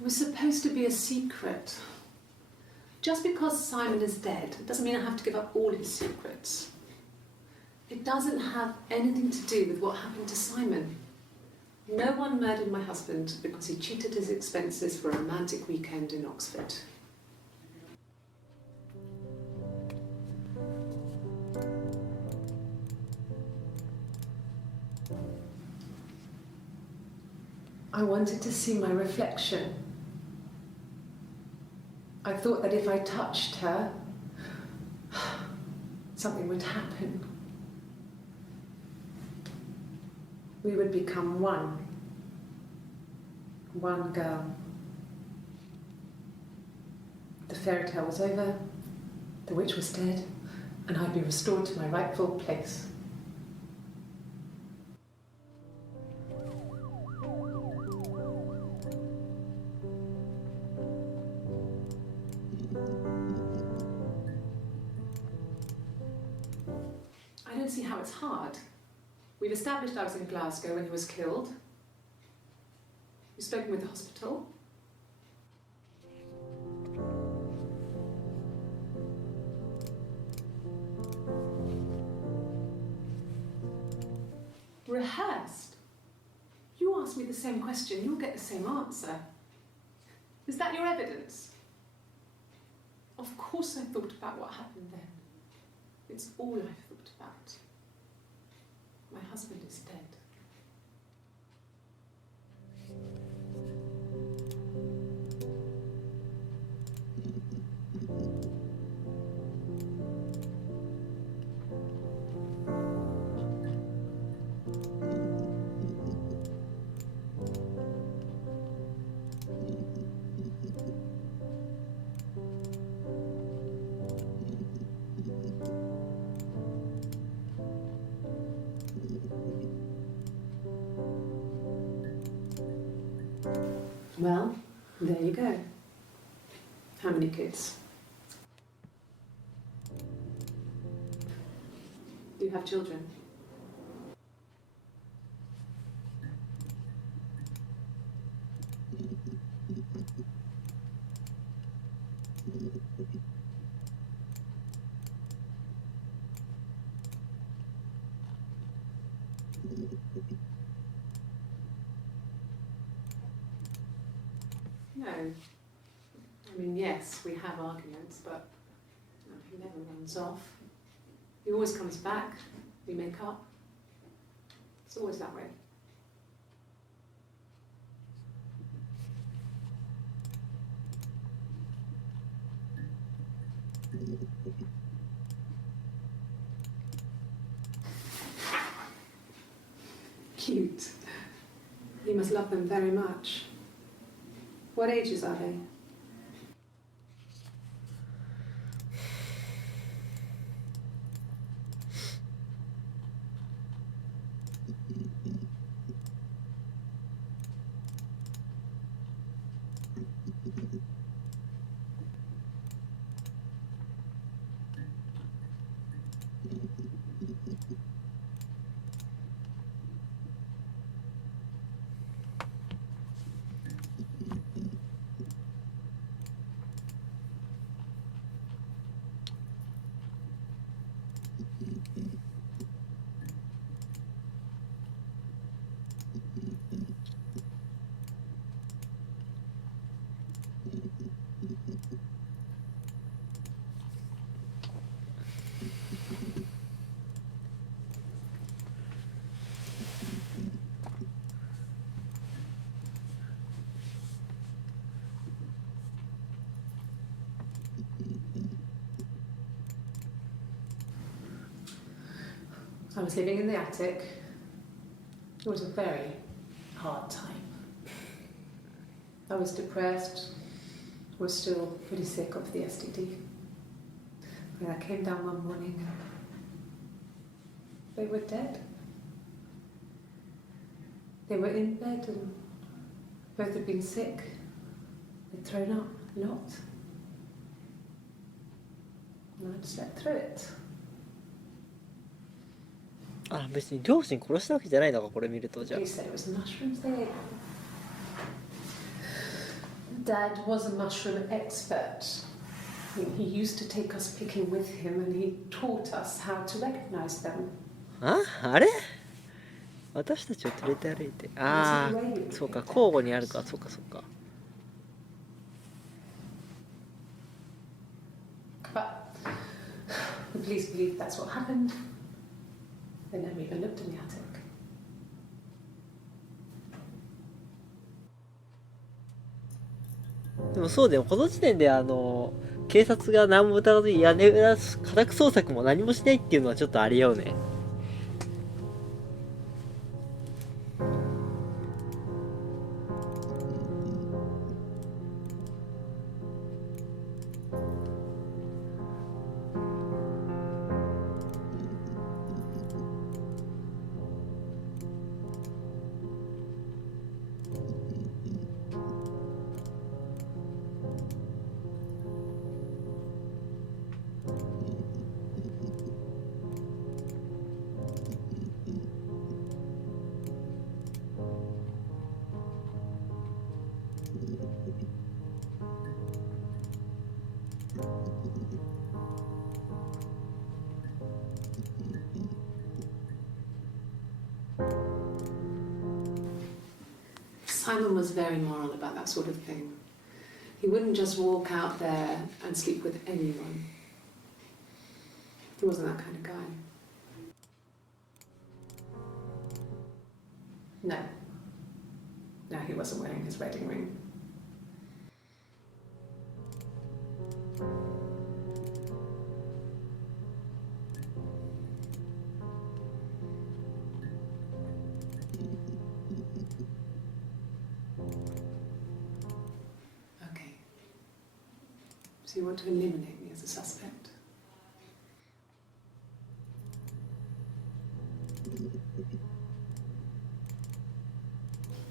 It was supposed to be a secret. Just because Simon is dead doesn't mean I have to give up all his secrets. It doesn't have anything to do with what happened to Simon. No one murdered my husband because he cheated his expenses for a romantic weekend in Oxford. I wanted to see my reflection. I thought that if I touched her, something would happen. We would become one. One girl. The fairy tale was over, the witch was dead, and I'd be restored to my rightful place. I don't see how it's hard. We've established I was in Glasgow when he was killed. You've spoken with the hospital. Rehearsed? You ask me the same question, you'll get the same answer. Is that your evidence? Of course I thought about what happened then. It's all I've thought about. My husband is dead. Well, there you go. How many kids? Do you have children? No. I mean, yes, we have arguments, but he never runs off. He always comes back, we make up. It's always that way. Cute. You must love them very much. What ages are they? I was living in the attic. It was a very hard time. I was depressed, was still pretty sick of the STD. When I came down one morning, they were dead. They were in bed and both had been sick. They'd thrown up a lot. And I slept through it. あ、別に両親殺したわけじゃないのか、これ見ると。じゃあ He said it was mushrooms they ate. Dad was a mushroom expert. He used to take us picking with him and he taught us how to recognize them. あれ私たちを連れて歩いて、ああそうか、交互にあるか、そうかそうか。But the police believe that's what happened. They never even looked in the attic. でもそうだよ、この時点で警察が何も疑わずに屋根裏家宅捜索も何もしないっていうのはちょっとありえよね。Simon was very moral about that sort of thing. He wouldn't just walk out there and sleep with anyone. He wasn't that kind of guy. No. No, he wasn't wearing his wedding ring. Okay. So you want to eliminate me as a suspect?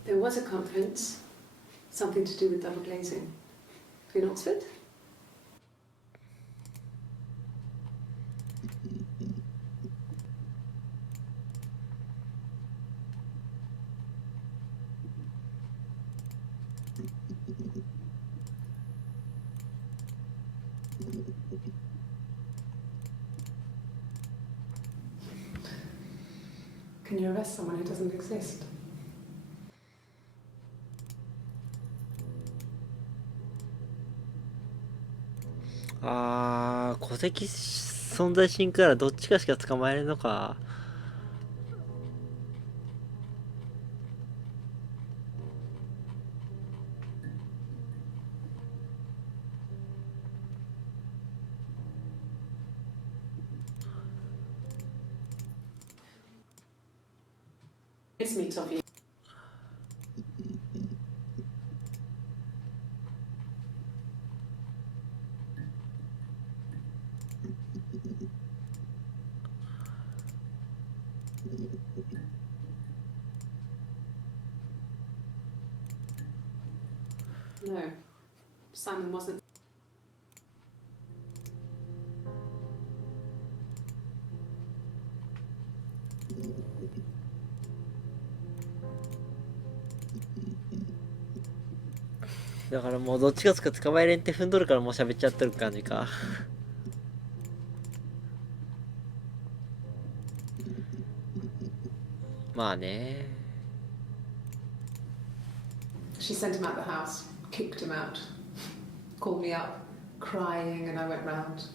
There was a conference, something to do with double glazing. In Oxford? Can you arrest someone who doesn't exist? 戸籍存在シンクならどっちかしか捕まえるのか。This meets of you. No, Simon wasn't. だからもうどっちがつか捕まえれんって踏んどるからもう喋っちゃってる感じか。まあね。She sent him out the house, kicked him out, called me up, crying, and I went round.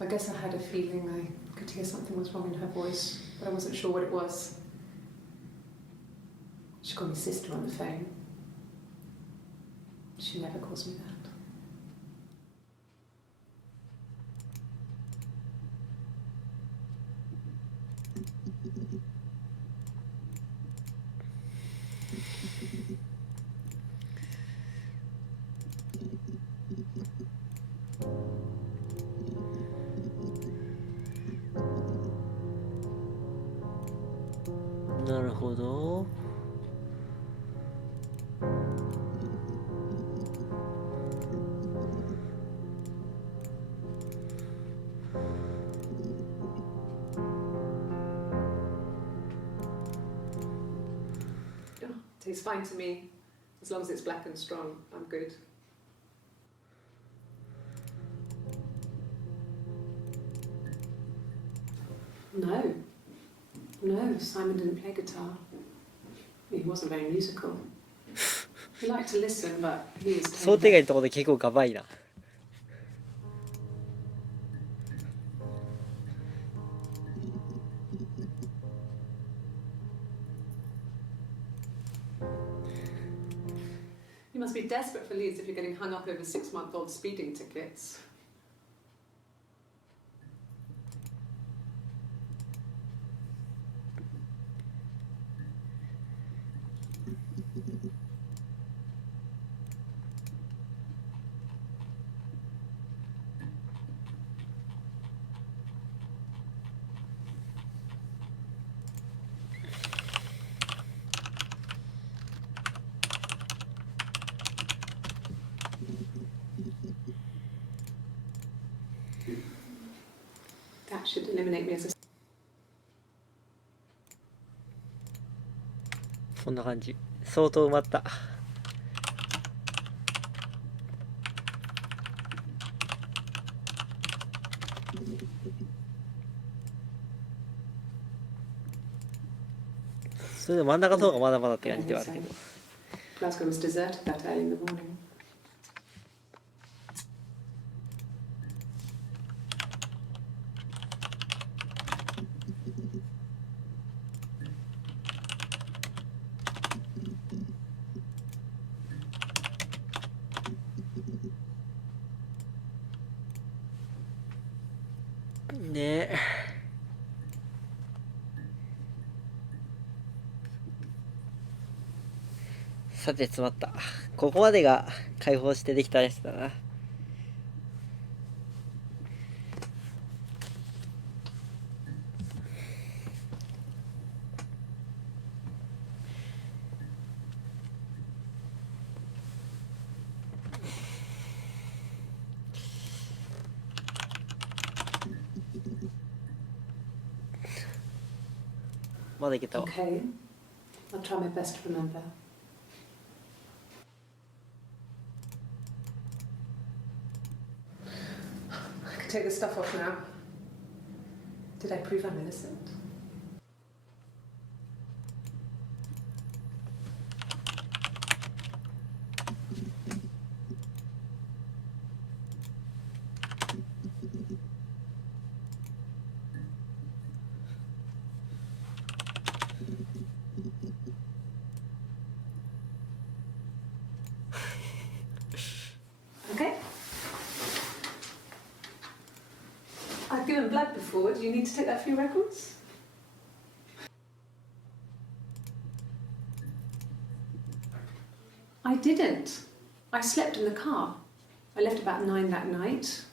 I guess I had a feeling I could hear something was wrong in her voice, but I wasn't sure what it was. She called me sister on the phone. She never calls me that. なるほど。Tastes fine to me. As long as it's black and strong, I'm good. No. No, Simon didn't play guitar. He wasn't very musical. He liked to listen, but he was 想定外のところで結構ガバいな。You must be desperate for leads if you're getting hung up over 6-month-old speeding tickets. That should eliminate me as a そんな感じ。相当埋まった。それで真ん中の方がまだまだって感じではあるけど。Glasgow was deserted that early in the morning.さて詰まった。ここまでが解放してできたやつだな。まだいけたわ。Okay, I'll try my best to remember. I can take the stuff off now. Did I prove I'm innocent? Okay. I've given blood before. Do you need to take that for your records? I didn't. I slept in the car. I left about 9 that night.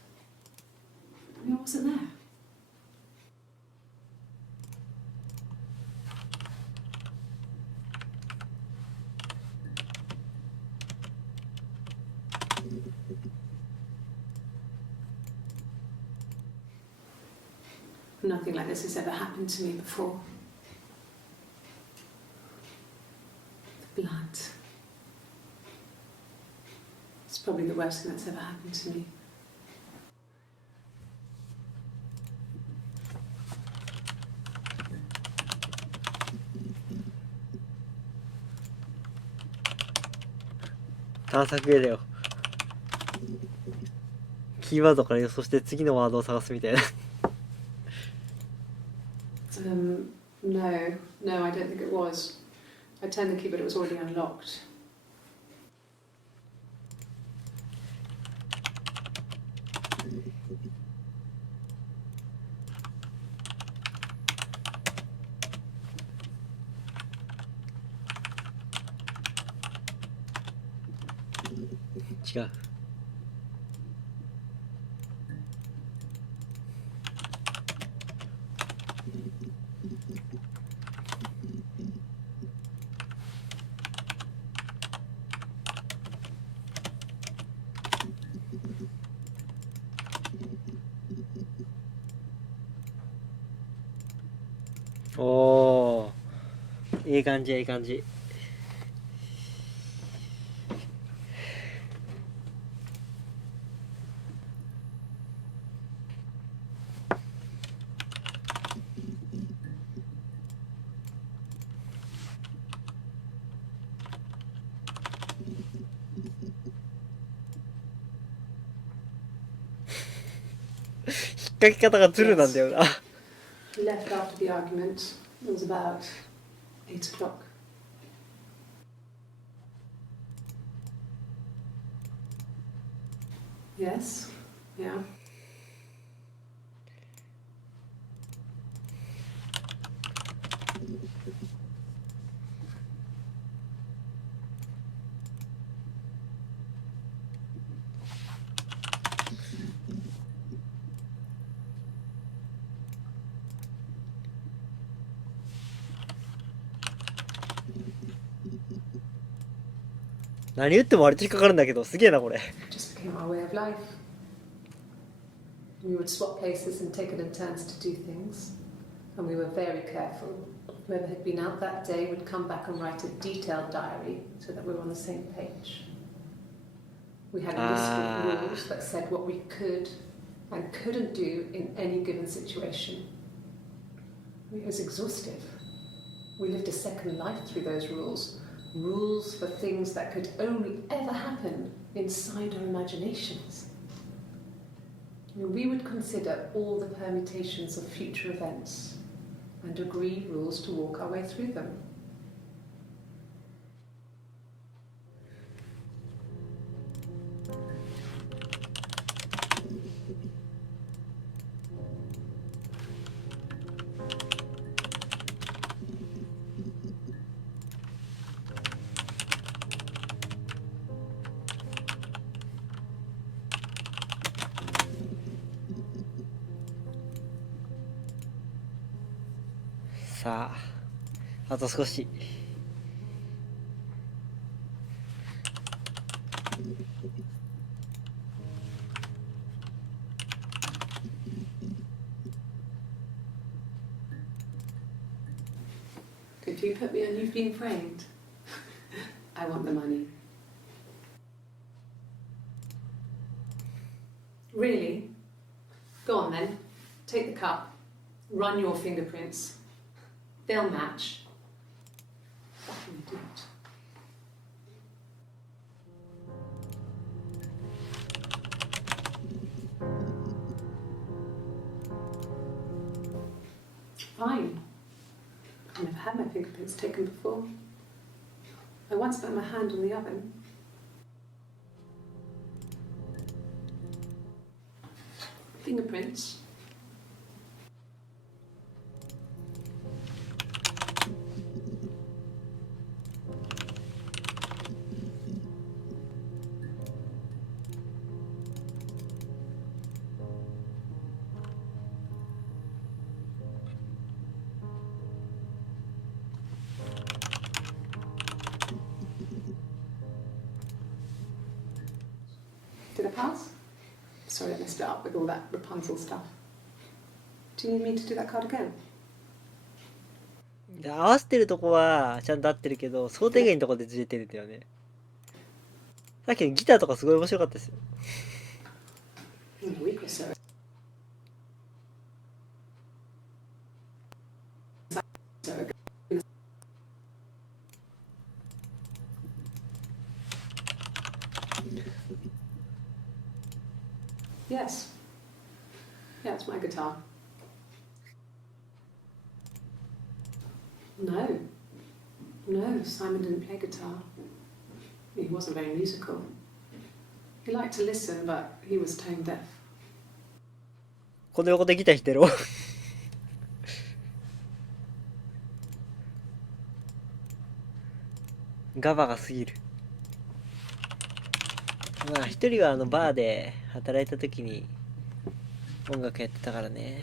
I wasn't there. Nothing like this has ever happened to me before. The blood. It's probably the worst thing that's ever happened to me.「探索絵だよ」キーワードから予想して次のワードを探すみたいな。No, no, I don't think it was. I turned the key, but it was already unlocked.違う。おー、いい感じ、いい感じ。かけ方がズルなんだよな。He left after the argument. It was about 8 o'clock. Yes, yeah. 何言ってもあれと引っかかるんだけど、すげえなこれ。 Just became our way of life. We would swap places and take it in turns to do things, and we were very careful. Whoever had been out that day would come back and write a detailed diary so that we were on the same page. We had a list of rules that said what we could and couldn't do in any given situation. It was exhaustive. We lived a second life through those rules. Rules for things that could only ever happen inside our imaginations. We would consider all the permutations of future events and agree rules to walk our way through them. さあ、あと少し。If you put me on, you've been framed. I want the money. Really? Go on then. Take the cup. Run your fingerprints. They'll match. Fucking idiot. Fine. I've never had my fingerprints taken before. I once put my hand on the oven. Fingerprints. Did I pass? Sorry, I messed it up with all that Rapunzel stuff. Do you need me to do that card again? 合わせてるとこはちゃんと合ってるけど、想定外のとこでずれてるんだよね。さっきのギターとかすごい面白かったですよ。In a week or so. Yes. Yeah, it's my guitar. No. No, Simon didn't play guitar. He wasn't very musical. He liked to listen, but he was tone deaf. この横でギター弾いてろ。ガバがすぎる。まあ一人はバーで働いた時に音楽やってたからね。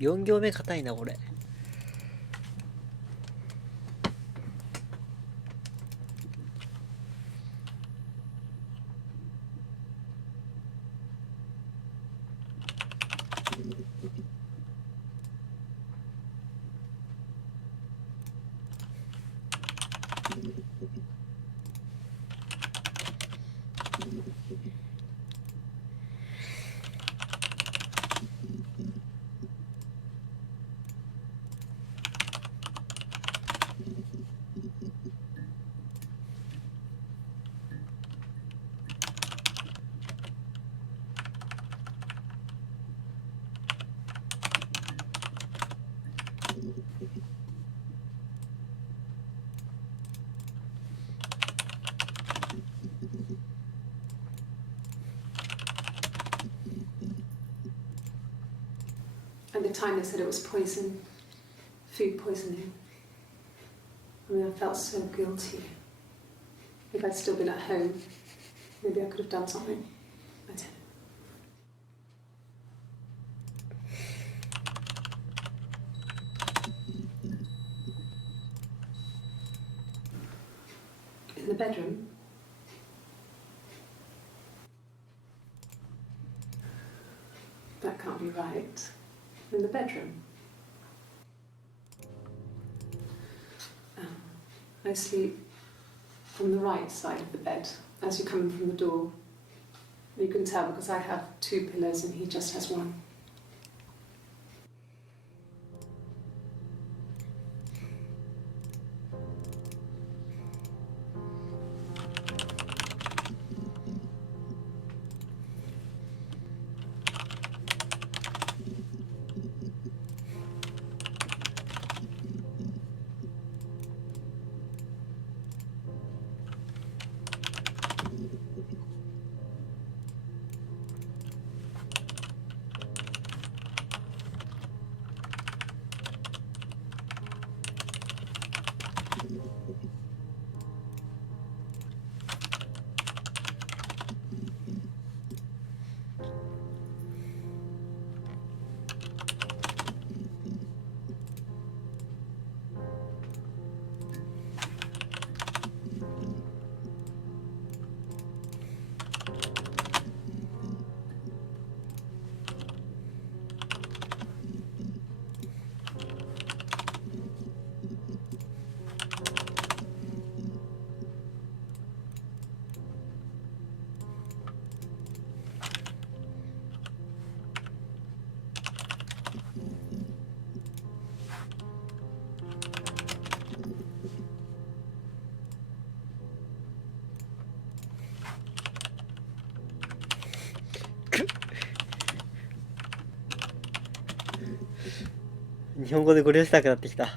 4行目硬いなこれ。At the time they said it was poison, food poisoning. I mean, I felt so guilty. If I'd still been at home, maybe I could have done something. I don't know. In the bedroom, that can't be right. In the bedroom. I sleep on the right side of the bed as you come in from the door. You can tell because I have 2 pillows and he just has 1.日本語でご利用したくなってきた。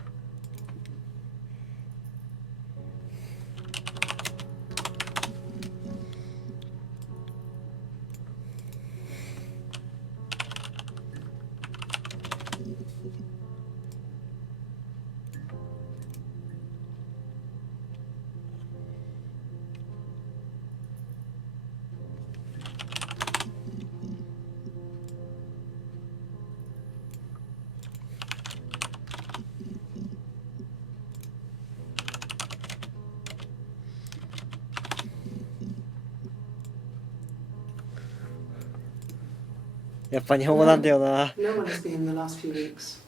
やっぱ日本語なんだよな。No one has been in the last few weeks.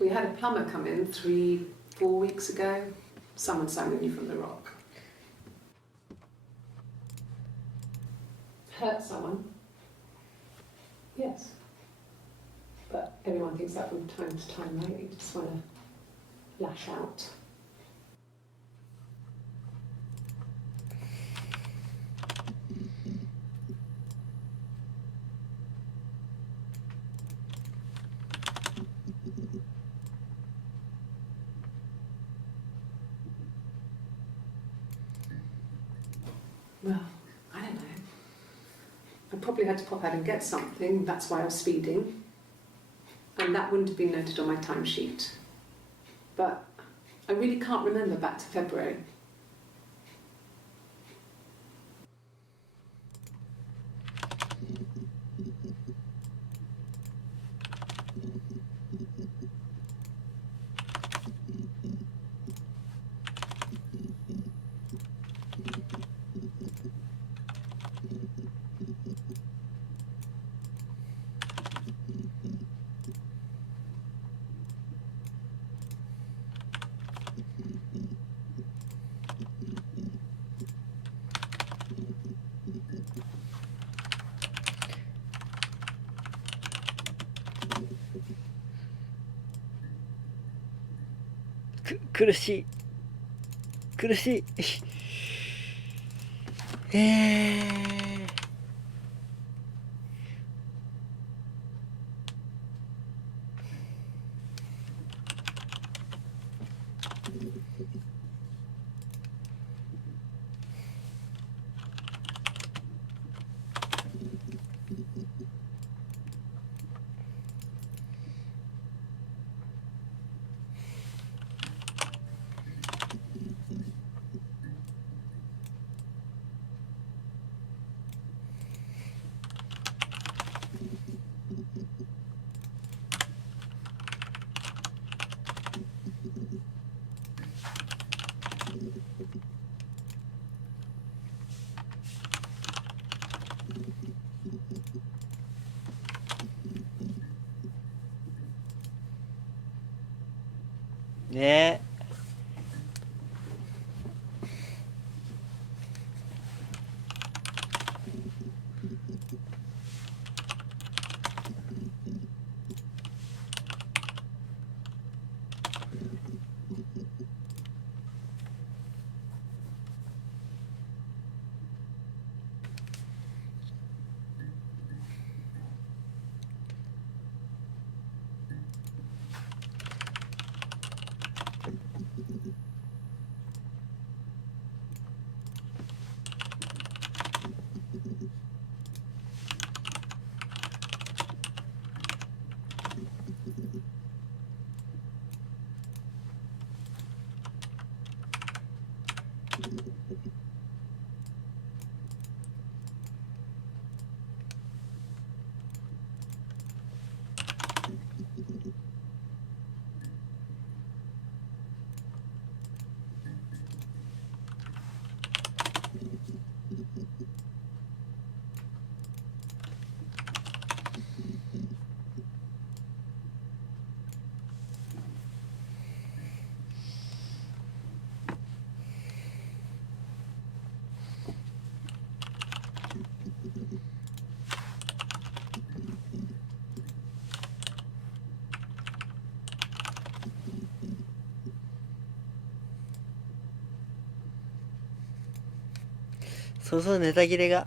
We had a plumber come in 3-4 weeks ago. Someone sang with you from the rock. Hurt someone? Yes. But everyone thinks that from time to time, right? You just want to lash out. Well, I don't know. I probably had to pop out and get something. That's why I was speeding. And that wouldn't have been noted on my timesheet. But I really can't remember back to February.苦しい苦しいね。そうそう、ネタ切れが。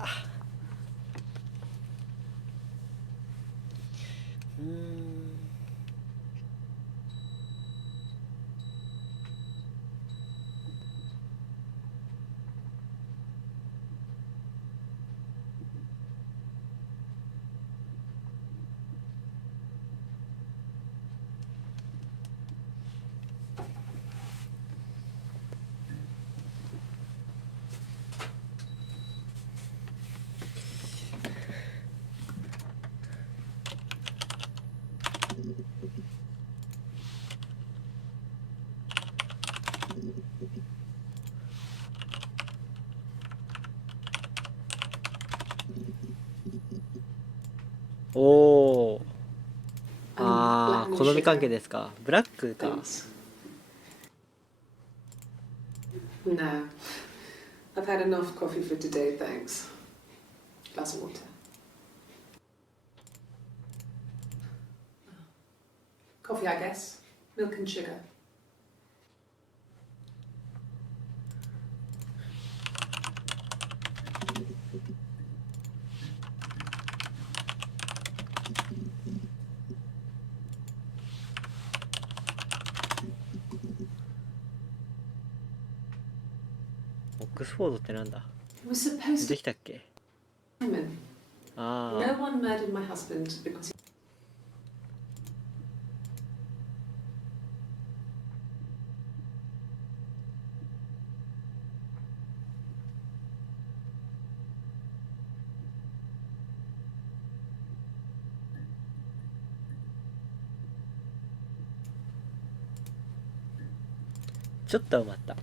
おお。ああ、好み関係ですか。ブラックか。No, I've had enough coffee for today, thanks. Glass of water. Coffee, I guess. Milk and sugar.オックスフォードってなんだ。 It was supposed で to きたっけ。 be Simon. あ No あ。 one murdered my husband because he... ちょっと埋まった。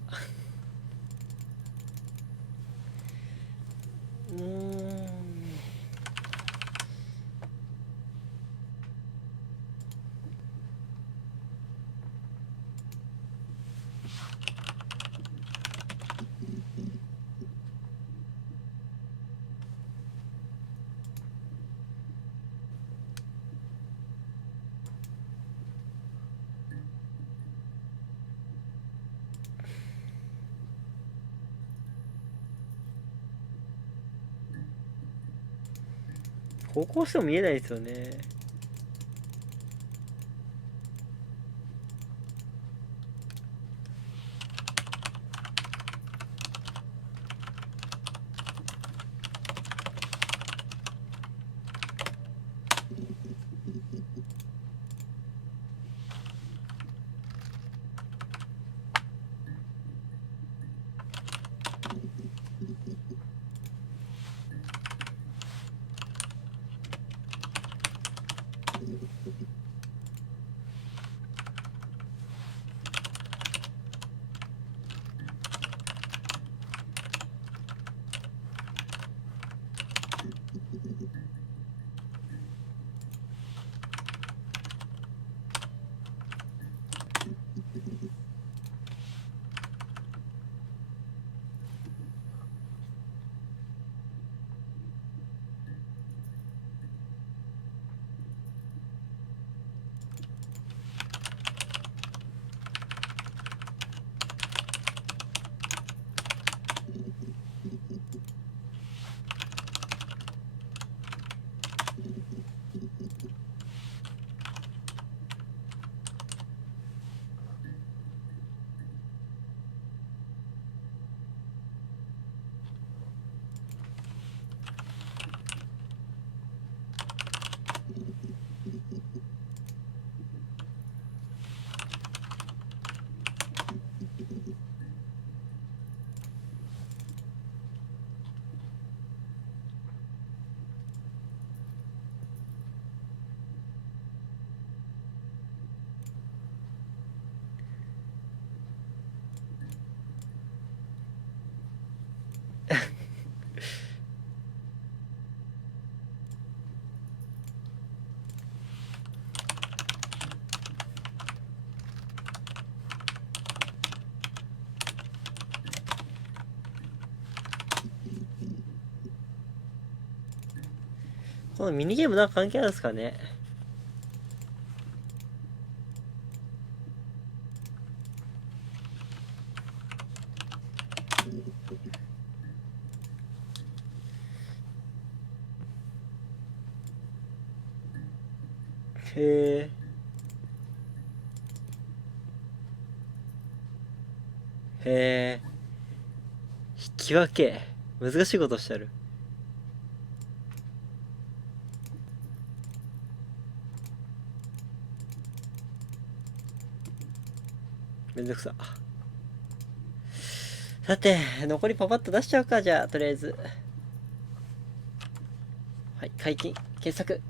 方向しても見えないですよね。このミニゲームなんか関係あるんですかね。へえ。へえ。引き分け。難しいことしてある。めんどくさ。さて、残りパパッと出しちゃうか、じゃあ、とりあえず。はい、解禁、検索。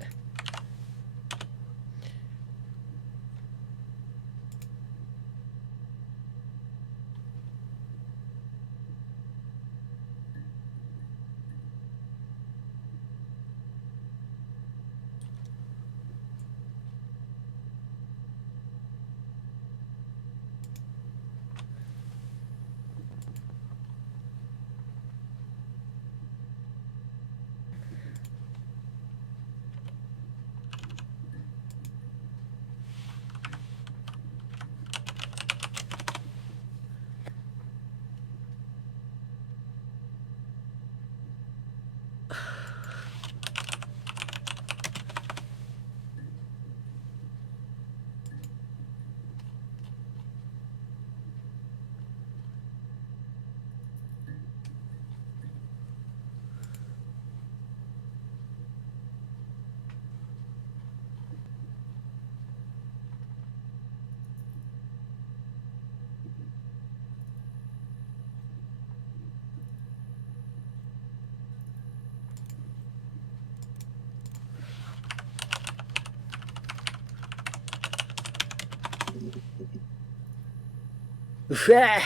うふえ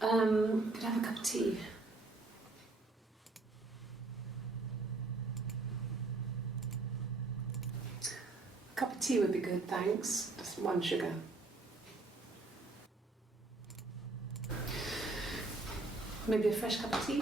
Could I have a cup of tea? A cup of tea would be good, thanks. Just one sugar. Maybe a fresh cup of tea?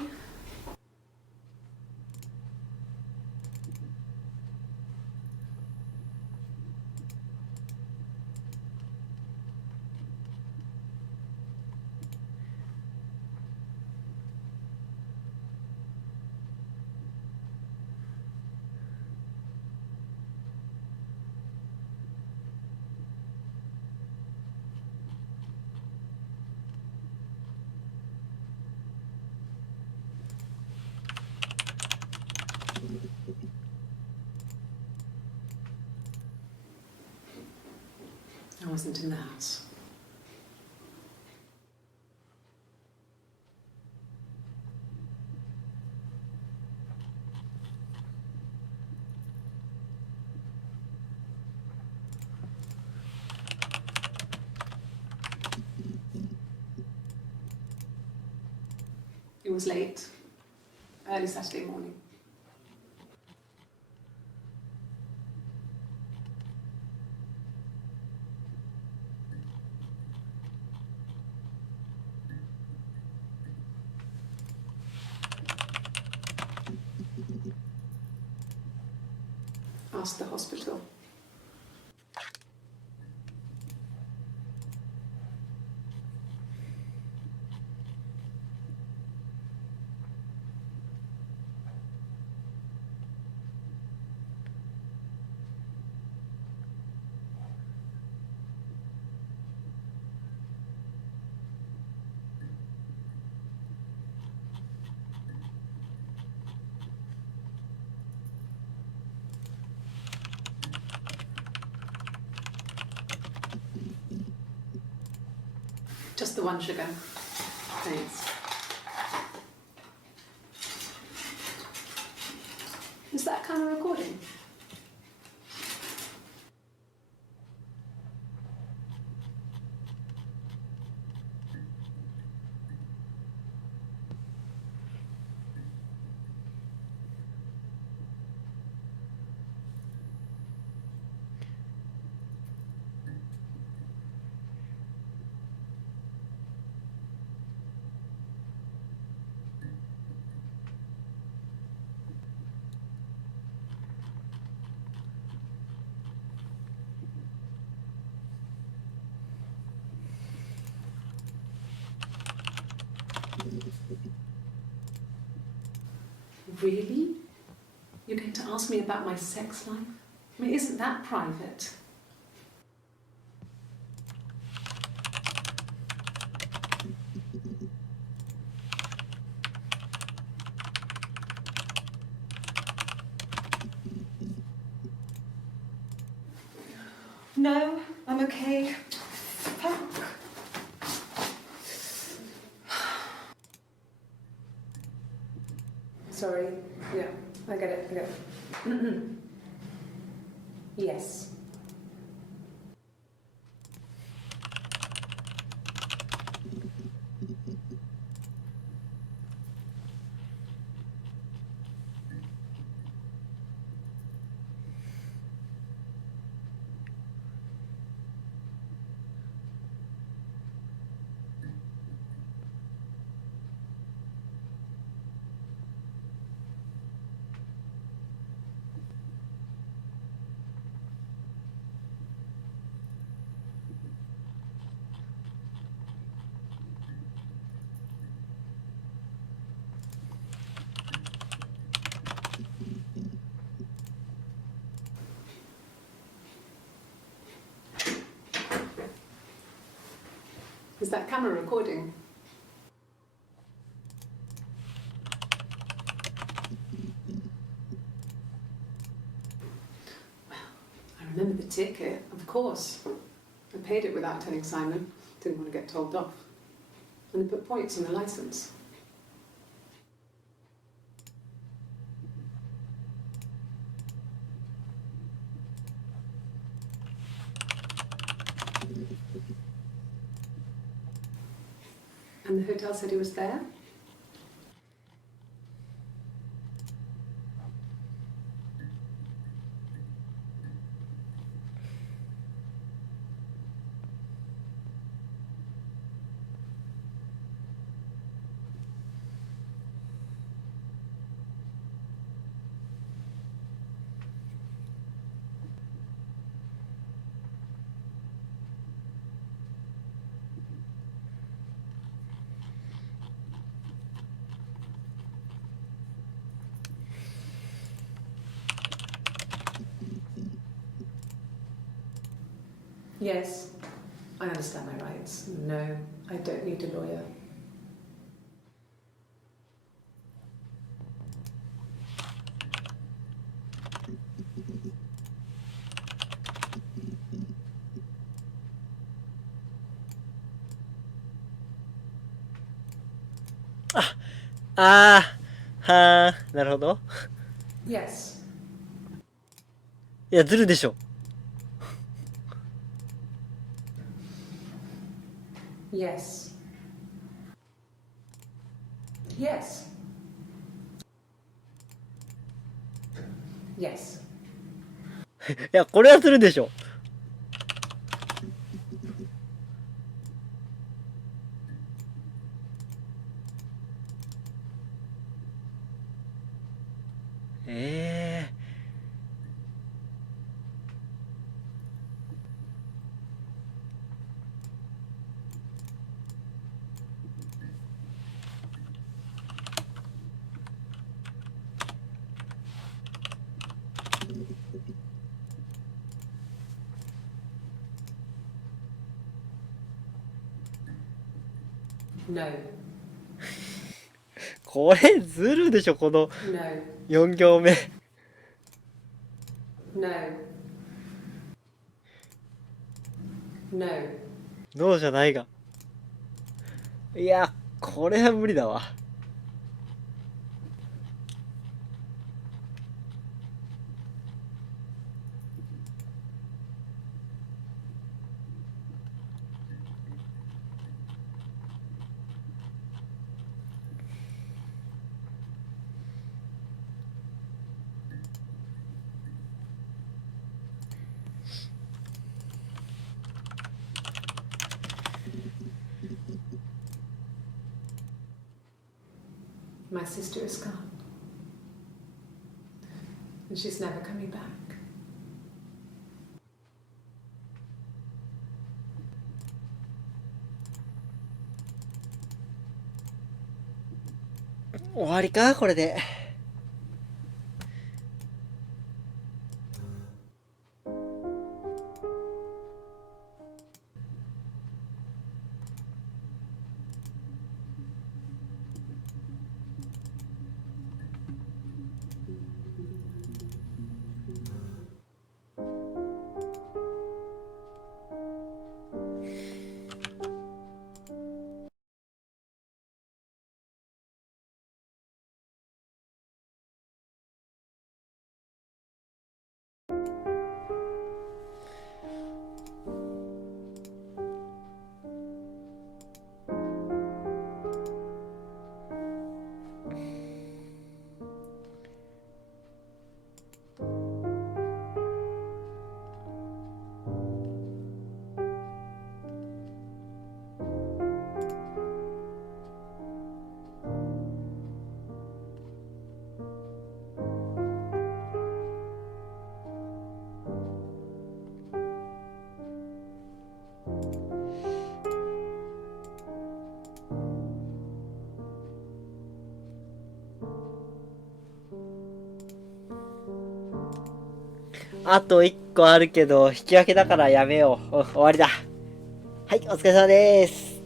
I wasn't in the house. It was late, early Saturday morning. Asked the hospital. Just the one sugar. Thanks. Is that camera recording? Really? You're going to ask me about my sex life? I mean, isn't that private? No, I'm okay. Fuck. Sorry. Yeah, I get it. Yes. Is that camera recording? Well, I remember the ticket, of course. I paid it without telling Simon. Didn't want to get told off. And they put points on the license. And the hotel said he was there? Yes, I understand my rights. No, I don't need a lawyer.ああ、はあ、なるほど。Yes. いや、ずるでしょ。Yes. Yes. Yes. いや、これはずるでしょ。No. これずるでしょ、この No. 4行目。No. No. ノーじゃないが。いや、これは無理だわ。My sister is gone. And she's never coming back.終わりかこれで。あと1個あるけど、引き分けだからやめよう。終わりだ。はい、お疲れ様です。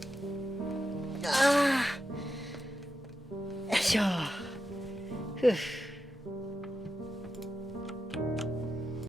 ああ。よいしょ。ふぅ。